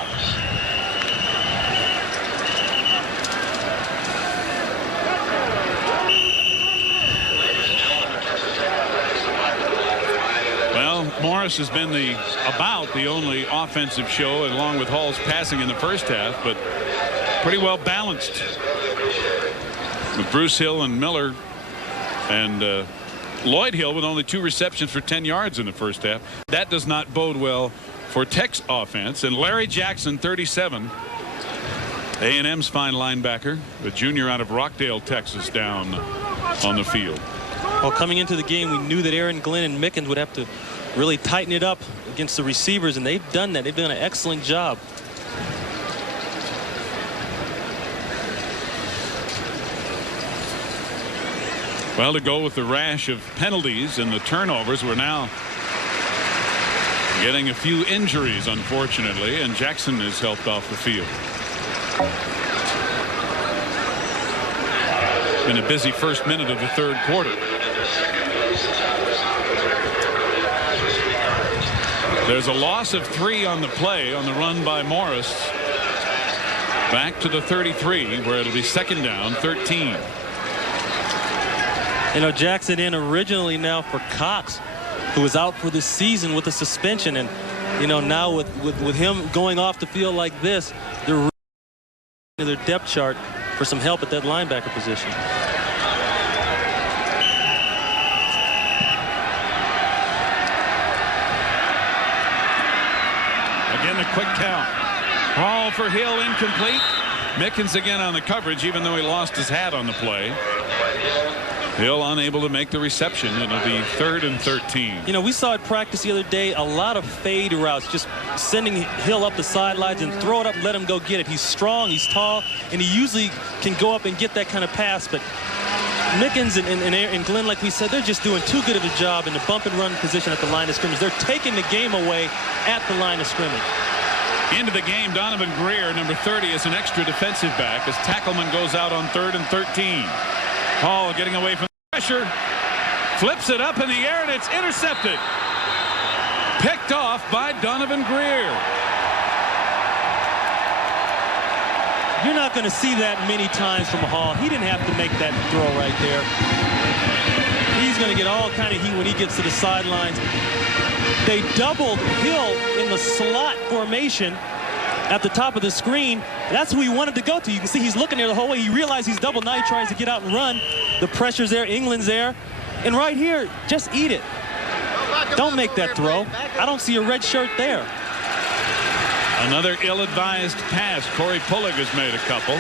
Well, Morris has been about the only offensive show, along with Hall's passing in the first half, but pretty well balanced. With Bruce Hill and Miller and Lloyd Hill with only 2 receptions for 10 yards in the first half. That does not bode well for Tech's offense. And Larry Jackson, 37, A&M's fine linebacker, the junior out of Rockdale, Texas, down on the field. Well, coming into the game, we knew that Aaron Glenn and Mickens would have to really tighten it up against the receivers, and they've done that. They've done an excellent job. Well, to go with the rash of penalties and the turnovers, we're now getting a few injuries, unfortunately, and Jackson is helped off the field. Been a busy first minute of the third quarter. There's a loss of 3 on the play on the run by Morris. Back to the 33, where it'll be second down, 13. Jackson in originally now for Cox, who was out for the season with a suspension, and now with him going off the field like this, they're their depth chart for some help at that linebacker position. Again, a quick count. Ball for Hill, incomplete. Mickens again on the coverage, even though he lost his hat on the play. Hill unable to make the reception. It'll be 3rd and 13. We saw at practice the other day a lot of fade routes, just sending Hill up the sidelines and throw it up and let him go get it. He's strong, he's tall, and he usually can go up and get that kind of pass, but Mickens and Glenn, like we said, they're just doing too good of a job in the bump and run position at the line of scrimmage. They're taking the game away at the line of scrimmage. Into the game, Donovan Greer, number 30, is an extra defensive back as Tackleman goes out on 3rd and 13. Hall getting away from the pressure, flips it up in the air, and it's intercepted. Picked off by Donovan Greer. You're not going to see that many times from Hall. He didn't have to make that throw right there. He's going to get all kind of heat when he gets to the sidelines. They doubled Hill in the slot formation at the top of the screen. That's who he wanted to go to. You can see he's looking there the whole way. He realized he's doubled. Now he tries to get out and run. The pressure's there. England's there. And right here, just eat it. Don't make that throw. I don't see a red shirt there. Another ill-advised pass. Corey Pullig has made a couple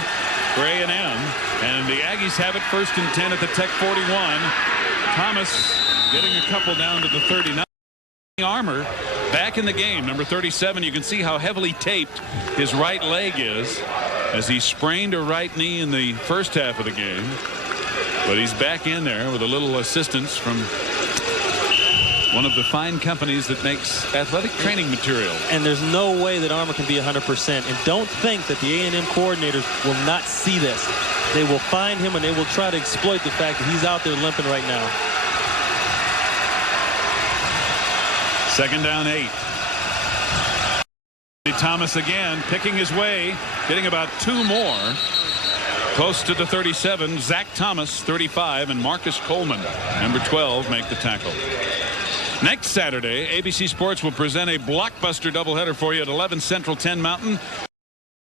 for A&M. And the Aggies have it 1st and 10 at the Tech 41. Thomas getting a couple down to the 39. Armour back in the game, number 37. You can see how heavily taped his right leg is as he sprained a right knee in the first half of the game. But he's back in there with a little assistance from one of the fine companies that makes athletic training material. And there's no way that Armour can be 100%. And don't think that the A&M coordinators will not see this. They will find him and they will try to exploit the fact that he's out there limping right now. 2nd down 8. Thomas again picking his way, getting about 2 more. Close to the 37. Zach Thomas, 35, and Marcus Coleman, number 12, make the tackle. Next Saturday, ABC Sports will present a blockbuster doubleheader for you at 11 Central, 10 Mountain.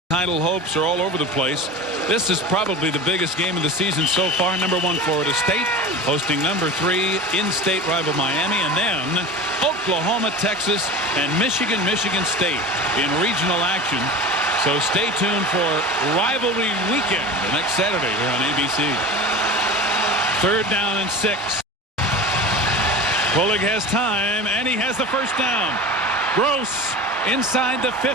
Title hopes are all over the place. This is probably the biggest game of the season so far. Number 1 Florida State hosting number 3 in-state rival Miami, and then Oklahoma, Texas, and Michigan State in regional action. So stay tuned for rivalry weekend the next Saturday here on ABC. 3rd down and 6. Pullig has time, and he has the first down. Gross inside the 15.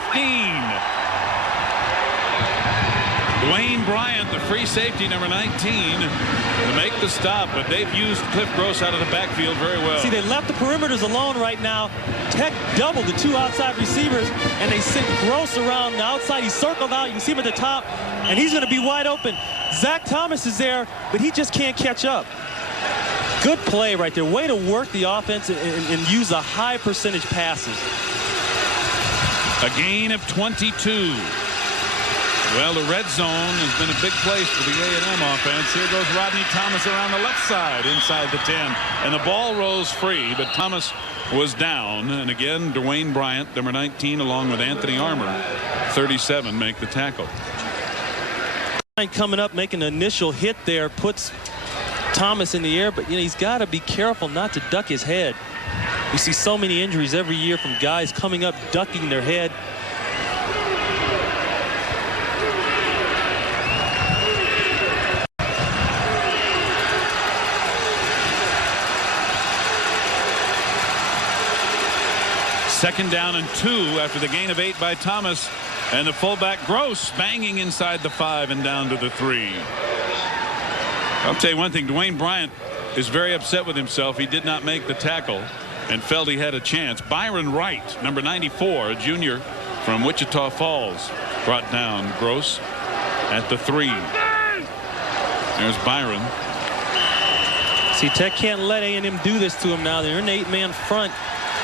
Dwayne Bryant, the free safety, number 19, to make the stop, but they've used Cliff Gross out of the backfield very well. See, they left the perimeters alone right now. Tech doubled the 2 outside receivers, and they sent Gross around the outside. He circled out. You can see him at the top, and he's going to be wide open. Zach Thomas is there, but he just can't catch up. Good play right there. Way to work the offense and use the high percentage passes. A gain of 22. Well, the red zone has been a big place for the A&M offense. Here goes Rodney Thomas around the left side inside the 10. And the ball rolls free, but Thomas was down. And again, Dwayne Bryant, number 19, along with Anthony Armour, 37, make the tackle. Coming up, making an initial hit there, puts Thomas in the air, but he's got to be careful not to duck his head. We see so many injuries every year from guys coming up, ducking their head. Second down and 2 after the gain of 8 by Thomas, and the fullback Gross banging inside the 5 and down to the 3. I'll tell you one thing, Dwayne Bryant is very upset with himself. He did not make the tackle and felt he had a chance. Byron Wright, number 94, a junior from Wichita Falls, brought down Gross at the 3. There's Byron. See, Tech can't let A&M do this to him now. They're in an 8-man front,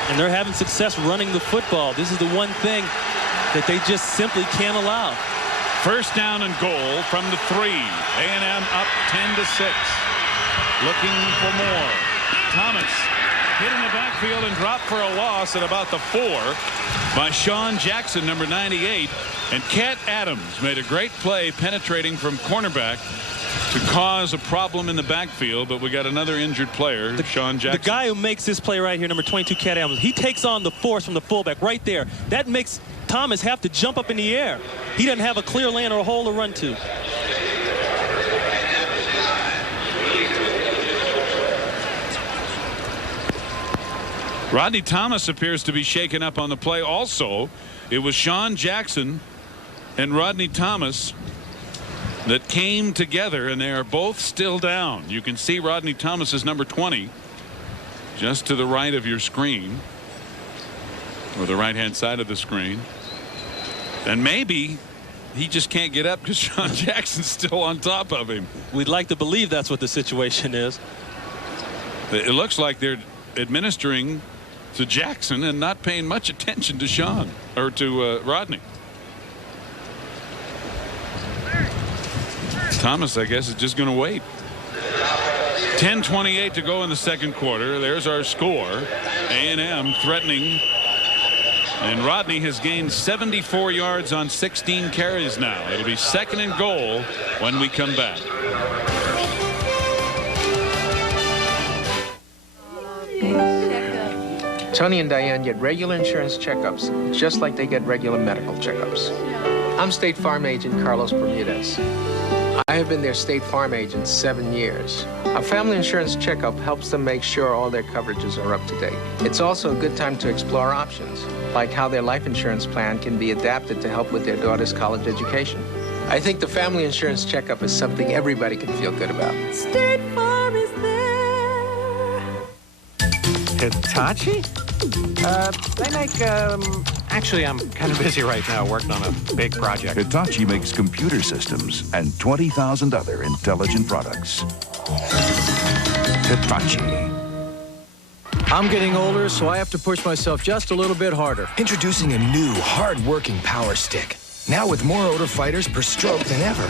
and they're having success running the football. This is the one thing that they just simply can't allow. First down and goal from the 3. A&M up 10-6. Looking for more. Thomas hit in the backfield and dropped for a loss at about the 4 by Sean Jackson, number 98. And Cat Adams made a great play penetrating from cornerback to cause a problem in the backfield, but we got another injured player, Sean Jackson. The guy who makes this play right here, number 22, Cat Adams, he takes on the force from the fullback right there. That makes Thomas have to jump up in the air. He doesn't have a clear lane or a hole to run to. Rodney Thomas appears to be shaken up on the play also. It was Sean Jackson and Rodney Thomas that came together, and they are both still down. You can see Rodney Thomas's number 20 just to the right of your screen, or the right hand side of the screen. And maybe he just can't get up because Sean Jackson's still on top of him. We'd like to believe that's what the situation is. It looks like they're administering to Jackson and not paying much attention to Sean, or to Rodney. Thomas, I guess, is just going to wait. 10:28 to go in the second quarter. There's our score. A&M threatening. And Rodney has gained 74 yards on 16 carries now. It'll be 2nd and goal when we come back. Tony and Diane get regular insurance checkups, just like they get regular medical checkups. I'm State Farm Agent Carlos Bermudez. I have been their State Farm agent 7 years. A family insurance checkup helps them make sure all their coverages are up to date. It's also a good time to explore options, like how their life insurance plan can be adapted to help with their daughter's college education. I think the family insurance checkup is something everybody can feel good about. State Farm is there. Hitachi? They make, actually, I'm kind of busy right now working on a big project. Hitachi makes computer systems and 20,000 other intelligent products. Hitachi. I'm getting older, so I have to push myself just a little bit harder. Introducing a new, hard-working Power Stick. Now with more odor fighters per stroke than ever.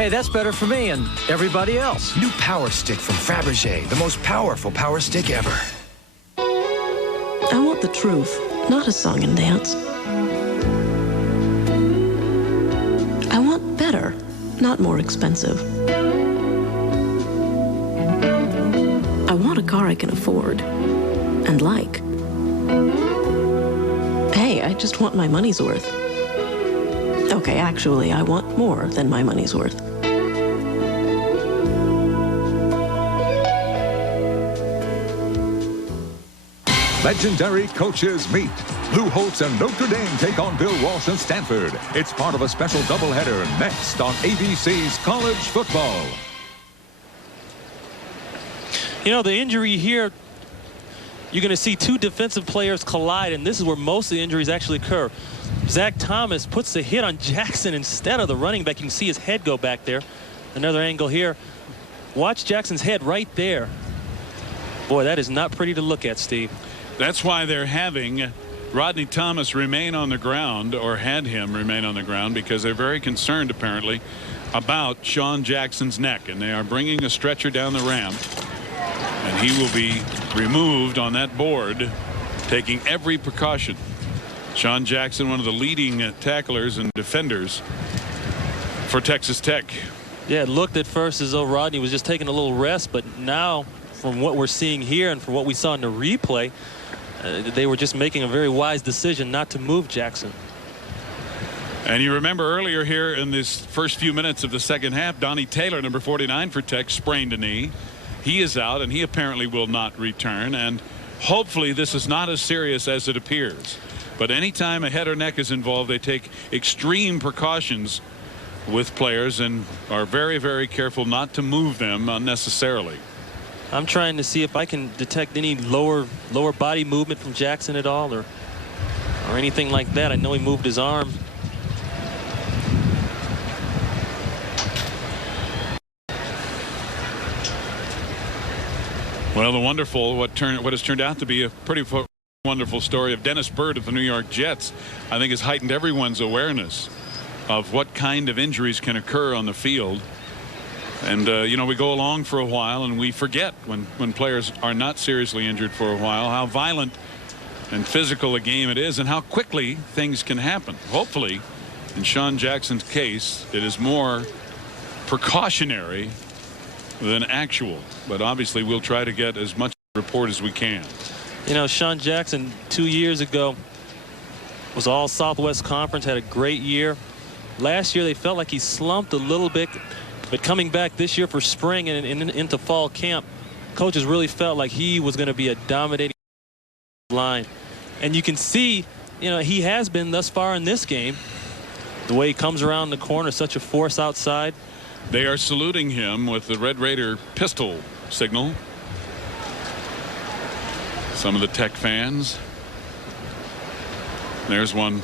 Hey, that's better for me and everybody else. New Power Stick from Fabergé, the most powerful Power Stick ever. I want the truth, not a song and dance. I want better, not more expensive. I want a car I can afford and like. Hey, I just want my money's worth. Okay, actually, I want more than my money's worth. Legendary coaches meet. Lou Holtz and Notre Dame take on Bill Walsh and Stanford. It's part of a special doubleheader next on ABC's College Football. You know, the injury here, you're going to see two defensive players collide, and this is where most of the injuries actually occur. Zach Thomas puts the hit on Jackson instead of the running back. You can see his head go back there. Another angle here. Watch Jackson's head right there. Boy, that is not pretty to look at, Steve. That's why they're having Rodney Thomas remain on the ground, or had him remain on the ground, because they're very concerned apparently about Sean Jackson's neck, and they are bringing a stretcher down the ramp, and he will be removed on that board, taking every precaution. Sean Jackson, one of the leading tacklers and defenders for Texas Tech. Yeah, it looked at first as though Rodney was just taking a little rest, but now from what we're seeing here and from what we saw in the replay, they were just making a very wise decision not to move Jackson. And you remember earlier here in this first few minutes of the second half, Donnie Taylor, number 49 for Tech, sprained a knee. He is out, and he apparently will not return. And hopefully this is not as serious as it appears. But anytime a head or neck is involved, they take extreme precautions with players and are very, very careful not to move them unnecessarily. I'm trying to see if I can detect any lower body movement from Jackson at all, or anything like that. I know he moved his arm. Well, the wonderful, what has turned out to be a pretty wonderful story of Dennis Byrd of the New York Jets, I think has heightened everyone's awareness of what kind of injuries can occur on the field. And you know, we go along for a while and we forget when players are not seriously injured for a while how violent and physical a game it is, and how quickly things can happen. Hopefully in Sean Jackson's case it is more precautionary than actual, but obviously we'll try to get as much report as we can. You know, Sean Jackson 2 years ago was all Southwest Conference, had a great year. Last year they felt like he slumped a little bit, but coming back this year for spring and into fall camp, coaches really felt like he was going to be a dominating line. And you can see, you know, he has been thus far in this game. The way he comes around the corner, such a force outside. They are saluting him with the Red Raider pistol signal. Some of the Tech fans. There's one.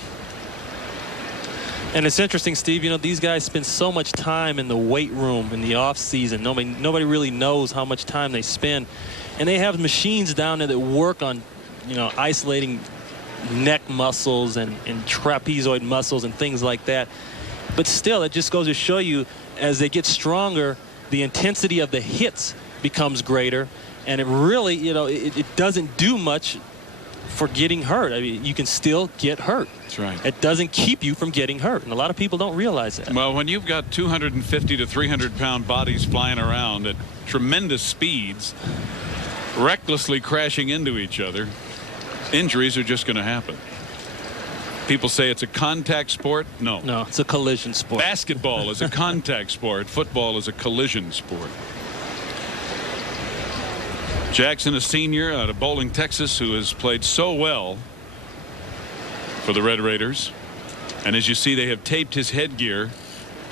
And it's interesting, Steve, you know, these guys spend so much time in the weight room in the off season. Nobody really knows how much time they spend. And they have machines down there that work on, you know, isolating neck muscles and trapezoid muscles and things like that. But still, it just goes to show you, as they get stronger, the intensity of the hits becomes greater. And it really, you know, it doesn't do much for getting hurt. I mean, you can still get hurt. That's right. It doesn't keep you from getting hurt, and a lot of people don't realize that. Well, when you've got 250 to 300-pound bodies flying around at tremendous speeds, recklessly crashing into each other, injuries are just going to happen. People say it's a contact sport. No. No, it's a collision sport. Basketball is a contact sport. Football is a collision sport. Jackson, a senior out of Bowling, Texas, who has played so well for the Red Raiders. And as you see, they have taped his headgear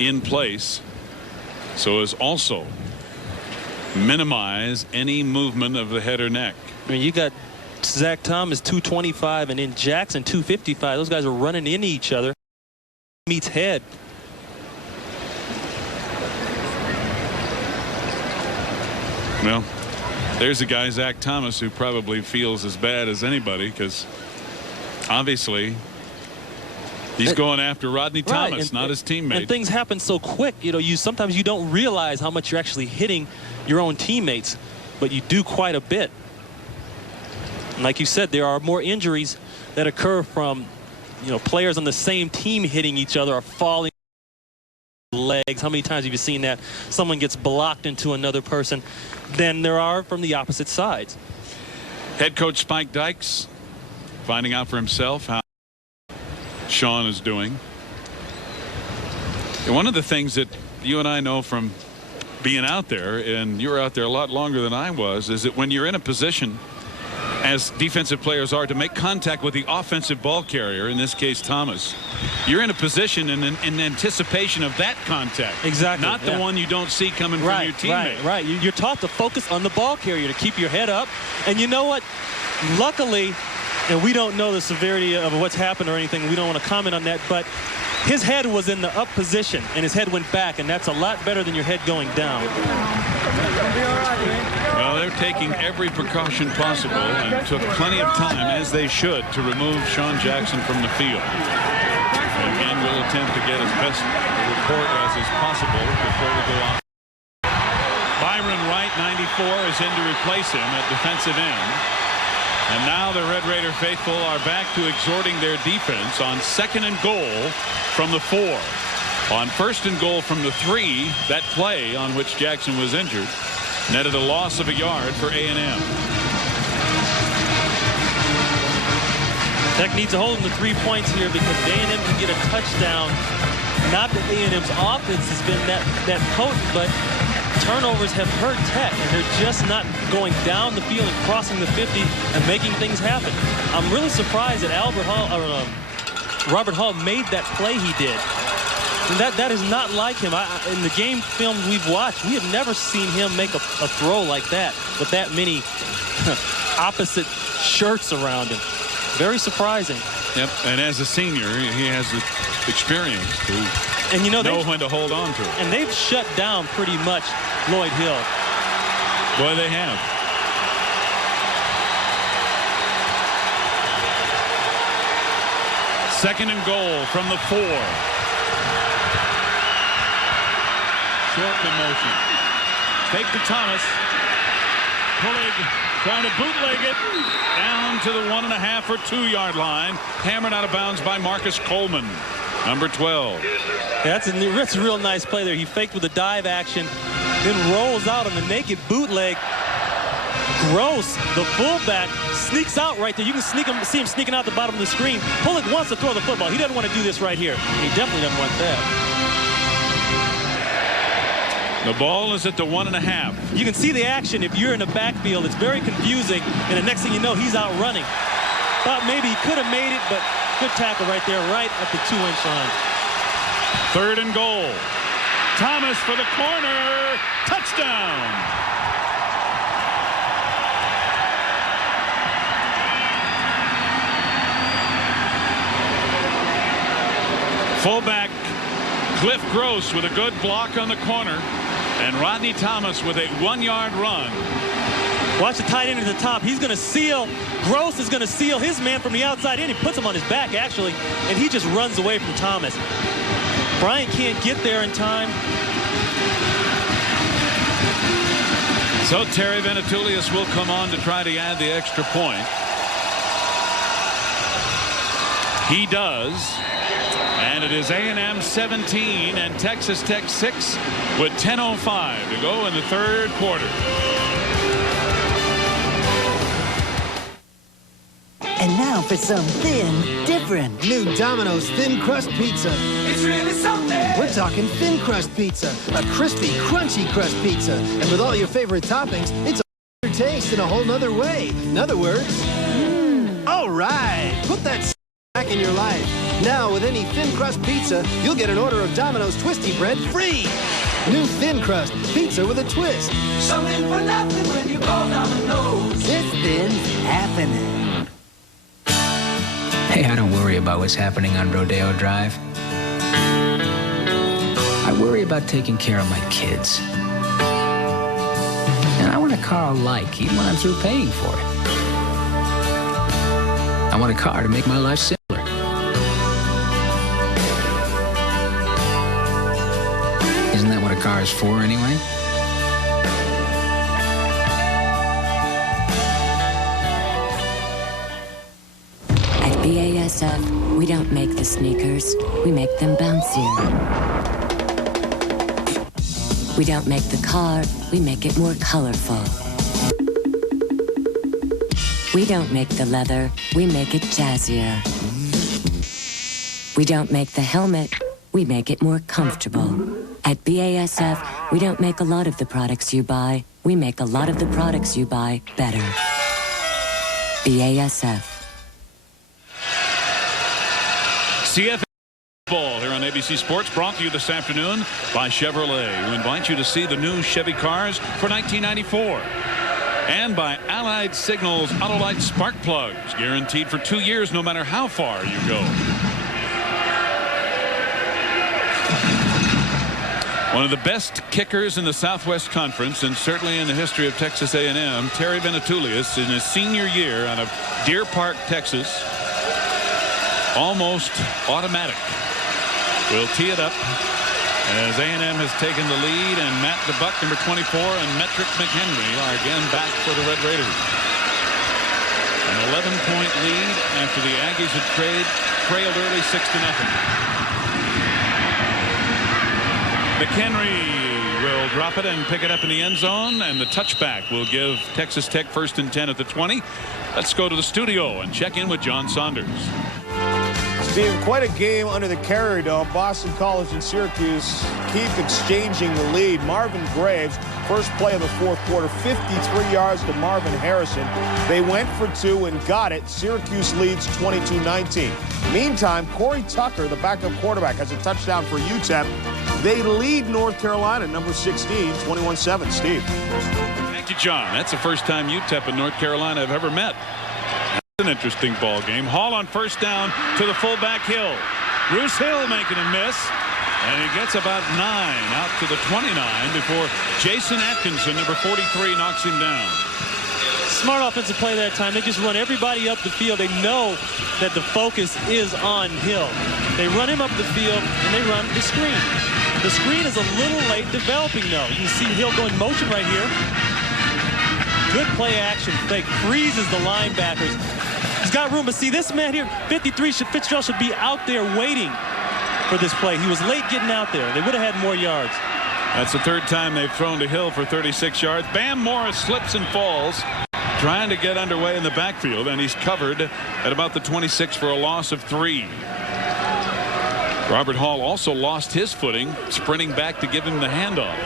in place so as also minimize any movement of the head or neck. I mean, you got Zach Thomas 225 and then Jackson 255. Those guys are running into each other. Meets head. Well, there's a guy, Zach Thomas, who probably feels as bad as anybody, because obviously he's going after Rodney Thomas, not his teammate. And things happen so quick. You know, sometimes you don't realize how much you're actually hitting your own teammates, but you do quite a bit. And like you said, there are more injuries that occur from, you know, players on the same team hitting each other or falling legs. How many times have you seen that? Someone gets blocked into another person than there are from the opposite sides. Head coach Spike Dykes finding out for himself how Sean is doing. And one of the things that you and I know from being out there, and you were out there a lot longer than I was, is that when you're in a position, as defensive players are, to make contact with the offensive ball carrier, in this case Thomas, you're in a position in anticipation of that contact. Exactly. Not the one you don't see coming from your teammate. Right. You're taught to focus on the ball carrier, to keep your head up. And you know what? Luckily, and we don't know the severity of what's happened or anything, we don't want to comment on that, but his head was in the up position and his head went back, and that's a lot better than your head going down. Well, they're taking every precaution possible and took plenty of time, as they should, to remove Sean Jackson from the field. And again, we'll attempt to get as best a report as is possible before we go on. Byron Wright, 94, is in to replace him at defensive end. And now the Red Raider faithful are back to exhorting their defense on 2nd and goal from the 4. On 1st and goal from the 3, that play on which Jackson was injured netted a loss of a yard for A&M. Tech needs to hold them to 3 points here, because A&M can get a touchdown. Not that A&M's offense has been that potent, but turnovers have hurt Tech, and they're just not going down the field and crossing the 50 and making things happen. I'm really surprised that Robert Hall made that play he did. And that is not like him. In the game film we've watched, we have never seen him make a throw like that with that many opposite shirts around him. Very surprising. Yep, and as a senior, he has the experience to know when to hold on to it. And they've shut down pretty much Lloyd Hill. Boy, they have. Second and goal from the 4. Short in motion. Fake to Thomas. Pulig trying to bootleg it down to the 1.5 or 2 yard line. Hammered out of bounds by Marcus Coleman, number 12. That's a real nice play there. He faked with a dive action, then rolls out on the naked bootleg. Gross, the fullback, sneaks out right there. You can see him sneaking out the bottom of the screen. Pulig wants to throw the football. He doesn't want to do this right here. He definitely doesn't want that. The ball is at the 1.5. You can see the action if you're in the backfield. It's very confusing, and the next thing you know, he's out running. Thought maybe he could have made it, but good tackle right there, right at the 2-inch line. 3rd and goal. Thomas for the corner. Touchdown. Fullback Cliff Gross with a good block on the corner, and Rodney Thomas with a 1-yard run. Watch the tight end at the top. He's going to seal. Gross is going to seal his man from the outside in. He puts him on his back, actually, and he just runs away from Thomas. Bryant can't get there in time. So Terry Venetoulias will come on to try to add the extra point. He does. And it is A&M 17 and Texas Tech 6 with 10:05 to go in the third quarter. And now for something different. New Domino's Thin Crust Pizza. It's really something. We're talking thin crust pizza, a crispy, crunchy crust pizza. And with all your favorite toppings, it's a other taste in a whole nother way. In other words, all right, put that back in your life. Now, with any thin crust pizza, you'll get an order of Domino's Twisty Bread free. New thin crust pizza with a twist. Something for nothing when you call Domino's. This thin's happening. Hey, I don't worry about what's happening on Rodeo Drive. I worry about taking care of my kids. And I want a car I like, even when I'm through paying for it. I want a car to make my life simpler. Isn't that what a car is for, anyway? At BASF, we don't make the sneakers, we make them bouncier. We don't make the car, we make it more colorful. We don't make the leather, we make it jazzier. We don't make the helmet, we make it more comfortable. At BASF, we don't make a lot of the products you buy, we make a lot of the products you buy better. BASF. CFL ball here on ABC Sports, brought to you this afternoon by Chevrolet, who invite you to see the new Chevy cars for 1994. And by Allied Signals Autolite Spark Plugs, guaranteed for 2 years no matter how far you go. One of the best kickers in the Southwest Conference, and certainly in the history of Texas A&M, Terry Venetoulias, in his senior year out of Deer Park, Texas. Almost automatic. We'll tee it up as A&M has taken the lead, and Matt DeBuck, number 24, and Metric McHenry are again back for the Red Raiders. An 11-point lead after the Aggies had trailed early 6-0. McHenry will drop it and pick it up in the end zone, and the touchback will give Texas Tech 1st and 10 at the 20. Let's go to the studio and check in with John Saunders. Steve, quite a game under the Carrier Dome. Boston College and Syracuse keep exchanging the lead. Marvin Graves, first play of the fourth quarter, 53 yards to Marvin Harrison. They went for two and got it. Syracuse leads 22-19. Meantime, Corey Tucker, the backup quarterback, has a touchdown for UTEP. They lead North Carolina, number 16, 21-7. Steve. Thank you, John. That's the first time UTEP and North Carolina have ever met. An interesting ball game. Hall on first down to the fullback Hill. Bruce Hill making a miss, and he gets about 9 out to the 29 before Jason Atkinson, number 43, knocks him down. Smart offensive play that time. They just run everybody up the field. They know that the focus is on Hill. They run him up the field, and they run the screen. The screen is a little late developing, though. You can see Hill going motion right here. Good play action fake. Freezes the linebackers. He's got room, but see this man here, 53, Fitzgerald should be out there waiting for this play. He was late getting out there. They would have had more yards. That's the third time they've thrown to Hill for 36 yards. Bam Morris slips and falls, trying to get underway in the backfield, and he's covered at about the 26 for a loss of 3. Robert Hall also lost his footing, sprinting back to give him the handoff.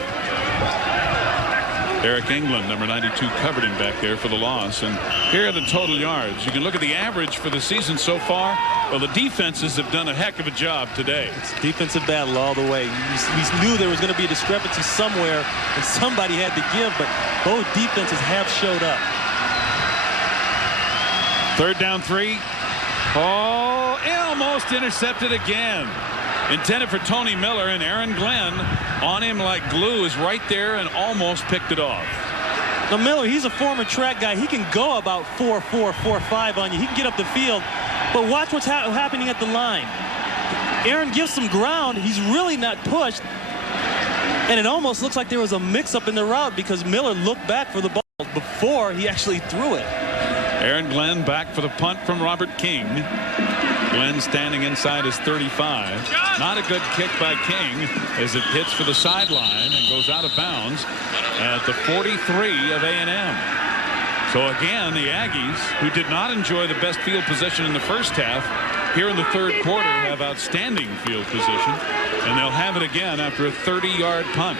Eric England, number 92, covered him back there for the loss. And here are the total yards. You can look at the average for the season so far. Well, the defenses have done a heck of a job today. It's a defensive battle all the way. We knew there was going to be a discrepancy somewhere, and somebody had to give, but both defenses have showed up. 3rd down 3. Oh, almost intercepted again. Intended for Tony Miller, and Aaron Glenn on him like glue is right there and almost picked it off. Now Miller, he's a former track guy. He can go about 4.4, 4.5 on you. He can get up the field, but watch what's happening at the line. Aaron gives some ground. He's really not pushed, and it almost looks like there was a mix-up in the route because Miller looked back for the ball before he actually threw it. Aaron Glenn back for the punt from Robert King. Glenn standing inside his 35. Not a good kick by King as it hits for the sideline and goes out of bounds at the 43 of A&M. So again, the Aggies, who did not enjoy the best field position in the first half, here in the 3rd quarter have outstanding field position, and they'll have it again after a 30-yard punt.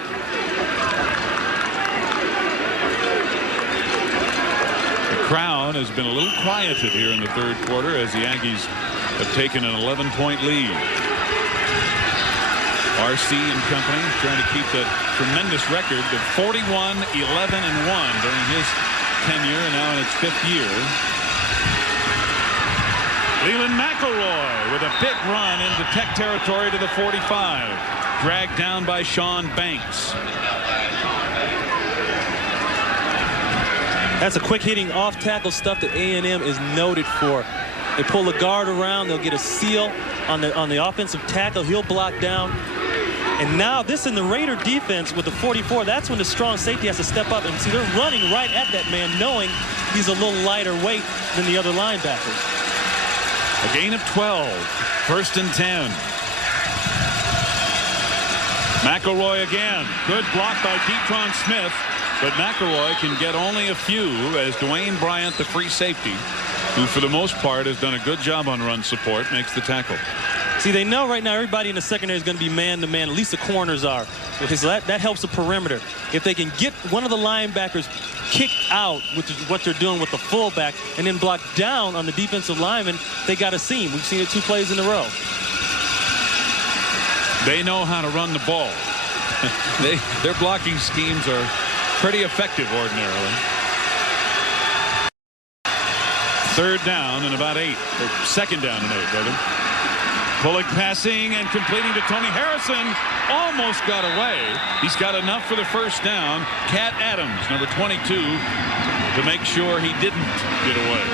The crowd has been a little quieted here in the 3rd quarter as the Aggies have taken an 11-point lead. RC and company trying to keep that tremendous record of 41, 11, and 1 during his tenure, and now in its 5th year. Leland McElroy with a big run into Tech territory to the 45. Dragged down by Sean Banks. That's a quick hitting off tackle stuff that A&M is noted for. They pull the guard around, they'll get a seal on the offensive tackle, he'll block down. And now this in the Raider defense with the 44, that's when the strong safety has to step up, and see they're running right at that man knowing he's a little lighter weight than the other linebackers. A gain of 12, 1st and 10. McElroy again, good block by Detron Smith, but McElroy can get only a few as Dwayne Bryant, the free safety, who for the most part has done a good job on run support, makes the tackle. See, they know right now everybody in the secondary is going to be man-to-man. At least the corners are. Okay, so that helps the perimeter. If they can get one of the linebackers kicked out, which is what they're doing with the fullback, and then block down on the defensive lineman, they got a seam. We've seen it 2 plays in a row. They know how to run the ball. Their blocking schemes are pretty effective ordinarily. 3rd down and about 8. Or 2nd down and 8, rather. Pulling, passing, and completing to Tony Harrison. Almost got away. He's got enough for the 1st down. Cat Adams, number 22, to make sure he didn't get away.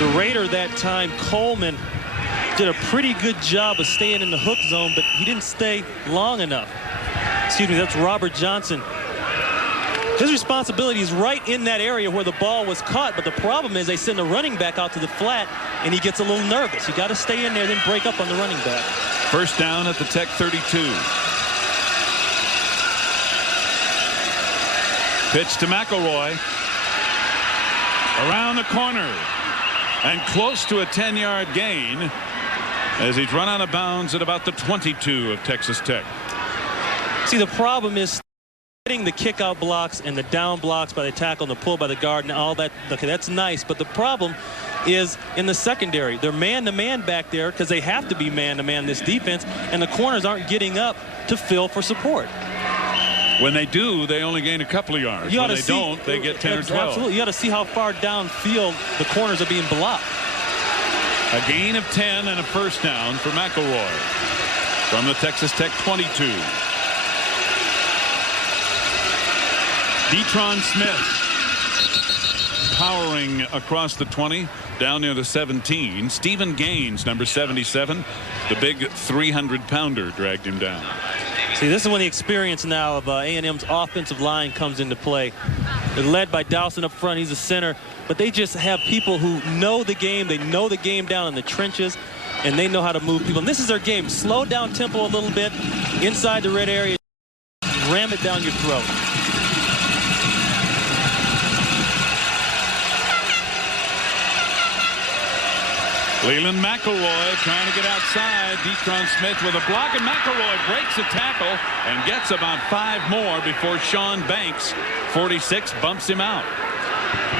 The Raider that time, Coleman, did a pretty good job of staying in the hook zone, but he didn't stay long enough. Excuse me, that's Robert Johnson. His responsibility is right in that area where the ball was caught, but the problem is they send the running back out to the flat, and he gets a little nervous. You got to stay in there, then break up on the running back. 1st down at the Tech 32. Pitch to McElroy. Around the corner. And close to a 10-yard gain as he's run out of bounds at about the 22 of Texas Tech. See, the problem is getting the kick-out blocks and the down blocks by the tackle and the pull by the guard and all that. Okay, that's nice, but the problem is in the secondary. They're man-to-man back there because they have to be man-to-man this defense, and the corners aren't getting up to fill for support. When they do, they only gain a couple of yards. When they don't, they get 10 or 12. Absolutely. You got to see how far downfield the corners are being blocked. A gain of 10 and a 1st down for McElroy from the Texas Tech 22. Detron Smith powering across the 20 down near the 17. Stephen Gaines, number 77, the big 300-pounder, dragged him down. See, this is when the experience now of A&M's offensive line comes into play. They're led by Dawson up front. He's a center, but they just have people who know the game. They know the game down in the trenches, and they know how to move people. And this is their game. Slow down tempo a little bit inside the red area. Ram it down your throat. Leland McElroy trying to get outside. Detron Smith with a block, and McElroy breaks a tackle and gets about 5 more before Sean Banks, 46, bumps him out.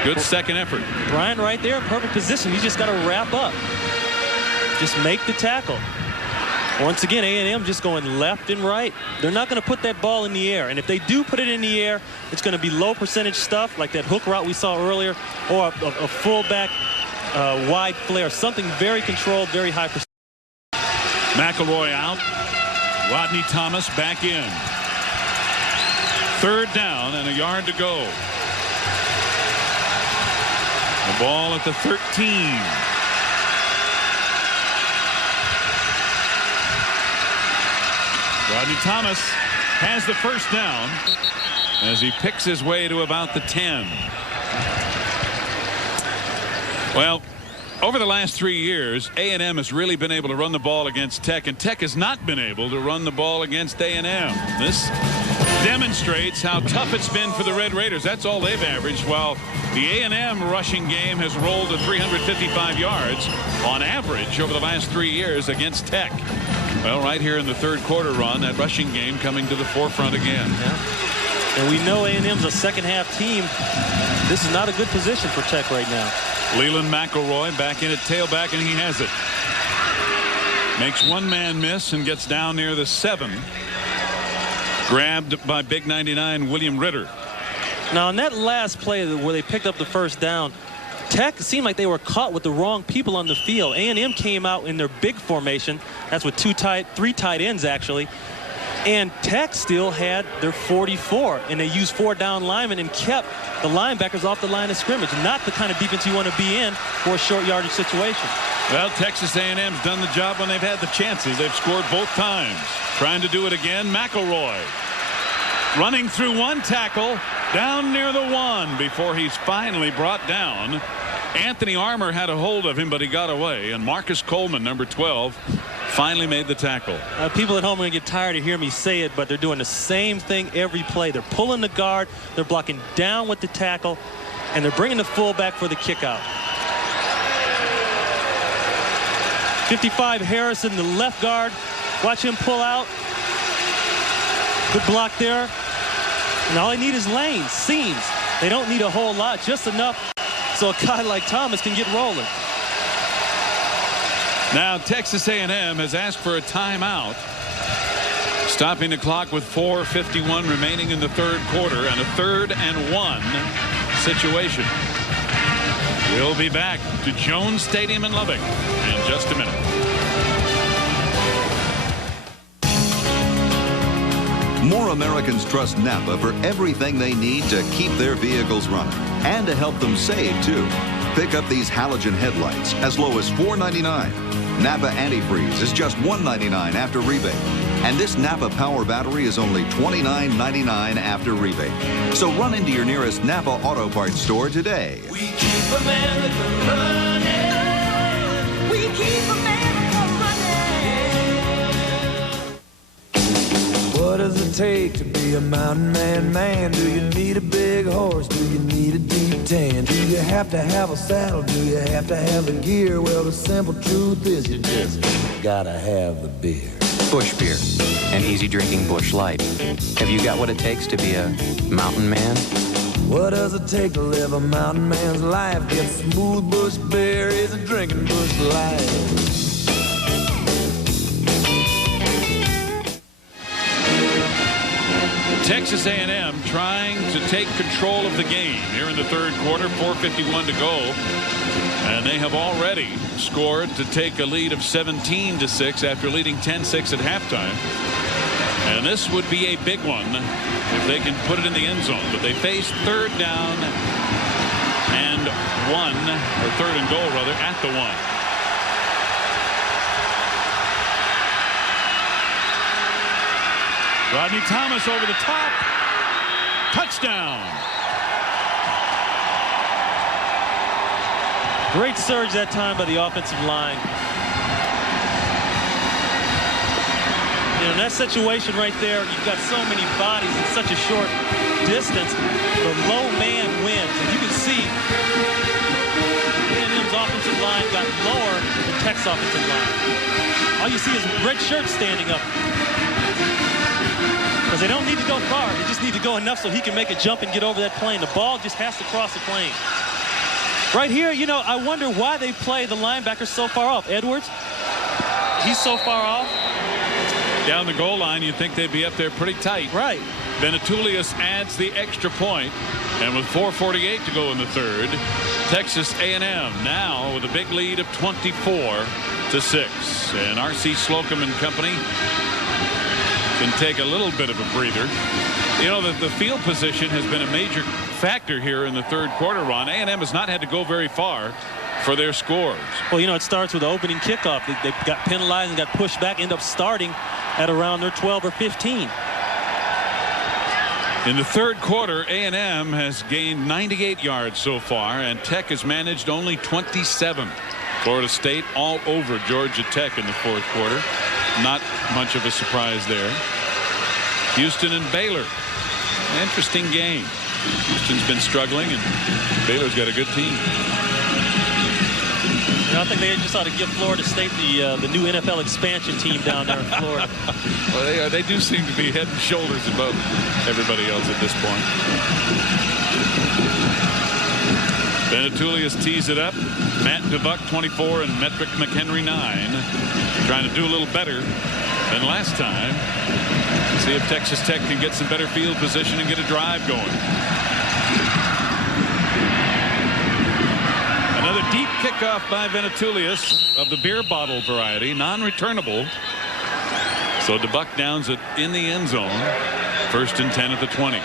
Good second effort. Brian right there in perfect position. He's just got to wrap up. Just make the tackle. Once again, A&M just going left and right. They're not going to put that ball in the air. And if they do put it in the air, it's going to be low percentage stuff like that hook route we saw earlier, or a fullback wide flare, something very controlled, very high percentage. McElroy out. Rodney Thomas back in. 3rd down and a yard to go. The ball at the 13. Rodney Thomas has the first down as he picks his way to about the 10. Well, over the last 3 years, A&M has really been able to run the ball against Tech, and Tech has not been able to run the ball against A&M. This demonstrates how tough it's been for the Red Raiders. That's all they've averaged, while the A&M rushing game has rolled to 355 yards on average over the last 3 years against Tech. Well, right here in the 3rd quarter run, that rushing game coming to the forefront again. Yeah. And we know A&M's a second-half team. This is not a good position for Tech right now. Leland McElroy back in at tailback, and he has it. Makes one man miss and gets down near the 7. Grabbed by big 99 William Ritter. Now, on that last play where they picked up the first down, Tech seemed like they were caught with the wrong people on the field. A&M came out in their big formation. That's with 3 tight ends, actually. And Tech still had their 44, and they used 4 down linemen and kept the linebackers off the line of scrimmage. Not the kind of defense you want to be in for a short yardage situation. Well, Texas A&M's done the job when they've had the chances. They've scored both times. Trying to do it again, McElroy. Running through one tackle, down near the 1 before he's finally brought down. Anthony Armour had a hold of him, but he got away. And Marcus Coleman, number 12, finally made the tackle. People at home are going to get tired of hearing me say it, but they're doing the same thing every play. They're pulling the guard, they're blocking down with the tackle, and they're bringing the fullback for the kick out. 55 Harrison, the left guard. Watch him pull out. Good block there. And all they need is lanes, seams. They don't need a whole lot, just enough so a guy like Thomas can get rolling. Now Texas A&M has asked for a timeout, stopping the clock with 4:51 remaining in the 3rd quarter and a 3rd and 1 situation. We'll be back to Jones Stadium in Lubbock in just a minute. More Americans trust Napa for everything they need to keep their vehicles running and to help them save, too. Pick up these halogen headlights as low as $4.99. Napa antifreeze is just $1.99 after rebate. And this Napa power battery is only $29.99 after rebate. So run into your nearest Napa Auto Parts store today. We keep America running. We keep America running. What does it take to be a mountain man? Do you need a big horse? Do you need a deep tan? Do you have to have a saddle? Do you have to have the gear? Well, the simple truth is you just gotta have the beer. Busch Beer, an easy drinking Busch Light. Have you got what it takes to be a mountain man? What does it take to live a mountain man's life? Get smooth Busch Beer is a drinking Busch Light. Texas A&M trying to take control of the game here in the 3rd quarter, 4:51 to go. And they have already scored to take a lead of 17-6 after leading 10-6 at halftime. And this would be a big one if they can put it in the end zone. But they face 3rd down and 1, or 3rd and goal rather, at the 1. Rodney Thomas over the top. Touchdown. Great surge that time by the offensive line. You know, in that situation right there, you've got so many bodies in such a short distance. The low man wins. And you can see A&M's offensive line got lower, and Tech's offensive line. All you see is red shirts standing up. Because they don't need to go far. They just need to go enough so he can make a jump and get over that plane. The ball just has to cross the plane. Right here, you know, I wonder why they play the linebacker so far off. Edwards, he's so far off. Down the goal line, you'd think they'd be up there pretty tight. Right. Venetoulias adds the extra point, and with 4:48 to go in the third, Texas A&M now with a big lead of 24-6. And R.C. Slocum and company can take a little bit of a breather. You know, the field position has been a major factor here in the third quarter, Ron. A&M has not had to go very far for their scores. Well, you know, it starts with the opening kickoff. They got penalized and got pushed back, end up starting at around their 12 or 15. In the third quarter, A&M has gained 98 yards so far, and Tech has managed only 27. Florida State all over Georgia Tech in the fourth quarter. Not much of a surprise there. Houston and Baylor. Interesting game. Houston's been struggling, and Baylor's got a good team. You know, I think they just ought to give Florida State the new NFL expansion team down there in Florida. Well, they do seem to be head and shoulders above everybody else at this point. Venetoulias tees it up. Matt DeBuck 24 and Metric McHenry 9. Trying to do a little better than last time. See if Texas Tech can get some better field position and get a drive going. Another deep kickoff by Venetoulias of the beer bottle variety, non-returnable. So DeBuck downs it in the end zone. 1st and 10 at the 20.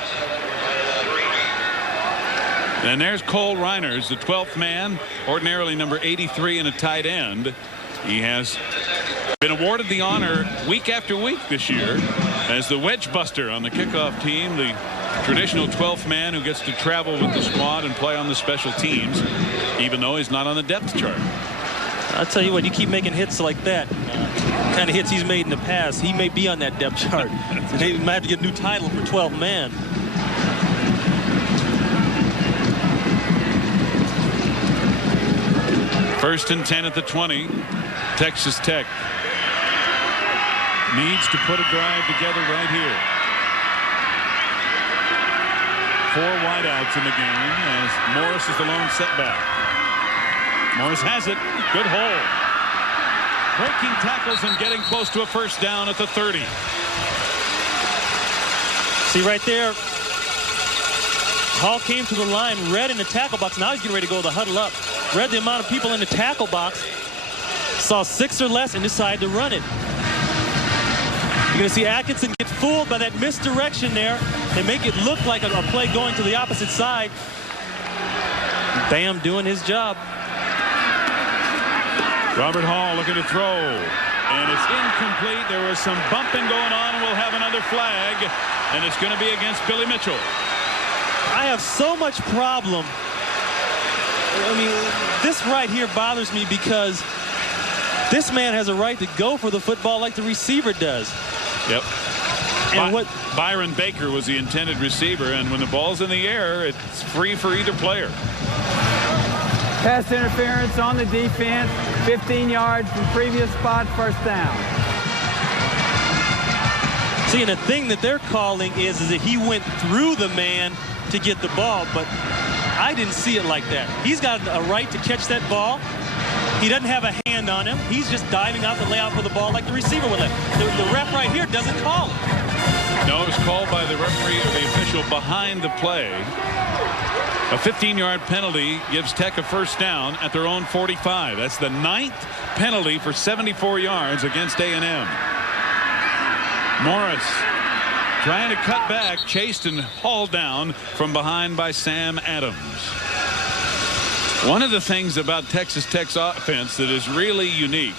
And there's Cole Reiners, the 12th man, ordinarily number 83 and a tight end. He has been awarded the honor week after week this year as the wedge buster on the kickoff team, the traditional 12th man who gets to travel with the squad and play on the special teams, even though he's not on the depth chart. I'll tell you what, you keep making hits like that, kind of hits he's made in the past, he may be on that depth chart. So they might have to get a new title for 12th man. First and 10 at the 20. Texas Tech needs to put a drive together right here. 4 wideouts in the game as Morris is the lone setback. Morris has it. Good hole. Breaking tackles and getting close to a first down at the 30. See right there, Hall came to the line, read in the tackle box. Now he's getting ready to go to the huddle up. Read the amount of people in the tackle box, saw 6 or less, and decided to run it. You're going to see Atkinson get fooled by that misdirection there. They make it look like a play going to the opposite side. Bam doing his job. Robert Hall looking to throw, and it's incomplete. There was some bumping going on, and we'll have another flag, and it's going to be against Billy Mitchell. I have so much problem. I mean, this right here bothers me because this man has a right to go for the football like the receiver does. Yep. And Byron Baker was the intended receiver, and when the ball's in the air, it's free for either player. Pass interference on the defense, 15 yards from previous spot, first down. See, and the thing that they're calling is that he went through the man to get the ball, but I didn't see it like that. He's got a right to catch that ball. He doesn't have a hand on him. He's just diving out the layout for the ball like the receiver would let. The ref right here doesn't call it. No, it was called by the referee or the official behind the play. A 15-yard penalty gives Tech a first down at their own 45. That's the 9th penalty for 74 yards against A&M. Morris trying to cut back, chased and hauled down from behind by Sam Adams. One of the things about Texas Tech's offense that is really unique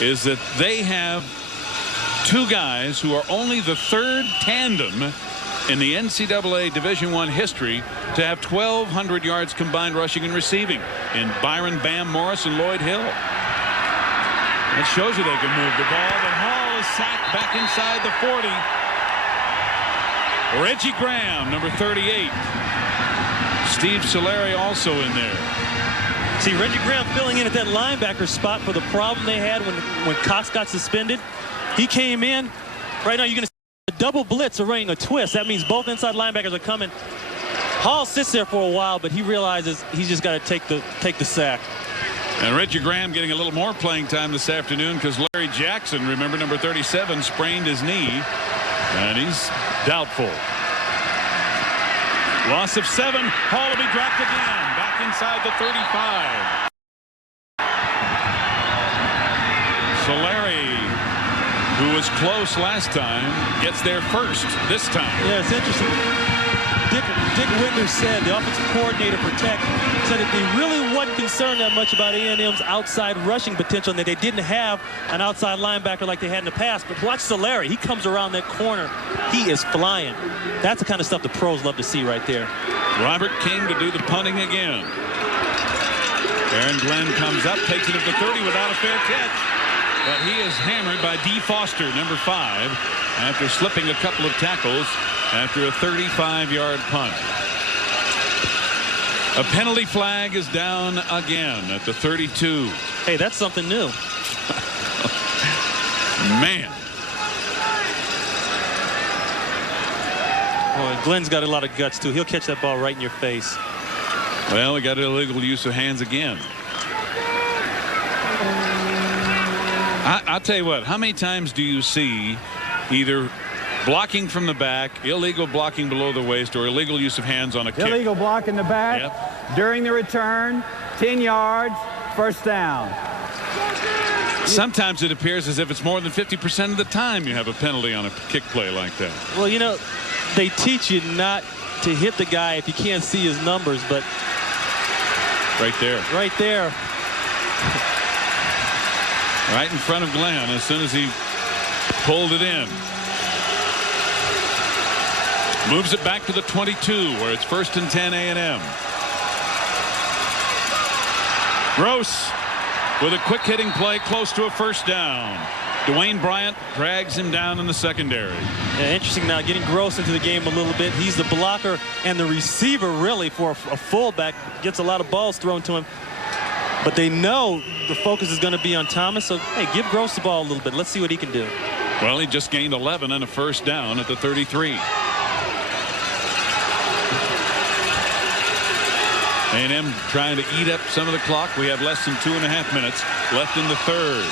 is that they have 2 guys who are only the 3rd tandem in the NCAA Division I history to have 1,200 yards combined rushing and receiving in Byron Bam Morris and Lloyd Hill. That shows you they can move the ball. But Hall is sacked back inside the 40. Reggie Graham, number 38. Steve Solari also in there. See, Reggie Graham filling in at that linebacker spot for the problem they had when Cox got suspended. He came in. Right now, you're going to see a double blitz or running a twist. That means both inside linebackers are coming. Hall sits there for a while, but he realizes he's just got to take the sack. And Reggie Graham getting a little more playing time this afternoon because Larry Jackson, remember, number 37, sprained his knee, and he's doubtful. Loss of 7. Hall will be dropped again. Back inside the 35. So Larry, who was close last time, gets there first this time. Yeah, it's interesting. Dick Winder said, the offensive coordinator for Tech, said that they really wasn't concerned that much about A&M's outside rushing potential and that they didn't have an outside linebacker like they had in the past. But watch Solari. He comes around that corner. He is flying. That's the kind of stuff the pros love to see right there. Robert King to do the punting again. Aaron Glenn comes up, takes it at the 30 without a fair catch. But he is hammered by D. Foster, number 5, after slipping a couple of tackles after a 35-yard punt. A penalty flag is down again at the 32. Hey, that's something new. Man. Boy, Glenn's got a lot of guts, too. He'll catch that ball right in your face. Well, we got illegal use of hands again. I'll tell you what, how many times do you see either blocking from the back, illegal blocking below the waist, or illegal use of hands on a kick? Illegal block in the back. Yep. During the return, 10 yards, first down. Sometimes it appears as if it's more than 50% of the time you have a penalty on a kick play like that. Well, you know, they teach you not to hit the guy if you can't see his numbers, but right there. Right there. Right in front of Glenn as soon as he pulled it in. Moves it back to the 22 where it's 1st and 10 A&M. Gross with a quick hitting play close to a first down. Dwayne Bryant drags him down in the secondary. Yeah, interesting now getting Gross into the game a little bit. He's the blocker and the receiver really for a fullback. Gets a lot of balls thrown to him. But they know the focus is going to be on Thomas. So, hey, give Gross the ball a little bit. Let's see what he can do. Well, he just gained 11 and a first down at the 33. A&M trying to eat up some of the clock. We have less than 2.5 minutes left in the third.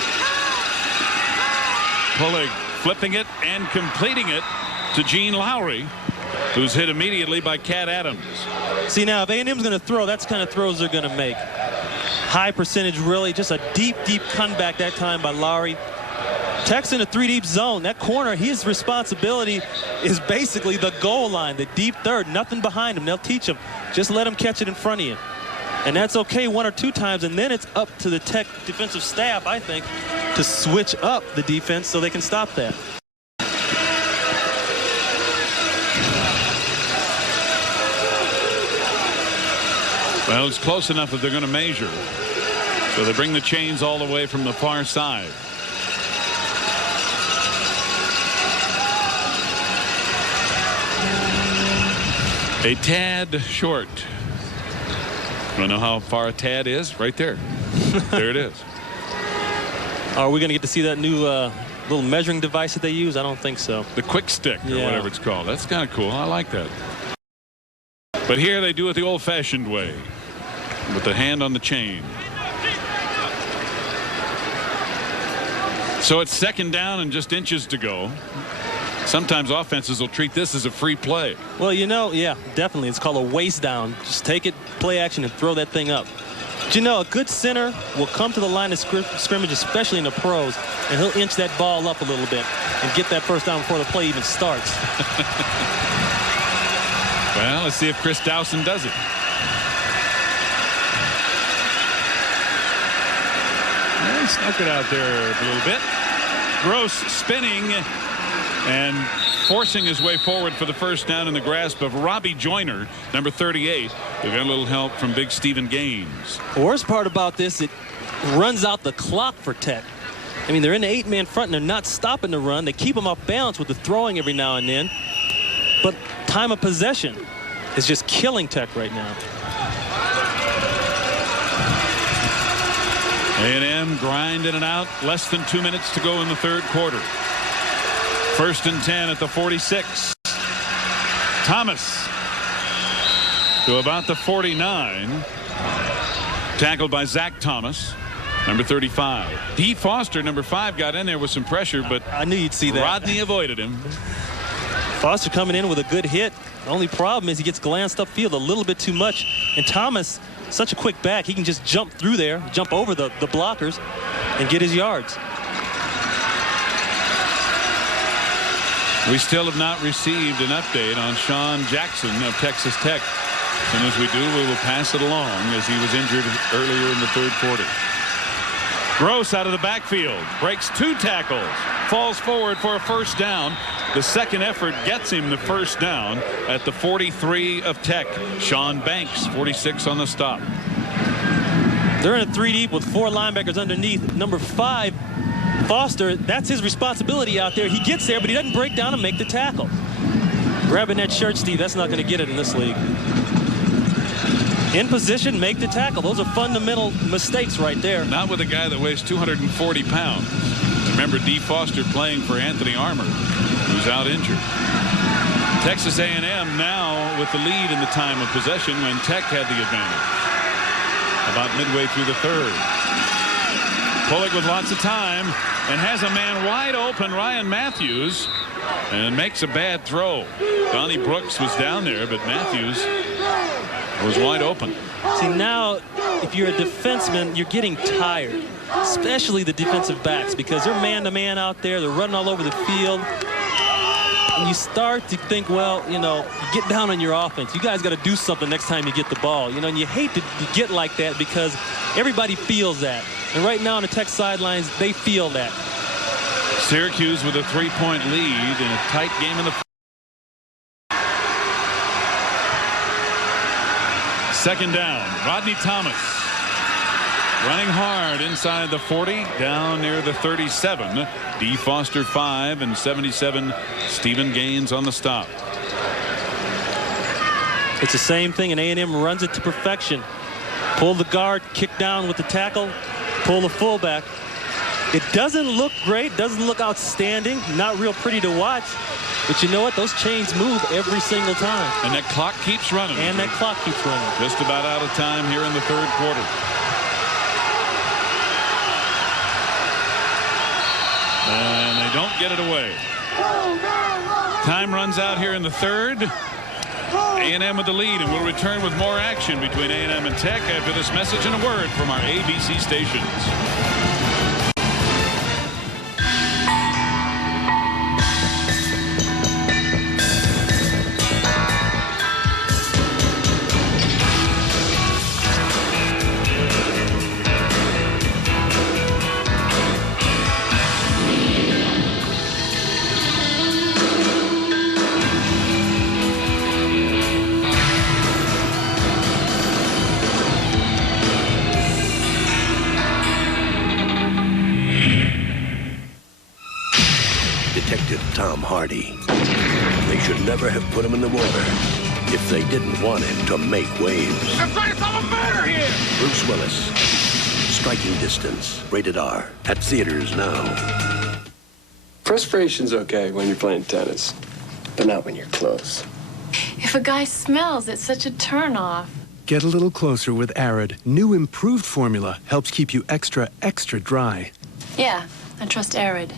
Pulig flipping it and completing it to Gene Lowry, who's hit immediately by Cat Adams. See, now, if A&M's going to throw, that's the kind of throws they're going to make. High percentage, really. Just a deep, deep comeback that time by Lowry. Tech's in a 3-deep zone. That corner, his responsibility is basically the goal line, the deep third. Nothing behind him. They'll teach him. Just let him catch it in front of you. And that's okay 1 or 2 times, and then it's up to the Tech defensive staff, I think, to switch up the defense so they can stop that. Well, it's close enough that they're going to measure. So they bring the chains all the way from the far side. A tad short. Want to know how far a tad is? Right there. There it is. Are we going to get to see that new little measuring device that they use? I don't think so. The quick stick or whatever it's called. That's kind of cool. I like that. But here they do it the old-fashioned way, with the hand on the chain. So it's 2nd down and just inches to go. Sometimes offenses will treat this as a free play. Well, you know, yeah, definitely. It's called a waist down. Just take it, play action, and throw that thing up. But you know, a good center will come to the line of scrimmage, especially in the pros, and he'll inch that ball up a little bit and get that first down before the play even starts. Well, let's see if Chris Dowson does it. He snuck it out there a little bit. Gross spinning and forcing his way forward for the first down in the grasp of Robbie Joyner, number 38. They got a little help from big Stephen Gaines. The worst part about this, it runs out the clock for Tech. I mean, they're in the 8-man front and they're not stopping the run. They keep them off balance with the throwing every now and then. But time of possession is just killing Tech right now. A&M grinding it out. Less than 2 minutes to go in the third quarter. 1st and 10 at the 46. Thomas to about the 49. Tackled by Zach Thomas, number 35. D. Foster, number 5, got in there with some pressure, but I knew you'd see that. Rodney avoided him. Foster coming in with a good hit. The only problem is he gets glanced upfield a little bit too much. And Thomas, such a quick back, he can just jump through there, jump over the blockers, and get his yards. We still have not received an update on Sean Jackson of Texas Tech. As soon as we do, we will pass it along, as he was injured earlier in the third quarter. Gross out of the backfield, breaks 2 tackles, falls forward for a first down. The second effort gets him the first down at the 43 of Tech. Sean Banks, 46 on the stop. They're in a 3 deep with 4 linebackers underneath. Number 5, Foster, that's his responsibility out there. He gets there, but he doesn't break down and make the tackle. Grabbing that shirt, Steve, that's not going to get it in this league. In position, make the tackle. Those are fundamental mistakes right there. Not with a guy that weighs 240 pounds. Remember D. Foster playing for Anthony Armour, who's out injured. Texas A&M now with the lead in the time of possession when Tech had the advantage. About midway through the third. Pulick with lots of time and has a man wide open, Ryan Matthews, and makes a bad throw. Donnie Brooks was down there, but Matthews was wide open. See, now if you're a defenseman, you're getting tired, especially the defensive backs, because they're man-to-man out there. They're running all over the field. And you start to think, well, you know, you get down on your offense. You guys got to do something next time you get the ball. You know, and you hate to get like that because everybody feels that. And right now on the Tech sidelines, they feel that. Syracuse with a 3-point lead in a tight game in the second down. Rodney Thomas running hard inside the 40, down near the 37. D. Foster 5 and 77 Stephen Gaines on the stop. It's the same thing, and A&M runs it to perfection. Pull the guard, kick down with the tackle, pull the fullback. It doesn't look great, doesn't look outstanding, not real pretty to watch. But you know what? Those chains move every single time. And that clock keeps running. And that clock keeps running. Just about out of time here in the third quarter. And they don't get it away. Time runs out here in the third. A&M with the lead, and we'll return with more action between A&M and Tech after this message and a word from our ABC stations. Tom Hardy. They should never have put him in the water if they didn't want him to make waves. I'm trying to solve a murder here! Bruce Willis. Striking Distance. Rated R. At theaters now. Perspiration's okay when you're playing tennis, but not when you're close. If a guy smells, it's such a turn-off. Get a little closer with Arid. New improved formula helps keep you extra dry. Yeah, I trust Arid.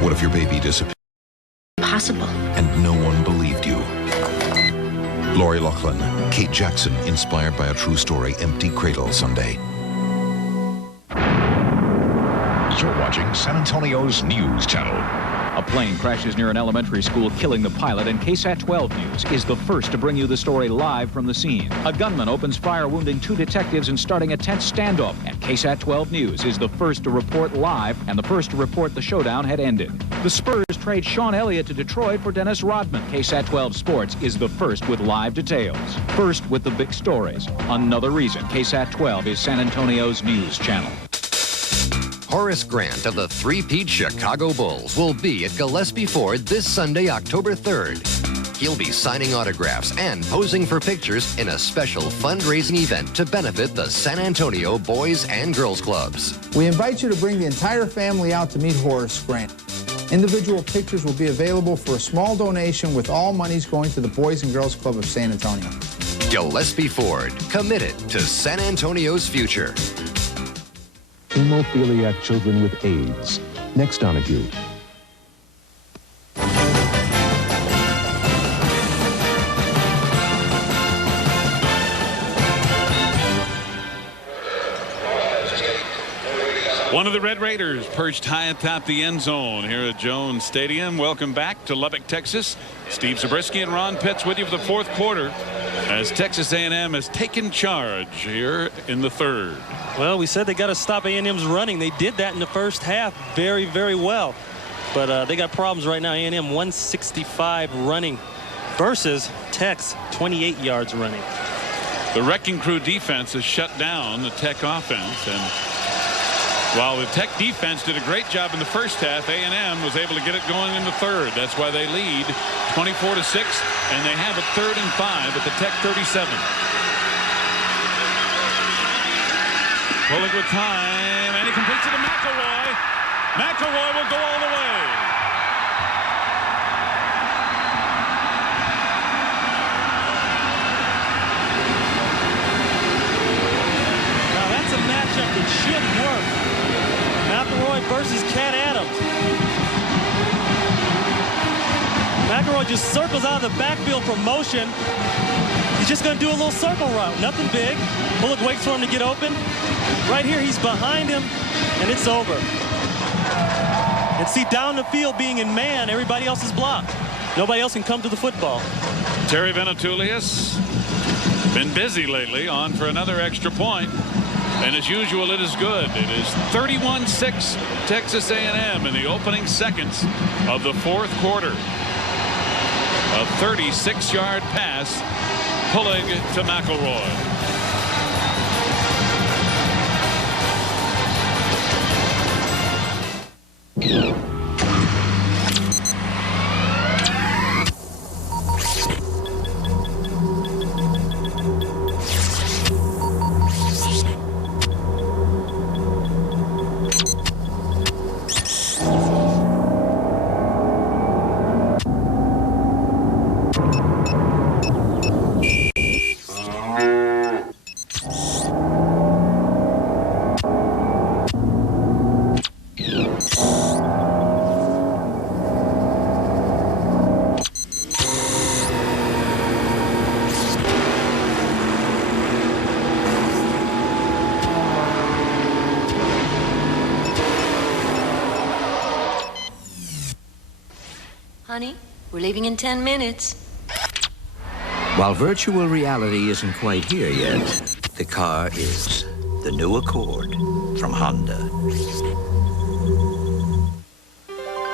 What if your baby disappeared? Possible. And no one believed you? Lori Loughlin, Kate Jackson, inspired by a true story, Empty Cradle, Sunday. You're watching San Antonio's News Channel. A plane crashes near an elementary school, killing the pilot, and KSAT 12 News is the first to bring you the story live from the scene. A gunman opens fire, wounding 2 detectives and starting a tense standoff. And KSAT 12 News is the first to report live and the first to report the showdown had ended. The Spurs trade Sean Elliott to Detroit for Dennis Rodman. KSAT 12 Sports is the first with live details. First with the big stories. Another reason KSAT 12 is San Antonio's News Channel. Horace Grant of the three-peat Chicago Bulls will be at Gillespie Ford this Sunday, October 3rd. he'll be signing autographs and posing for pictures in a special fundraising event to benefit the San Antonio Boys and Girls Clubs. We invite you to bring the entire family out to meet Horace Grant. Individual pictures will be available for a small donation, with all monies going to the Boys and Girls Club of San Antonio. Gillespie Ford, committed to San Antonio's future. Hemophiliac children with AIDS. Next, Donahue. One of the Red Raiders perched high atop the end zone here at Jones Stadium. Welcome back to Lubbock, Texas. Steve Zabriskie and Ron Pitts with you for the fourth quarter as Texas A&M has taken charge here in the third. Well, we said they got to stop A&M's running. They did that in the first half very, very well. But they got problems right now. A&M 165 running versus Tech's 28 yards running. The Wrecking Crew defense has shut down the Tech offense, and while the Tech defense did a great job in the first half, A&M was able to get it going in the third. That's why they lead 24-6, and they have it 3rd and 5 at the Tech 37. Pulling with time, and he completes it to McElroy. McElroy will go all the way. Now that's a matchup that should work. McElroy versus Cat Adams. McElroy just circles out of the backfield for motion. He's just going to do a little circle route. Nothing big. Bullock waits for him to get open. Right here, he's behind him, and it's over. And see, down the field, being in man, everybody else is blocked. Nobody else can come to the football. Terry Venetoulias been busy lately, on for another extra point. And as usual, it is good. It is 31-6 Texas A&M in the opening seconds of the fourth quarter. A 36-yard pass, Pulling to McElroy. Honey, we're leaving in 10 minutes. While virtual reality isn't quite here yet, the car is. The new Accord from Honda.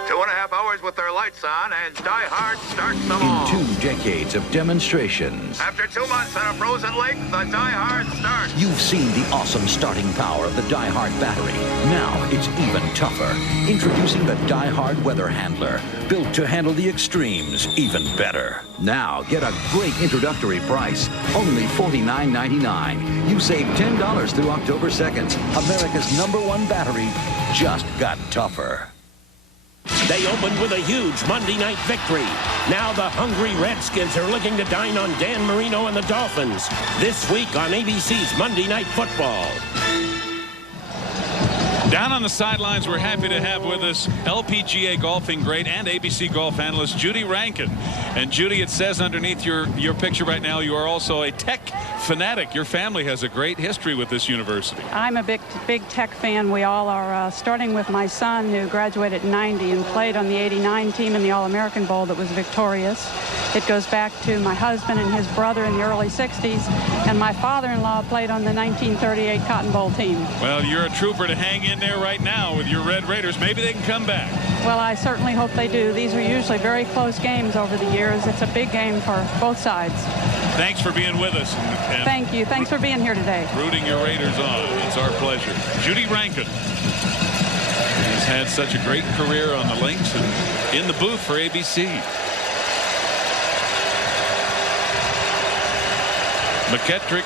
2.5 hours with their lights on, and Die Hard starts them all. In 2 decades of demonstrations, After 2 months on a frozen lake, the Die Hard starts. you've seen the awesome starting power of the Die Hard battery. Now it's even tougher. Introducing the Die Hard Weather Handler, built to handle the extremes even better. Now get a great introductory price, only $49.99. You save $10 through October 2nd. America's #1 battery just got tougher. They opened with a huge Monday night victory. Now the hungry Redskins are looking to dine on Dan Marino and the Dolphins this week on ABC's Monday Night Football. Down on the sidelines, we're happy to have with us LPGA golfing great and ABC golf analyst Judy Rankin. And Judy, it says underneath your picture right now, you are also a Tech fanatic. Your family has a great history with this university. I'm a big Tech fan. We all are, starting with my son, who graduated in '90 and played on the '89 team in the All-American Bowl that was victorious. It goes back to my husband and his brother in the early '60s, and my father-in-law played on the 1938 Cotton Bowl team. Well, you're a trooper to hang in there right now with your Red Raiders. Maybe they can come back. Well, I certainly hope they do. These are usually very close games over the years. It's a big game for both sides. Thanks for being with us. And Thank you. Thanks for being here today. Rooting your Raiders on. It's our pleasure. Judy Rankin. He's had such a great career on the links and in the booth for ABC. Metric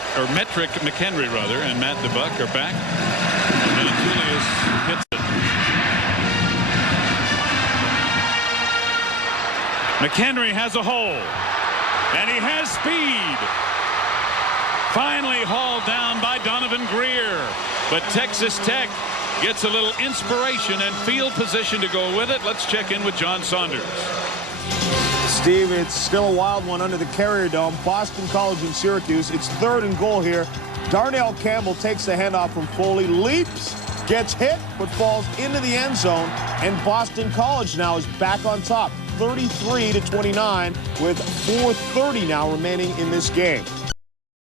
McHenry rather, and Matt DeBuck are back. And Ventulius hits it. McHenry has a hole, and he has speed. Finally hauled down by Donovan Greer, but Texas Tech gets a little inspiration and field position to go with it. Let's check in with John Saunders. Steve, it's still a wild one under the Carrier Dome. Boston College and Syracuse. It's 3rd and goal here. Darnell Campbell takes the handoff from Foley, leaps, gets hit, but falls into the end zone. And Boston College now is back on top, 33-29, with 4:30 now remaining in this game.